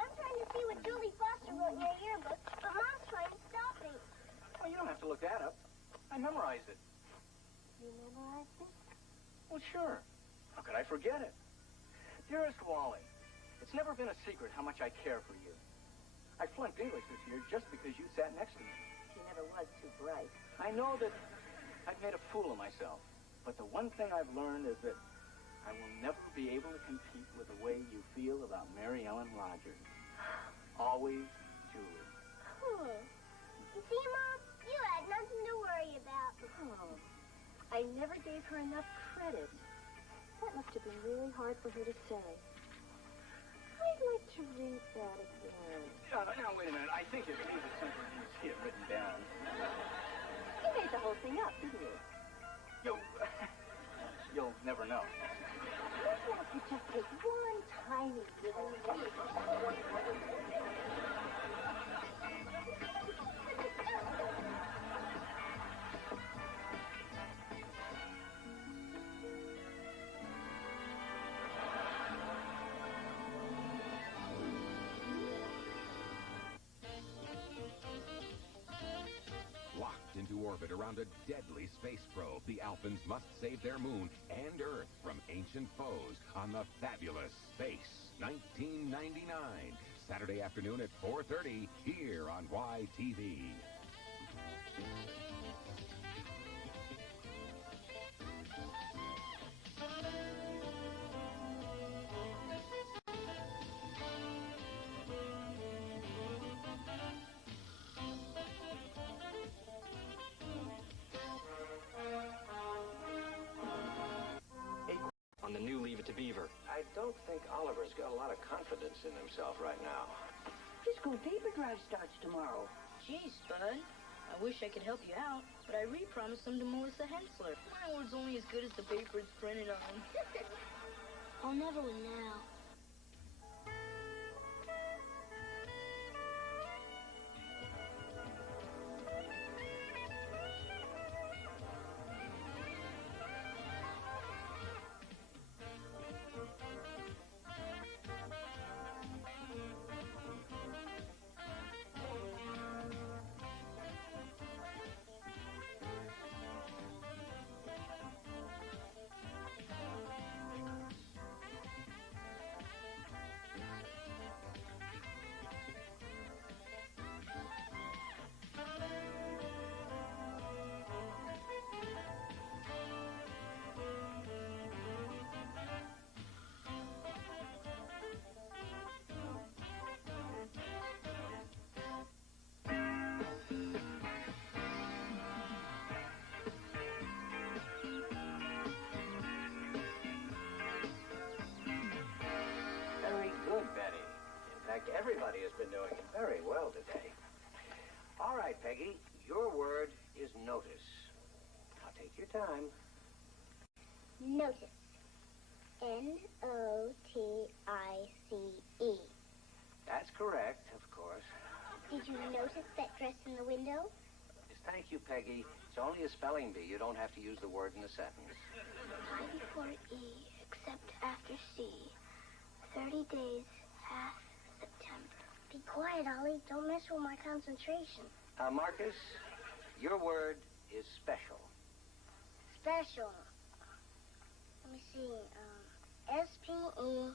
I'm trying to see what Julie Foster wrote in her yearbook, but Mom's trying to stop me. Well, you don't have to look that up. I memorized it. You memorized it? Well, sure. How could I forget it? Dearest Wally, it's never been a secret how much I care for you. I flunked English this year just because you sat next to me. She never was too bright. I know that I've made a fool of myself, but the one thing I've learned is that I will never be able to compete with the way you feel about Mary Ellen Rogers. Always, Julie. You see, Mom? You had nothing to worry about. Oh, I never gave her enough credit. That must have been really hard for her to say. I'd like to read that again. Now, wait a minute. I think it's easy to see it written down. You made the whole thing up, didn't you? You'll never know. What if you just take one tiny little leap? Locked into orbit around a deadly space probe, the Alphans must save their moon and Earth from ancient foes on the fabulous Space 1999. Saturday afternoon at 4:30 here on YTV. On the new Leave It to Beaver. I don't think Oliver's got a lot of confidence in himself right now. His school paper drive starts tomorrow. Geez, Bud. I wish I could help you out, but I re-promised them to Melissa Hensler. My word's only as good as the paper it's printed on. I'll never win now. Very good, Betty. In fact, everybody has been doing very well today. All right, Peggy, your word is notice. Now take your time. Notice. N-O-T-I-C-E. That's correct, of course. Did you notice that dress in the window? Thank you, Peggy. It's only a spelling bee. You don't have to use the word in a sentence. I before E, except after C. 30 days, half September. Be quiet, Ollie. Don't mess with my concentration. Marcus, your word is special. Special. Let me see. S-P-E.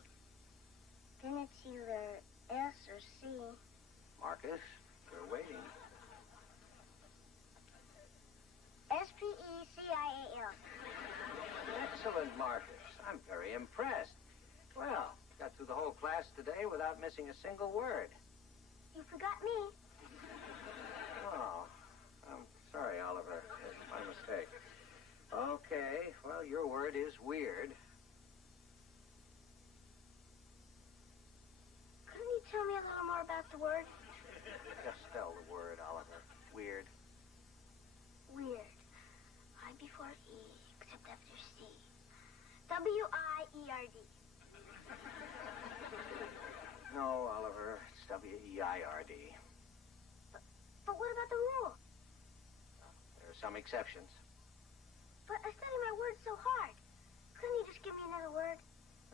Then it's either S or C. Marcus, we're waiting. S-P-E-C-I-A-L. Excellent, Marcus. I'm very impressed. Well, got through the whole class today without missing a single word. You forgot me. Oh, I'm sorry, Oliver. It's my mistake. Okay, well, your word is weird. Couldn't you tell me a little more about the word? Just spell the word, Oliver. Weird. Weird. I before E, except after C. W-I-E-R-D. No, Oliver, it's W-E-I-R-D. some exceptions. But I study my words so hard. Couldn't you just give me another word?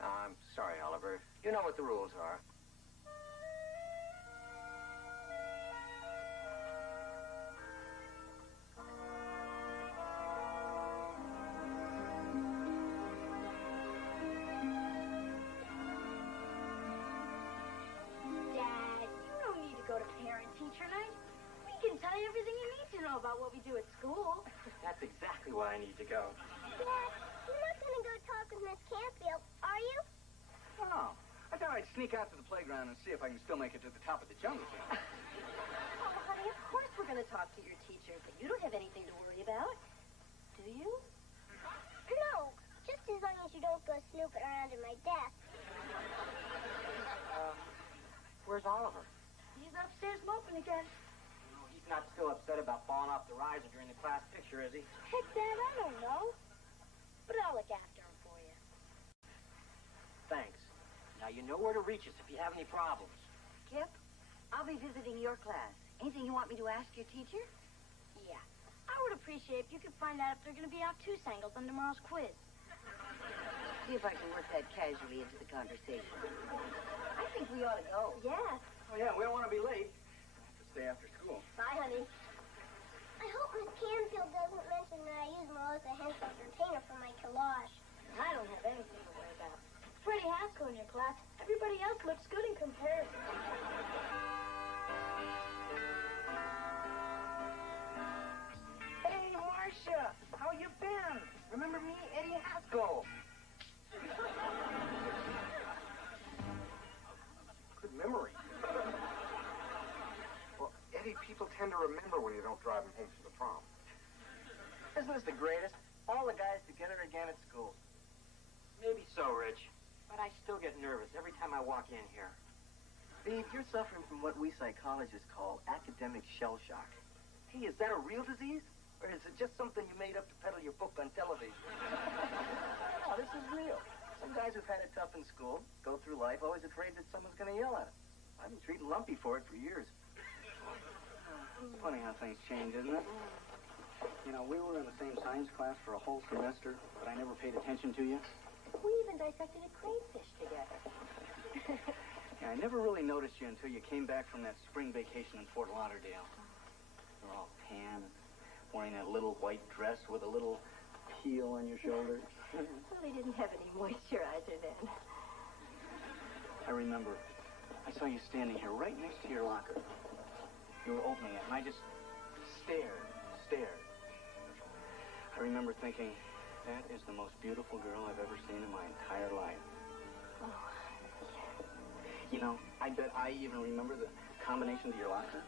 I'm sorry, Oliver. You know what the rules are. Dad, you don't need to go to parent-teacher night. We can tell you everything you need to know about what we do at school. That's exactly why I need to go. Dad, you're not going to go talk with Miss Canfield, are you? Oh, I thought I'd sneak out to the playground and see if I can still make it to the top of the jungle gym. Oh, honey, of course we're going to talk to your teacher, but you don't have anything to worry about. Do you? No, just as long as you don't go snooping around in my desk. Where's Oliver? He's upstairs moping again. No, he's not still upset about falling off the riser during the class picture, is he? Heck, Dad, I don't know. But I'll look after him for you. Thanks. Now you know where to reach us if you have any problems. Kip, I'll be visiting your class. Anything you want me to ask your teacher? Yeah. I would appreciate if you could find out if they're going to be obtuse-angled on tomorrow's quiz. See if I can work that casually into the conversation. I think we ought to go. Yes. Oh, yeah, we don't want to be late. We'll have to stay after school. Bye, honey. I hope Miss Canfield doesn't mention that I use Melissa Hensley's retainer for my collage. I don't have anything to worry about. Freddie Haskell in your class. Everybody else looks good in comparison. Hey, Marcia! How you been? Remember me, Eddie Haskell? Good memory. Well, Eddie, people tend to remember when you don't drive them home from the prom. Isn't this the greatest? All the guys together again at school. Maybe so, Rich. But I still get nervous every time I walk in here. Beaver, you're suffering from what we psychologists call academic shell shock. Hey, is that a real disease? Or is it just something you made up to peddle your book on television? No, this is real. Some guys who've had it tough in school go through life always afraid that someone's going to yell at them. I've been treating Lumpy for it for years. It's funny how things change, isn't it? You know, we were in the same science class for a whole semester, but I never paid attention to you. We even dissected a crayfish together. Yeah, I never really noticed you until you came back from that spring vacation in Fort Lauderdale. You were all tan and wearing that little white dress with a little heel on your shoulder. Well, he didn't have any moisturizer then. I remember. I saw you standing here right next to your locker. You were opening it, and I just stared. I remember thinking, that is the most beautiful girl I've ever seen in my entire life. Oh. You know, I bet I even remember the combination to your locker.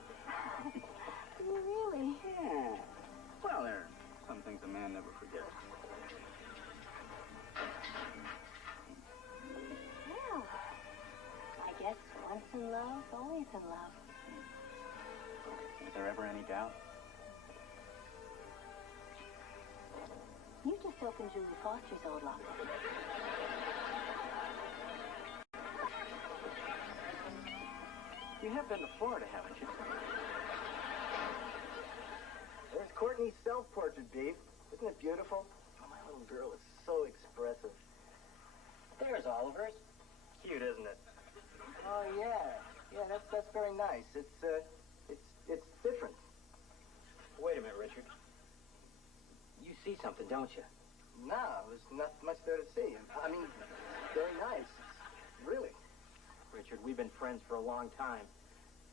Really? Yeah. Well, there are some things a man never forgets. Well, I guess once in love, always in love. Is there ever any doubt? You just opened Julie Foster's old locker. You have been to Florida, haven't you? There's Courtney's self-portrait, Beaver. Isn't it beautiful? Oh, my little girl is so expressive. There's Oliver's. Cute, isn't it? Oh, yeah. Yeah, that's very nice. It's different. Wait a minute, Richard. You see something, don't you? No, there's not much there to see. I mean, very nice. Really. Richard, we've been friends for a long time.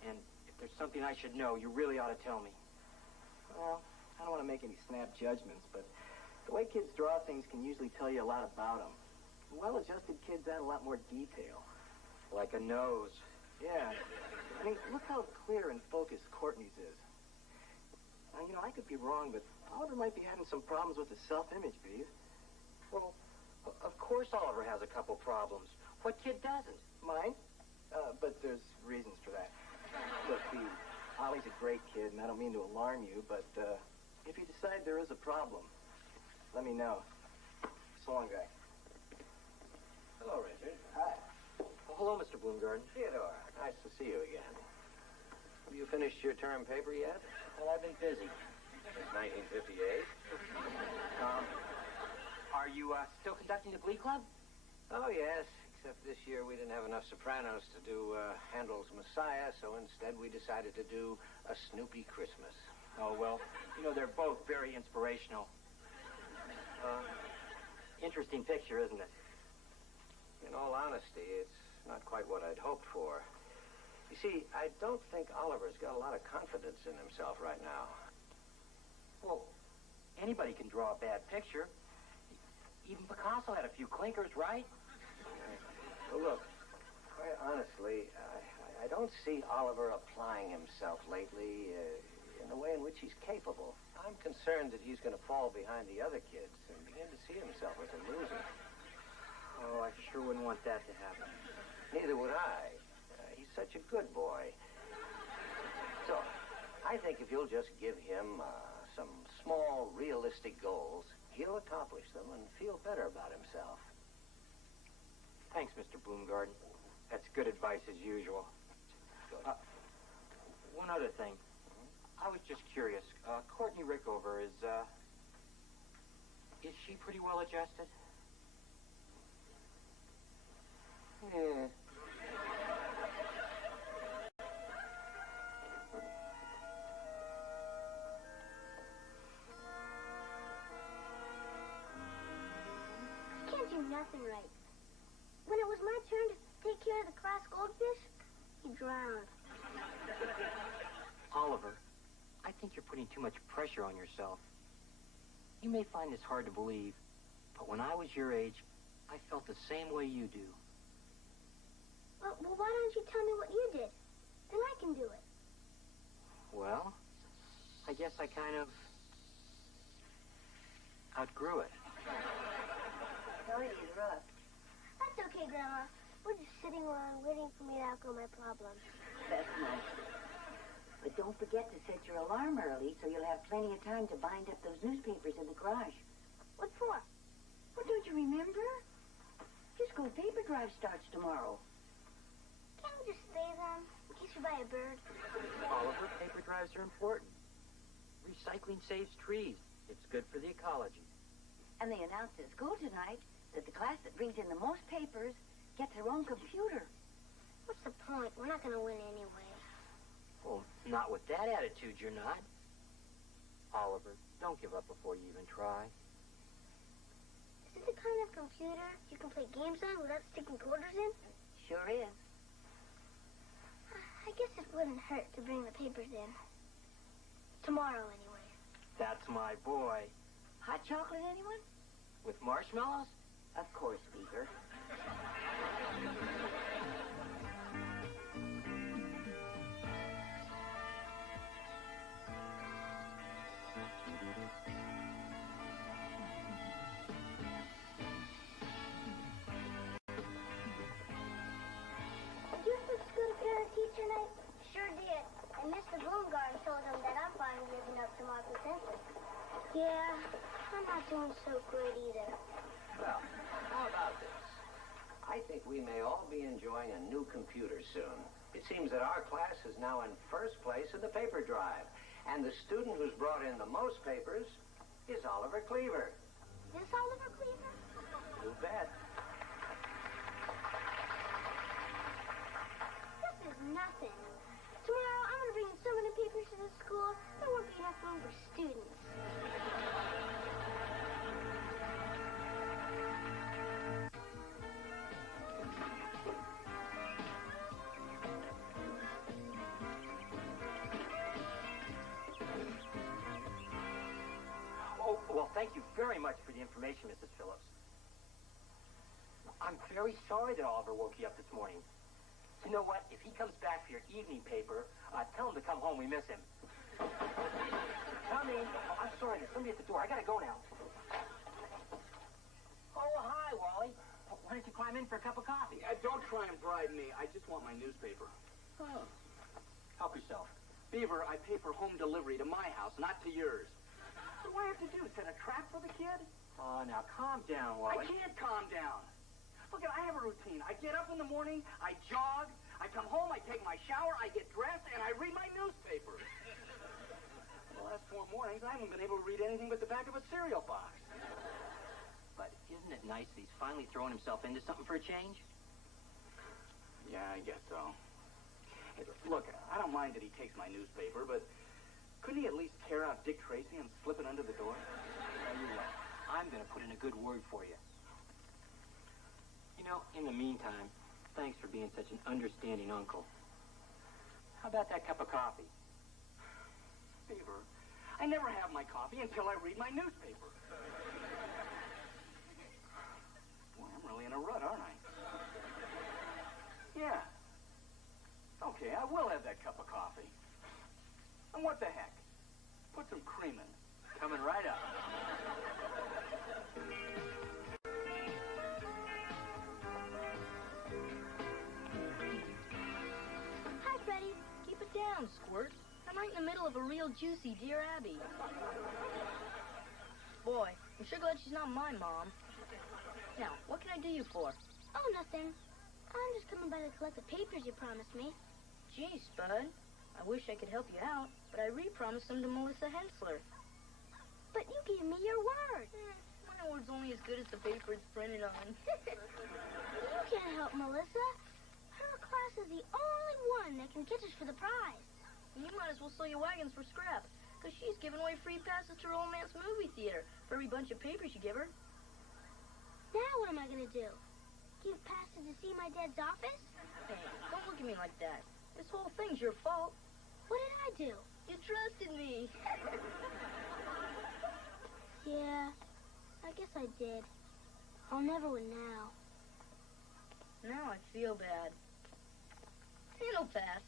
And if there's something I should know, you really ought to tell me. Well, I don't want to make any snap judgments, but the way kids draw things can usually tell you a lot about them. Well-adjusted kids add a lot more detail. Like a nose. Yeah. I mean, look how clear and focused Courtney's is. Now, you know, I could be wrong, but Oliver might be having some problems with his self-image, Beaver. Well, of course Oliver has a couple problems. What kid doesn't? Mine? But there's reasons for that. Look, Beaver, Ollie's a great kid, and I don't mean to alarm you, but if you decide there is a problem, let me know. So long, guy. Hello, Richard. Hi. Oh, hello, Mr. Bloomgarden. Theodore, nice to see you again. Have you finished your term paper yet? Well, I've been busy. Since 1958. Are you still conducting the Glee Club? Oh, yes. Except this year we didn't have enough sopranos to do Handel's Messiah, so instead we decided to do A Snoopy Christmas. Oh, well, you know, they're both very inspirational. Interesting picture, isn't it? In all honesty, it's not quite what I'd hoped for. You see, I don't think Oliver's got a lot of confidence in himself right now. Well, anybody can draw a bad picture. Even Picasso had a few clinkers, right? Well, look, quite honestly, I don't see Oliver applying himself lately in the way in which he's capable. I'm concerned that he's going to fall behind the other kids and begin to see himself as a loser. Oh, I sure wouldn't want that to happen. Neither would I. He's such a good boy. So, I think if you'll just give him some small, realistic goals, he'll accomplish them and feel better about himself. Thanks, Mr. Bloomgarden. That's good advice as usual. One other thing. I was just curious. Courtney Rickover is she pretty well adjusted? Yeah. Can't do nothing right. When it was my turn to take care of the class goldfish, he drowned. Oliver, I think you're putting too much pressure on yourself. You may find this hard to believe, but when I was your age, I felt the same way you do. Well, why don't you tell me what you did? Then I can do it. Well, I guess I kind of outgrew it. Sorry to interrupt. That's okay, Grandma. We're just sitting around waiting for me to outgrow my problems. That's nice. But don't forget to set your alarm early so you'll have plenty of time to bind up those newspapers in the garage. What for? Well, don't you remember? Your school paper drive starts tomorrow. Can't we just stay then, in case we buy a bird? Oliver, paper drives are important. Recycling saves trees. It's good for the ecology. And they announced at school tonight that the class that brings in the most papers gets their own computer. What's the point? We're not going to win anyway. Well, not with that attitude, you're not. Oliver, don't give up before you even try. Is this the kind of computer you can play games on without sticking quarters in? Sure is. I guess it wouldn't hurt to bring the papers in. Tomorrow, anyway. That's my boy. Hot chocolate, anyone? With marshmallows? Of course, Beaver. Did you have to go to parent-teacher night? Sure did. And Mr. Bloomgarden told him that I'm finally living up to my potential. Yeah, I'm not doing so great either. Well, how about this? I think we may all be enjoying a new computer soon. It seems that our class is now in first place in the paper drive. And the student who's brought in the most papers is Oliver Cleaver. This Oliver Cleaver? You bet. This is nothing. Tomorrow, I'm going to bring in so many papers to the school, there won't be enough room for students. Oh, well, thank you very much for the information, Mrs. Phillips. I'm very sorry that Oliver woke you up this morning. You know what? If he comes back for your evening paper, tell him to come home. We miss him. Come in. Oh, I'm sorry. There's somebody at the door. I gotta go now. Oh, hi, Wally. Why don't you climb in for a cup of coffee? Don't try and bribe me. I just want my newspaper. Oh. Help yourself. Beaver, I pay for home delivery to my house, not to yours. So what do I have to do? Set a trap for the kid? Oh, now calm down, Wally. I can't calm down. Look, I have a routine. I get up in the morning, I jog, I come home, I take my shower, I get dressed, and I read my newspaper. For the last 4 mornings, I haven't been able to read anything but the back of a cereal box. But isn't it nice that he's finally throwing himself into something for a change? Yeah, I guess so. Hey, look, I don't mind that he takes my newspaper, but couldn't he at least tear out Dick Tracy and slip it under the door? Tell you what, I'm going to put in a good word for you. You know, in the meantime, thanks for being such an understanding uncle. How about that cup of coffee? Beaver, I never have my coffee until I read my newspaper. Boy, I'm really in a rut, aren't I? Yeah. Okay, I will have that cup of coffee. And what the heck? Put some cream in it. Coming right up. Hi, Freddie. Keep it down, Squirt. I'm right in the middle of a real juicy Dear Abby. Boy, I'm sure glad she's not my mom. Now, what can I do you for? Oh, nothing. I'm just coming by to collect the papers you promised me. Gee, Spud. I wish I could help you out, but I re-promised them to Melissa Hensler. But you gave me your word. My word's only as good as the paper it's printed on. You can't help Melissa. Her class is the only one that can get us for the prize. You might as well sell your wagons for scrap, because she's giving away free passes to Romance Movie Theater for every bunch of papers you give her. Now what am I going to do? Give passes to see my dad's office? Hey, don't look at me like that. This whole thing's your fault. What did I do? You trusted me. Yeah, I guess I did. I'll never win now. Now I feel bad. It'll pass.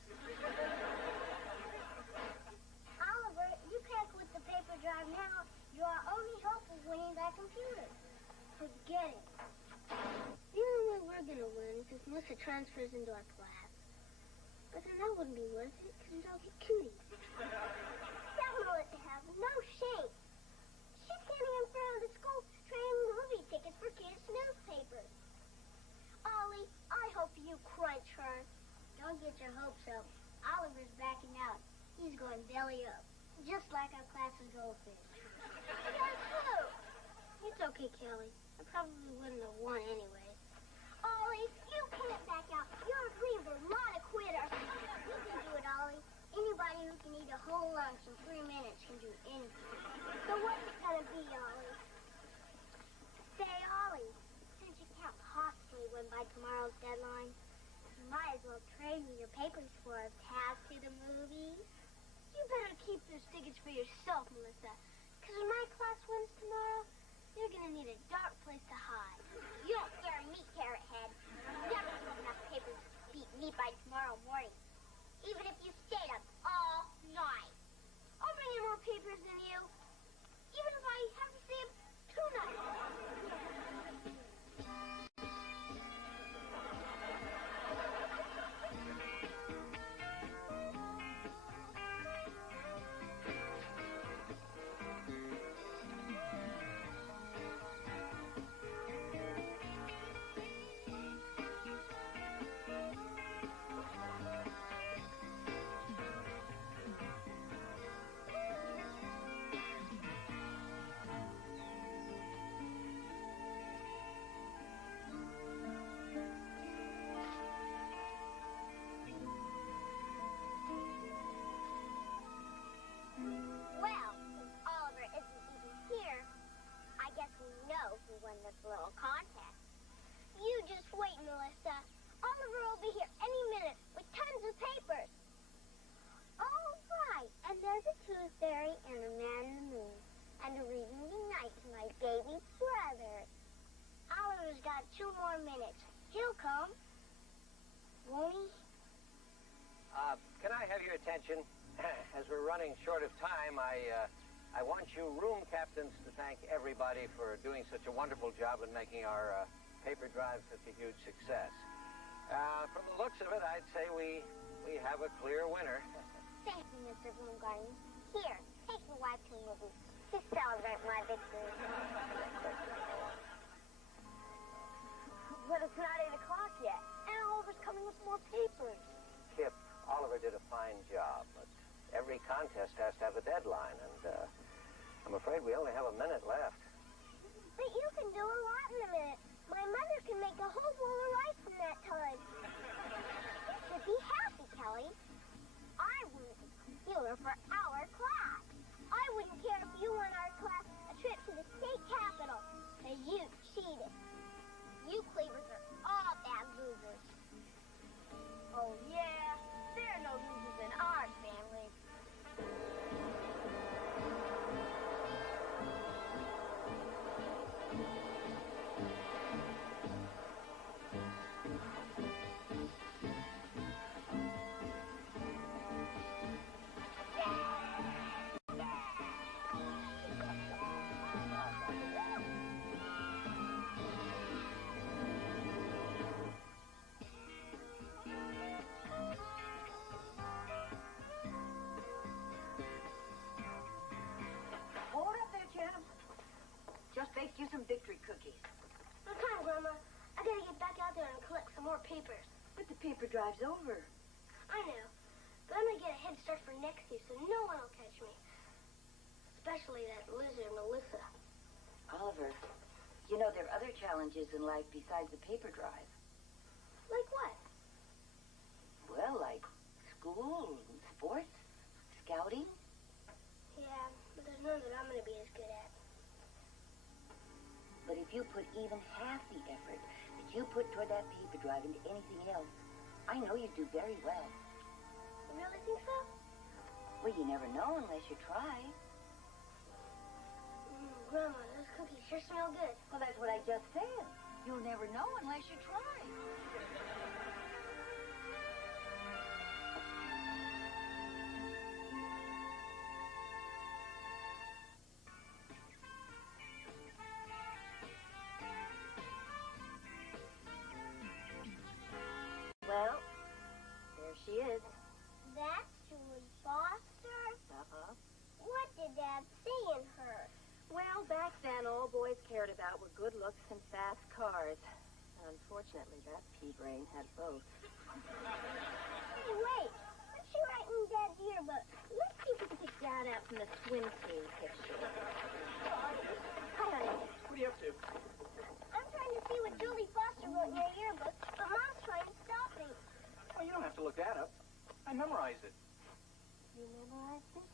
Oliver, you can't quit the paper drive now. You are only hope of winning that computer. Forget it. The only way we're going to win is if Melissa transfers into our class. But then that wouldn't be worth it, because we'd all get cooties. That Melissa has no shame. She's standing in front of the school trading movie tickets for kids' newspapers. Ollie, I hope you crunch her. Don't get your hopes up. Oliver's backing out. He's going belly up, just like our class's goldfish. That's true. It's okay, Kelly. I probably wouldn't have won anyway. Ollie, you can't back out. You're a Beaver, not a quitter. You can do it, Ollie. Anybody who can eat a whole lunch in 3 minutes can do anything. So what's it gonna be, Ollie? Say, Ollie, since you can't possibly win by tomorrow's deadline, you might as well trade me your papers for a pass to the movies. You better keep those tickets for yourself, Melissa. Because when my class wins tomorrow, you're going to need a dark place to hide. You don't scare me, Carrot Head. Never have enough papers to beat me by tomorrow morning. Even if you stayed up all night. I'll bring in more papers than you. Even if I have to stay up 2 nights. Well, since Oliver isn't even here, I guess we know who won this little contest. You just wait, Melissa. Oliver will be here any minute with tons of papers. Oh, right. And there's a tooth fairy and a man in the moon. And a reading tonight to my baby brother. Oliver's got 2 more minutes. He'll come. Won't he? Can I have your attention? As we're running short of time, I want you room captains to thank everybody for doing such a wonderful job in making our paper drive such a huge success. From the looks of it, I'd say we have a clear winner. Thank you, Mr. Bloomgarden. Here, take the wife to a movie to celebrate my victory. But it's not 8 o'clock yet, and Oliver's coming with more papers. Kip, Oliver did a fine job, but every contest has to have a deadline, and I'm afraid we only have a minute left. But you can do a lot in a minute. My mother can make a whole bowl of rice in that time. You should be happy, Kelly. I wouldn't steal her for our class. I wouldn't care if you won our class a trip to the state capitol. And you cheated. You Cleavers are all bad losers. Oh, yeah? There are no losers in our family. Hold up there, champ. Just baked you some victory cookies. No time, Grandma. I gotta get back out there and collect some more papers. But the paper drive's over. I know. But I'm gonna get a head start for next year so no one will catch me. Especially that loser, Melissa. Oliver, you know there are other challenges in life besides the paper drive. Like what? Well, like school, sports, scouting. Yeah, but there's none that I'm gonna be as good at. But if you put even half the effort that you put toward that paper drive into anything else, I know you'd do very well. You really think so? Well, you never know unless you try. Grandma, those cookies sure smell good. Well, that's what I just said. You'll never know unless you try. Well, there she is. That's Julie Foster? Uh-huh. What did Dad see in her? Well, back then, all boys cared about were good looks and fast cars. Unfortunately, that pea-brain had both. Hey, wait. What's she writing in Dad's yearbook? Let's see if we can pick that out from the swim team picture. Hi, honey. What are you up to? I'm trying to see what Julie Foster wrote in her yearbook, but Mom's trying to stop me. Oh, you don't have to look that up. I memorized it. You memorized it?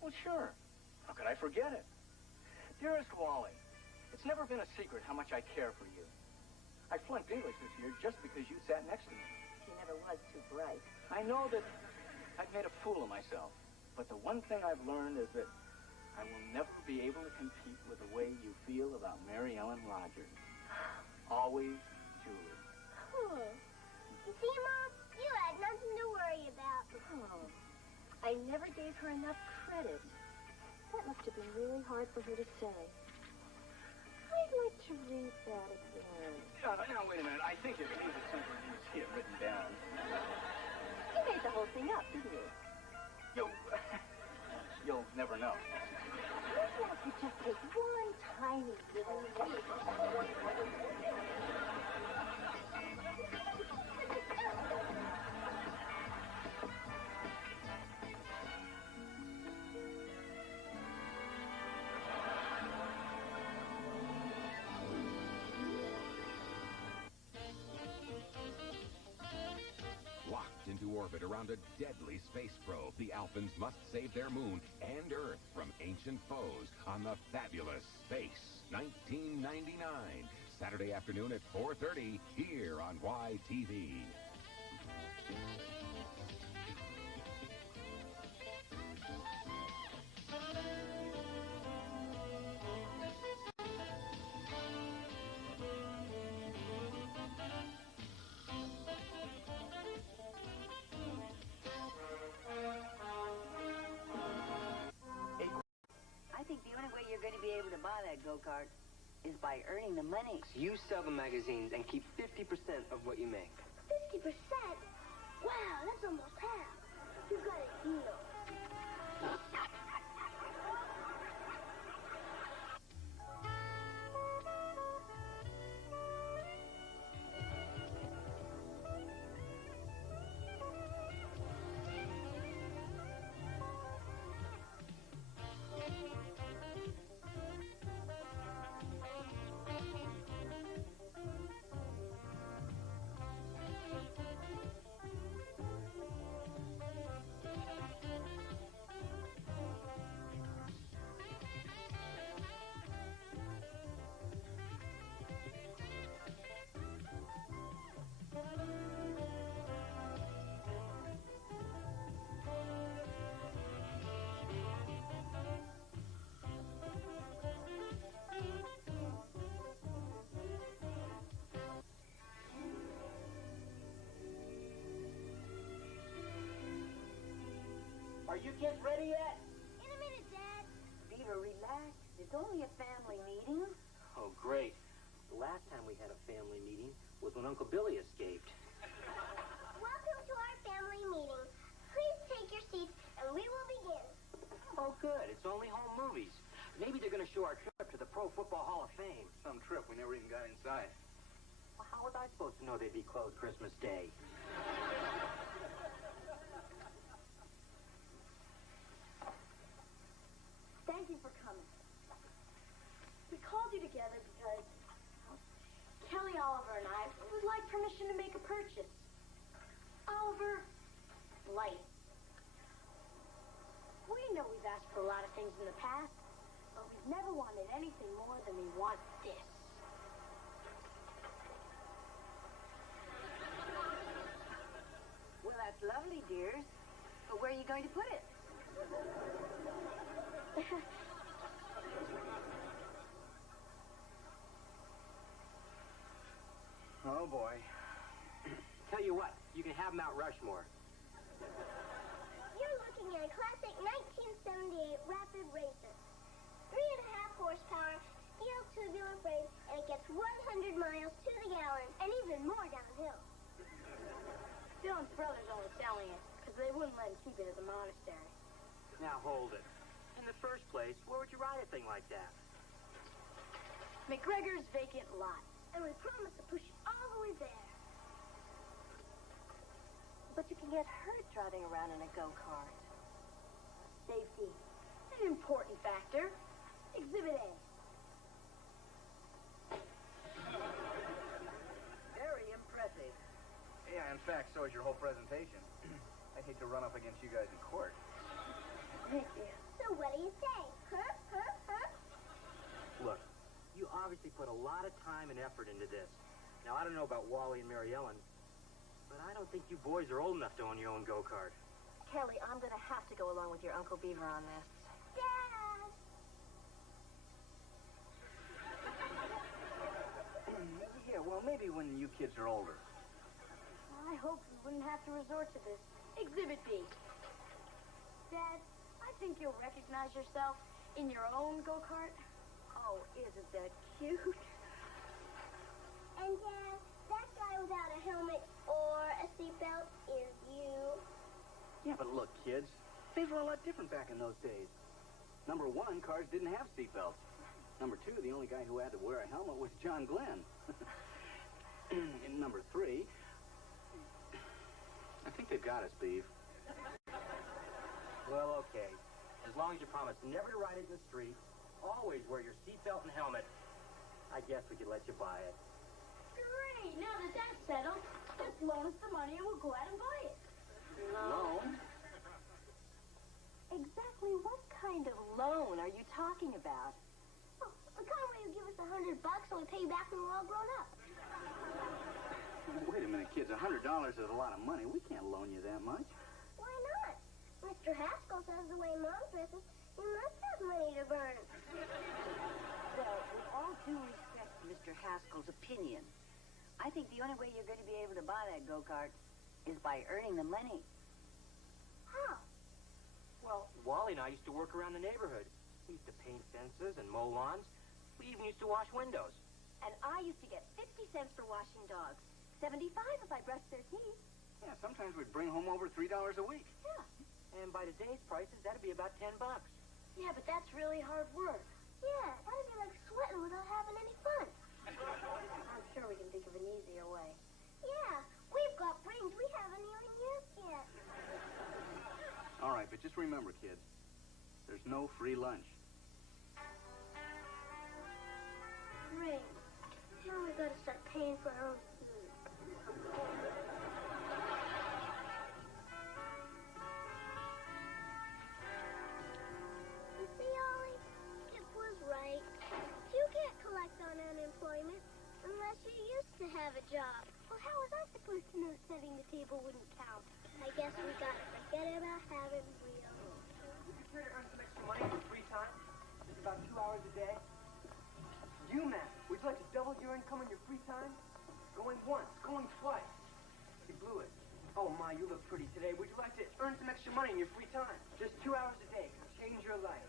Well, sure. How could I forget it? Dearest Wally, it's never been a secret how much I care for you. I flunked English this year just because you sat next to me. She never was too bright. I know that I've made a fool of myself, but the one thing I've learned is that I will never be able to compete with the way you feel about Mary Ellen Rogers. Always, Julie. You see, Mom? You had nothing to worry about. Oh, I never gave her enough credit. That must have been really hard for her to say. I'd like to read that again. Now, wait a minute. I think it means it's something you see it written down. You made the whole thing up, didn't you? You'll never know. What if you just take one tiny little leap? Into orbit around a deadly space probe, the Alphans must save their moon and Earth from ancient foes on the fabulous Space 1999. Saturday afternoon at 4:30 here on YTV. I think the only way you're going to be able to buy that go-kart is by earning the money. So you sell the magazines and keep 50% of what you make. 50%? Wow, that's almost half. You got a deal. Are you kids ready yet? In a minute, Dad. Beaver, relax. It's only a family meeting. Oh, great. The last time we had a family meeting was when Uncle Billy escaped. Welcome to our family meeting. Please take your seats, and we will begin. Oh, good. It's only home movies. Maybe they're going to show our trip to the Pro Football Hall of Fame. Some trip. We never even got inside. Well, how was I supposed to know they'd be closed Christmas Day? Thank you for coming. We called you together because Kelly, Oliver, and I would like permission to make a purchase. Oliver, light. We know we've asked for a lot of things in the past, but we've never wanted anything more than we want this. Well, that's lovely, dears. But where are you going to put it? Oh, boy. Tell you what, you can have Mount Rushmore. You're looking at a classic 1978 Rapid Racer. 3.5 horsepower, steel tubular frame, and it gets 100 miles to the gallon, and even more downhill. Dylan's brothers only selling it because they wouldn't let him keep it at the monastery. Now, hold it. In the first place, where would you ride a thing like that? McGregor's vacant lot. And we promise to push you all the way there. But you can get hurt driving around in a go-kart. Safety. An important factor. Exhibit A. Very impressive. Yeah, in fact, so is your whole presentation. I'd hate to run up against you guys in court. Thank you. So what do you say? Huh? Huh? Huh? Look, you obviously put a lot of time and effort into this. Now, I don't know about Wally and Mary Ellen, but I don't think you boys are old enough to own your own go-kart. Kelly, I'm going to have to go along with your Uncle Beaver on this. Dad! Yeah, well, maybe when you kids are older. I hope we wouldn't have to resort to this. Exhibit B. Dad, I think you'll recognize yourself in your own go-kart. Oh, isn't that cute? And Dad, that guy without a helmet or a seatbelt is you. Yeah, but look, kids, things were a lot different back in those days. Number one, cars didn't have seatbelts. Number two, the only guy who had to wear a helmet was John Glenn. And number three, I think they've got us, Beav. Well, okay. As long as you promise never to ride it in the street, always wear your seatbelt and helmet, I guess we could let you buy it. Great! Now that that's settled, just loan us the money and we'll go out and buy it. Loan? Exactly what kind of loan are you talking about? Oh, the kind where you give us $100 and we pay you back when we're all grown up. Wait a minute, kids. $100 is a lot of money. We can't loan you that much. Why not? Mr. Haskell says the way Mom dresses, you must have money to burn. Well, with all due respect to Mr. Haskell's opinion, I think the only way you're going to be able to buy that go-kart is by earning the money. How? Well, Wally and I used to work around the neighborhood. We used to paint fences and mow lawns. We even used to wash windows. And I used to get 50 cents for washing dogs. 75 if I brushed their teeth. Yeah, sometimes we'd bring home over $3 a week. Yeah. And by today's prices, that'd be about $10. Yeah, but that's really hard work. Yeah, that'd be like sweating without having any fun. I'm sure we can think of an easier way. Yeah, we've got brains we haven't even used yet. All right, but just remember, kids, there's no free lunch. Great. Now we gotta start paying for our own food. You see, Ollie? It was right. You can't collect on unemployment unless you used to have a job. Well, how was I supposed to know setting the table wouldn't count? I guess we gotta forget about having real. Would you care to earn some extra money in your free time? Just about 2 hours a day? You, Matt, would you like to double your income in your free time? Going once, going twice. You blew it. Oh, Ma, you look pretty today. Would you like to earn some extra money in your free time? Just 2 hours a day can change your life.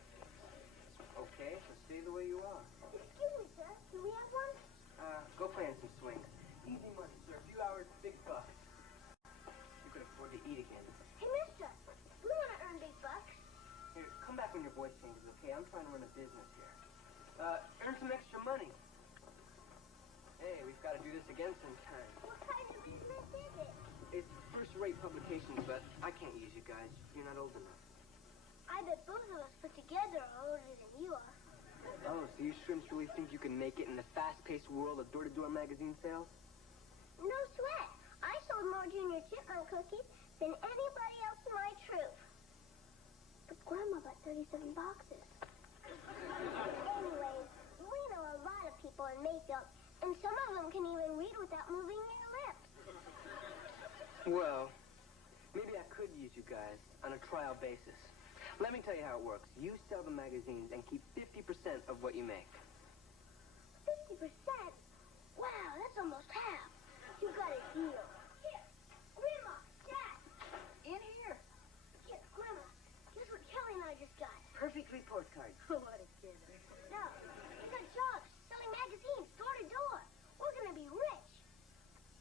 Okay, so stay the way you are. Excuse me, sir. Do we have one? Go play in some swings. Easy money, sir. A few hours, big bucks. You could afford to eat again. Hey, mister. We want to earn big bucks. Here, come back when your voice changes, okay? I'm trying to run a business here. Earn some extra money. Hey, we've got to do this again sometime. What kind of business is it? It's first-rate publications, but I can't use you guys. You're not old enough. I bet both of us put together are older than you are. Oh, so you shrimps really think you can make it in the fast-paced world of door-to-door magazine sales? No sweat. I sold more Junior Chipmunk cookies than anybody else in my troop. But Grandma bought 37 boxes. Anyways, we know a lot of people in Mayfield, and some of them can even read without moving their lips. Well, maybe I could use you guys on a trial basis. Let me tell you how it works. You sell the magazines and keep 50% of what you make. 50%? Wow, that's almost half. You got a deal. Here, Grandma, Dad. In here. Here, Grandma, guess what Kelly and I just got? Perfect report card. What a kid. No, we got jobs selling magazines door to door. We're going to be rich.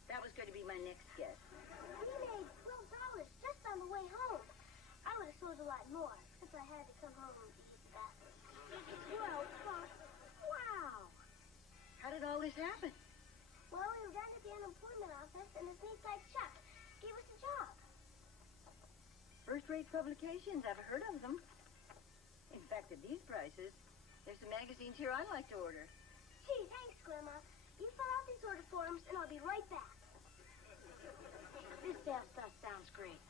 That was going to be my next guess. We made $12 just on the way home. I would have sold a lot more if I had to come home to eat the bathroom. $12. Wow. How did all this happen? Well, we were down at the unemployment office, and this neat guy Chuck gave us a job. First-rate publications. I've heard of them. In fact, at these prices, there's some magazines here I'd like to order. Gee, thanks, Grandma. You fill out these order forms, and I'll be right back. This sales stuff sounds great.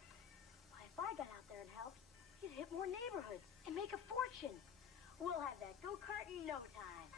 Why, if I got out there and helped, you'd hit more neighborhoods and make a fortune. We'll have that go-kart in no time.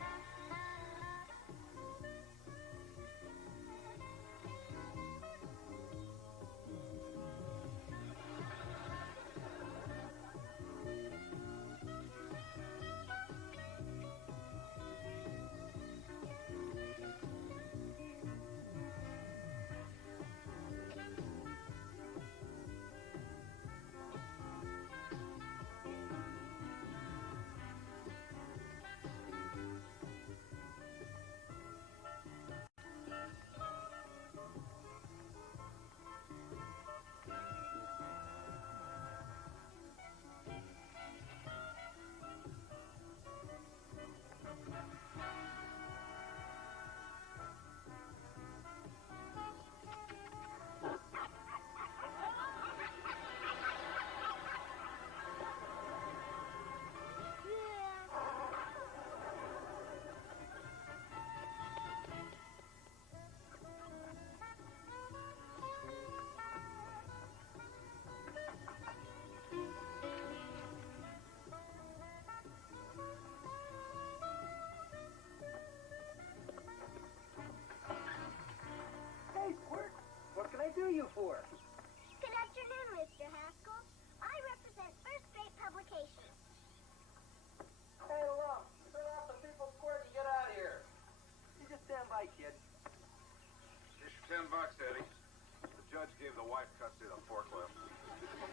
Do you for? Good afternoon, Mr. Haskell. I represent First Rate Publications. Hey, look. Turn off the People's Square and get out of here. You just stand by, kid. Here's your $10, Eddie. The judge gave the wife custody of the forklift.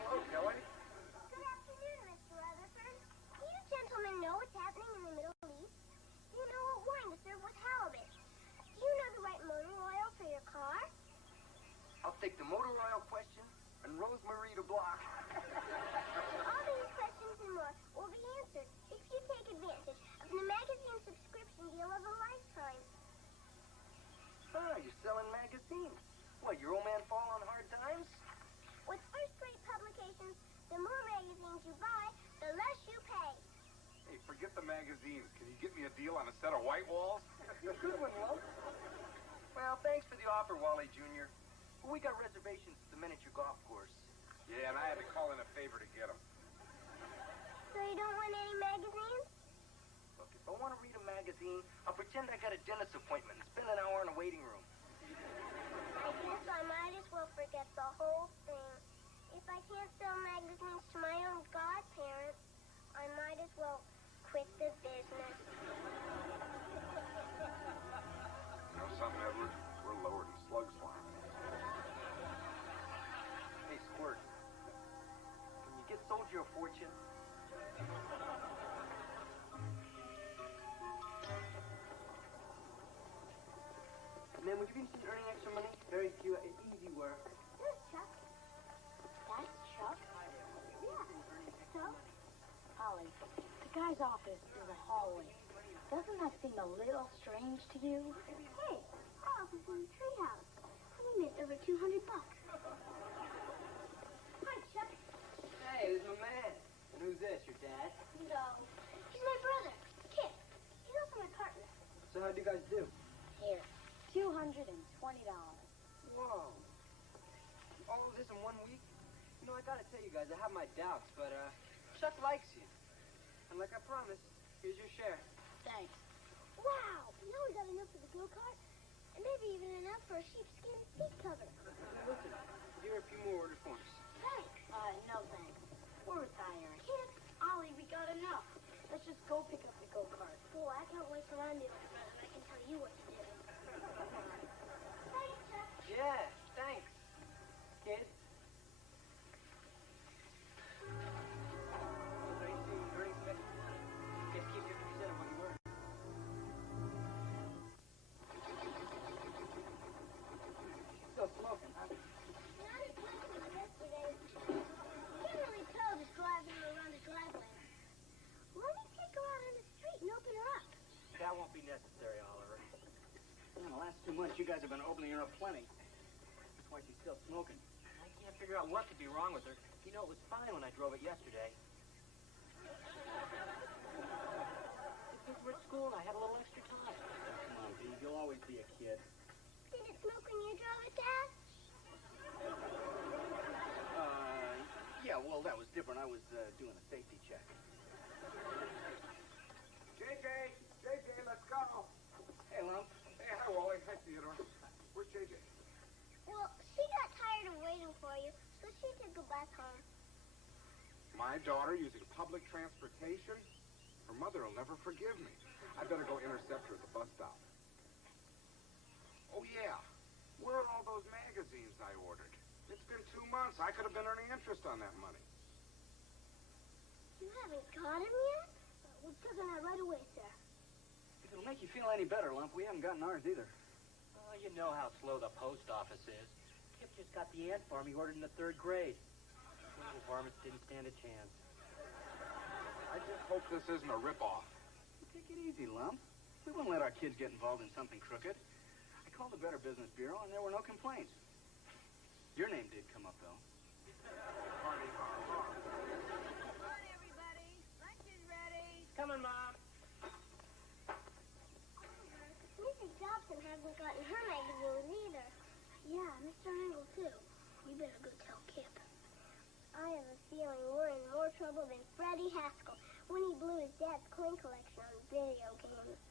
Hello, Kelly. Good afternoon, Mr. Rutherford. Do you gentlemen know what's happening in the Middle East? Do you know what wine to serve with halibut? Do you know the right motor oil for your car? I'll take the motor oil question and Rosemary to block. All these questions and more will be answered if you take advantage of the magazine subscription deal of a lifetime. Ah, you're selling magazines. What, your old man fall on hard times? With first-rate publications, the more magazines you buy, the less you pay. Hey, forget the magazines. Can you get me a deal on a set of white walls? Good one, Walt. Well, thanks for the offer, Wally Jr. We got reservations at the miniature golf course. Yeah, and I had to call in a favor to get them. So you don't want any magazines? Look, if I want to read a magazine, I'll pretend I got a dentist appointment and spend an hour in a waiting room. I guess I might as well forget the whole thing. If I can't sell magazines to my own godparents, I might as well quit the business. You know something, Edward? We're lower than slugs flying. sold you a fortune. Man, would you be interested in earning extra money? Very few, easy work. There's Chuck. That's Chuck? Yeah. So? Holly, the guy's office is a hallway. Doesn't that seem a little strange to you? Hey, our office is a treehouse. We made over $200. Hi, Chuck. Hey, who's my man? And who's this, your dad? No. He's my brother, Kip. He's also my partner. So how'd you guys do? Here, $220. Whoa. All of this in 1 week? You know, I gotta tell you guys, I have my doubts, but, Chuck likes you. And like I promised, here's your share. Thanks. Wow! Now we got enough for the go-kart, and maybe even enough for a sheepskin seat cover. Listen, here are a few more order forms. Thanks. No thanks. We're retiring. Kip. Ollie, we got enough. Let's just go pick up the go-kart. Boy, I can't wait till I'm the old man and I can tell you what to do. Thanks, Chuck. Yeah, thanks, kid. Still smoking, huh? Not as much as yesterday. Can't really tell just driving her around the driveway. Why don't you take her out on the street and open her up? That won't be necessary, Oliver. In the last 2 months, you guys have been opening her up plenty. That's why she's still smoking. I can't figure out what could be wrong with her. You know, it was fine when I drove it yesterday. The kids were at school and I had a little extra time. Come on, B, you'll always be a kid. Did it smoke when you drove it, Dad? Yeah, well, that was different. I was doing a safety check. JJ, let's go. Hey, Lump. Hey, hi, Wally. Hi, Theodore. Where's JJ? Well, she got tired of waiting for you, so she had to go back home. My daughter using public transportation? Her mother will never forgive me. I better go intercept her at the bus stop. Oh, yeah. Where are all those magazines I ordered? It's been 2 months. I could have been earning interest on that money. You haven't got him yet? We're taking that right away, sir. If it'll make you feel any better, Lump, we haven't gotten ours either. Oh, you know how slow the post office is. Kip just got the ant farm he ordered in the 3rd grade. Little varmints didn't stand a chance. I just hope this isn't a ripoff. Take it easy, Lump. We won't let our kids get involved in something crooked. I called the Better Business Bureau, and there were no complaints. Your name did come up, though. Party hard. Come on, everybody. Lunch is ready. Coming, Mom. Mrs. Dobson hasn't gotten her magazine either. Yeah, Mr. Angle, too. You better go tell Kip. I have a feeling we're in more trouble than Freddie Haskell when he blew his dad's coin collection on video games.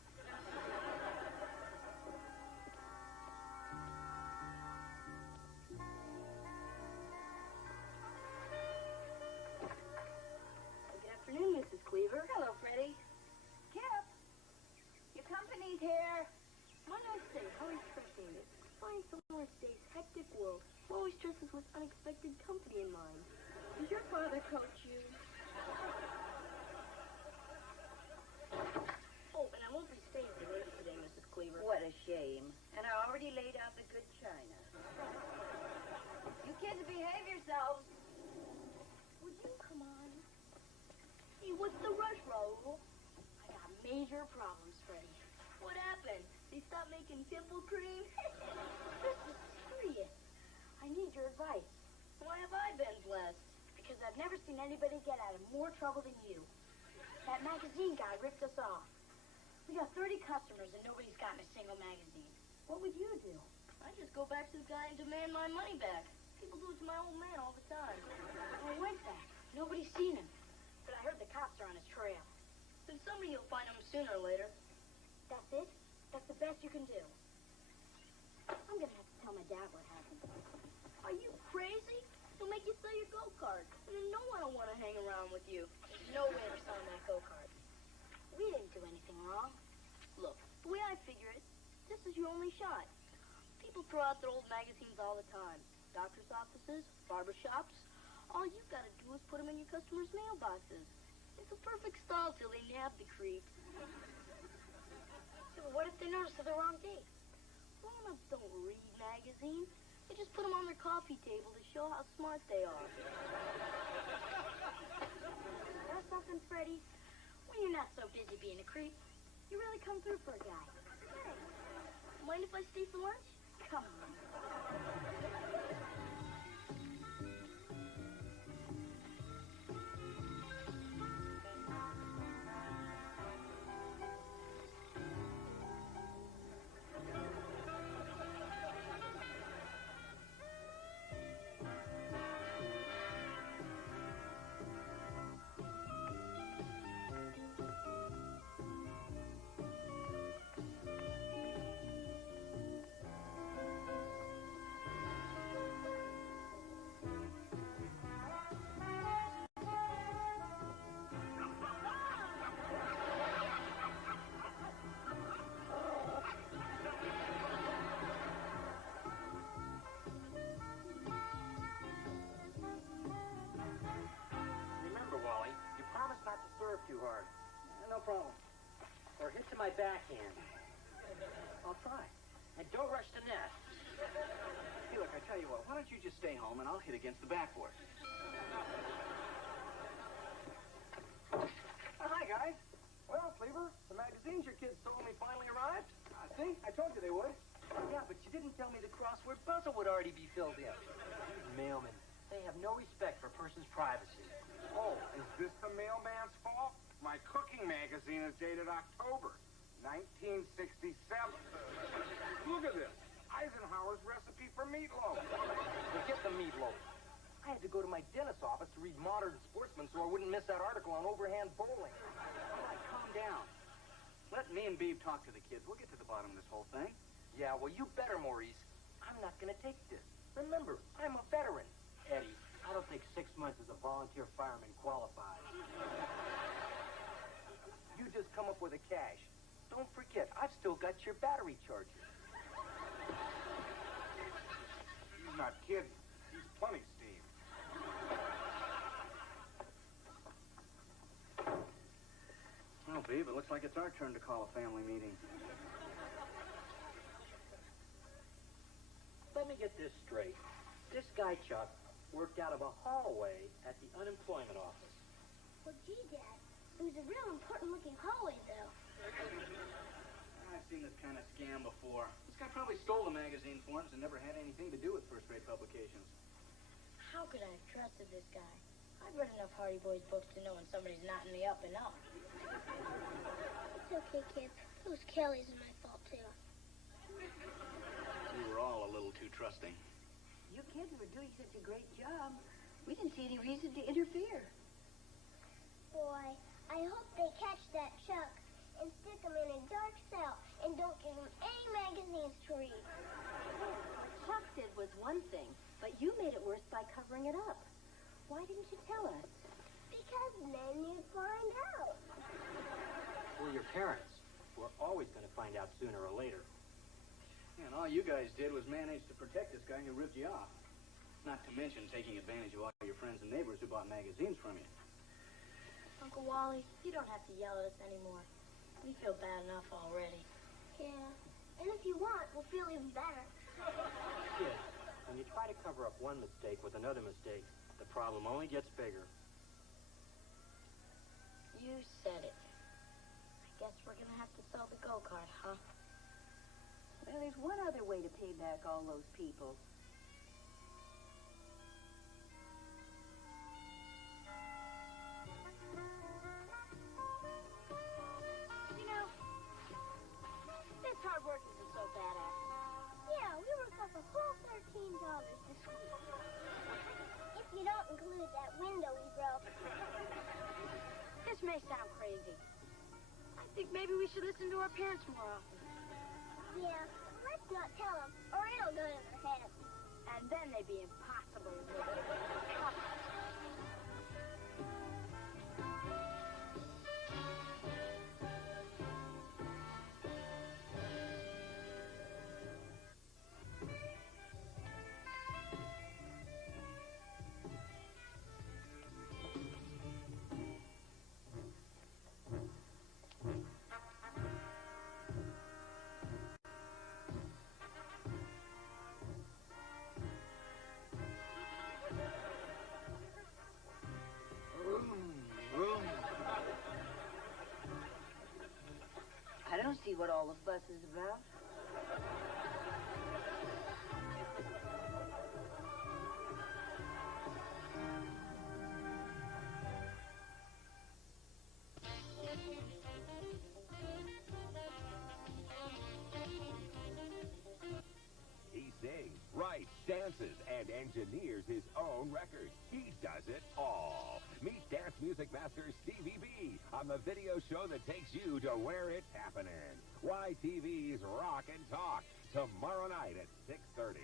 Good afternoon, Mrs. Cleaver. Hello, Freddie. Kip, your company's here. Why not say how refreshing it is to find someone in today's hectic world who always dresses with unexpected company in mind. Does your father coach you? Oh, and I won't be staying for lunch today, Mrs. Cleaver. What a shame. And I already laid out the good china. You kids behave yourselves. Would you come on? Hey, what's the rush, Raoul? I got major problems, Freddie. What happened? They stopped making pimple cream? This is serious. I need your advice. Why have I been blessed? Because I've never seen anybody get out of more trouble than you. That magazine guy ripped us off. We got 30 customers and nobody's gotten a single magazine. What would you do? I just go back to the guy and demand my money back. People do it to my old man all the time. I went back. Nobody's seen him. But I heard the cops are on his trail. Then somebody will find him sooner or later. That's it? That's the best you can do. I'm gonna have to tell my dad what happened. Are you crazy? He'll make you sell your go-kart. And then no one will want to hang around with you. There's no way we're selling that go-kart. We didn't do anything wrong. Look, the way I figure it, this is your only shot. People throw out their old magazines all the time. Doctor's offices, barber shops, All you gotta do is put them in your customers' mailboxes. It's a perfect stall till they nab the creep. Yeah, but what if they notice they're the wrong date? Grown-ups don't read magazines. They just put them on their coffee table to show how smart they are. That's something, Freddie. When you're not so busy being a creep, you really come through for a guy. Hey, mind if I stay for lunch? Come on. Remember, Wally, you promised not to serve too hard. No problem. Or hit to my backhand. I'll try. And don't rush the net. Hey, look, I tell you what, why don't you just stay home and I'll hit against the backboard? Hi, guys. Well, Cleaver, the magazines your kids told me finally arrived. See? I told you they would. Yeah, but you didn't tell me the crossword puzzle would already be filled in. Mailmen, they have no respect for a person's privacy. Oh, is this the mailman's fault? My cooking magazine is dated October 1967. Look at this. Eisenhower's recipe for meatloaf. Forget the meatloaf. I had to go to my dentist's office to read Modern Sportsman so I wouldn't miss that article on overhand bowling. All right, calm down. Let me and Beaver talk to the kids. We'll get to the bottom of this whole thing. Yeah, well, you better, Maurice. I'm not going to take this. Remember, I'm a veteran. Eddie, I don't think 6 months as a volunteer fireman qualifies. You just come up with the cash. Don't forget, I've still got your battery charger. He's not kidding. He's plenty steam. Well, Beaver, it looks like it's our turn to call a family meeting. Let me get this straight. This guy, Chuck, worked out of a hallway at the unemployment office. Well, gee, Dad, it was a real important-looking hallway, though. I've seen this kind of scam before. This guy probably stole the magazine forms and never had anything to do with first-rate publications. How could I have trusted this guy? I've read enough Hardy Boys books to know when somebody's knotting me up and up. It's okay, kids. It was Kelly's and my fault, too. We were all a little too trusting. You kids were doing such a great job. We didn't see any reason to interfere. Boy, I hope they catch that Chuck and stick him in a dark cell and don't give him any magazines to read. What Chuck did was one thing, but you made it worse by covering it up. Why didn't you tell us? Because then you'd find out. Well, your parents were always going to find out sooner or later. And all you guys did was manage to protect this guy who ripped you off. Not to mention taking advantage of all your friends and neighbors who bought magazines from you. Uncle Wally, you don't have to yell at us anymore. We feel bad enough already. Yeah, and if you want, we'll feel even better. Kids, when you try to cover up one mistake with another mistake, the problem only gets bigger. You said it. I guess we're gonna have to sell the go-kart, huh? Well, there's one other way to pay back all those people. You know, this hard work isn't so bad after all. Yeah, we worked up a whole $13 this week. If you don't include that window we broke. This may sound crazy. I think maybe we should listen to our parents more often. Yeah, let's not tell them, or it'll go to their heads. And then they'd be impossible to live with. what all the fuss is about. He sings, writes, dances, and engineers his own records. He does it all. Meet dance music master Stevie B on the video show that takes you to where it's happening. YTV's Rock and Talk, tomorrow night at 6:30.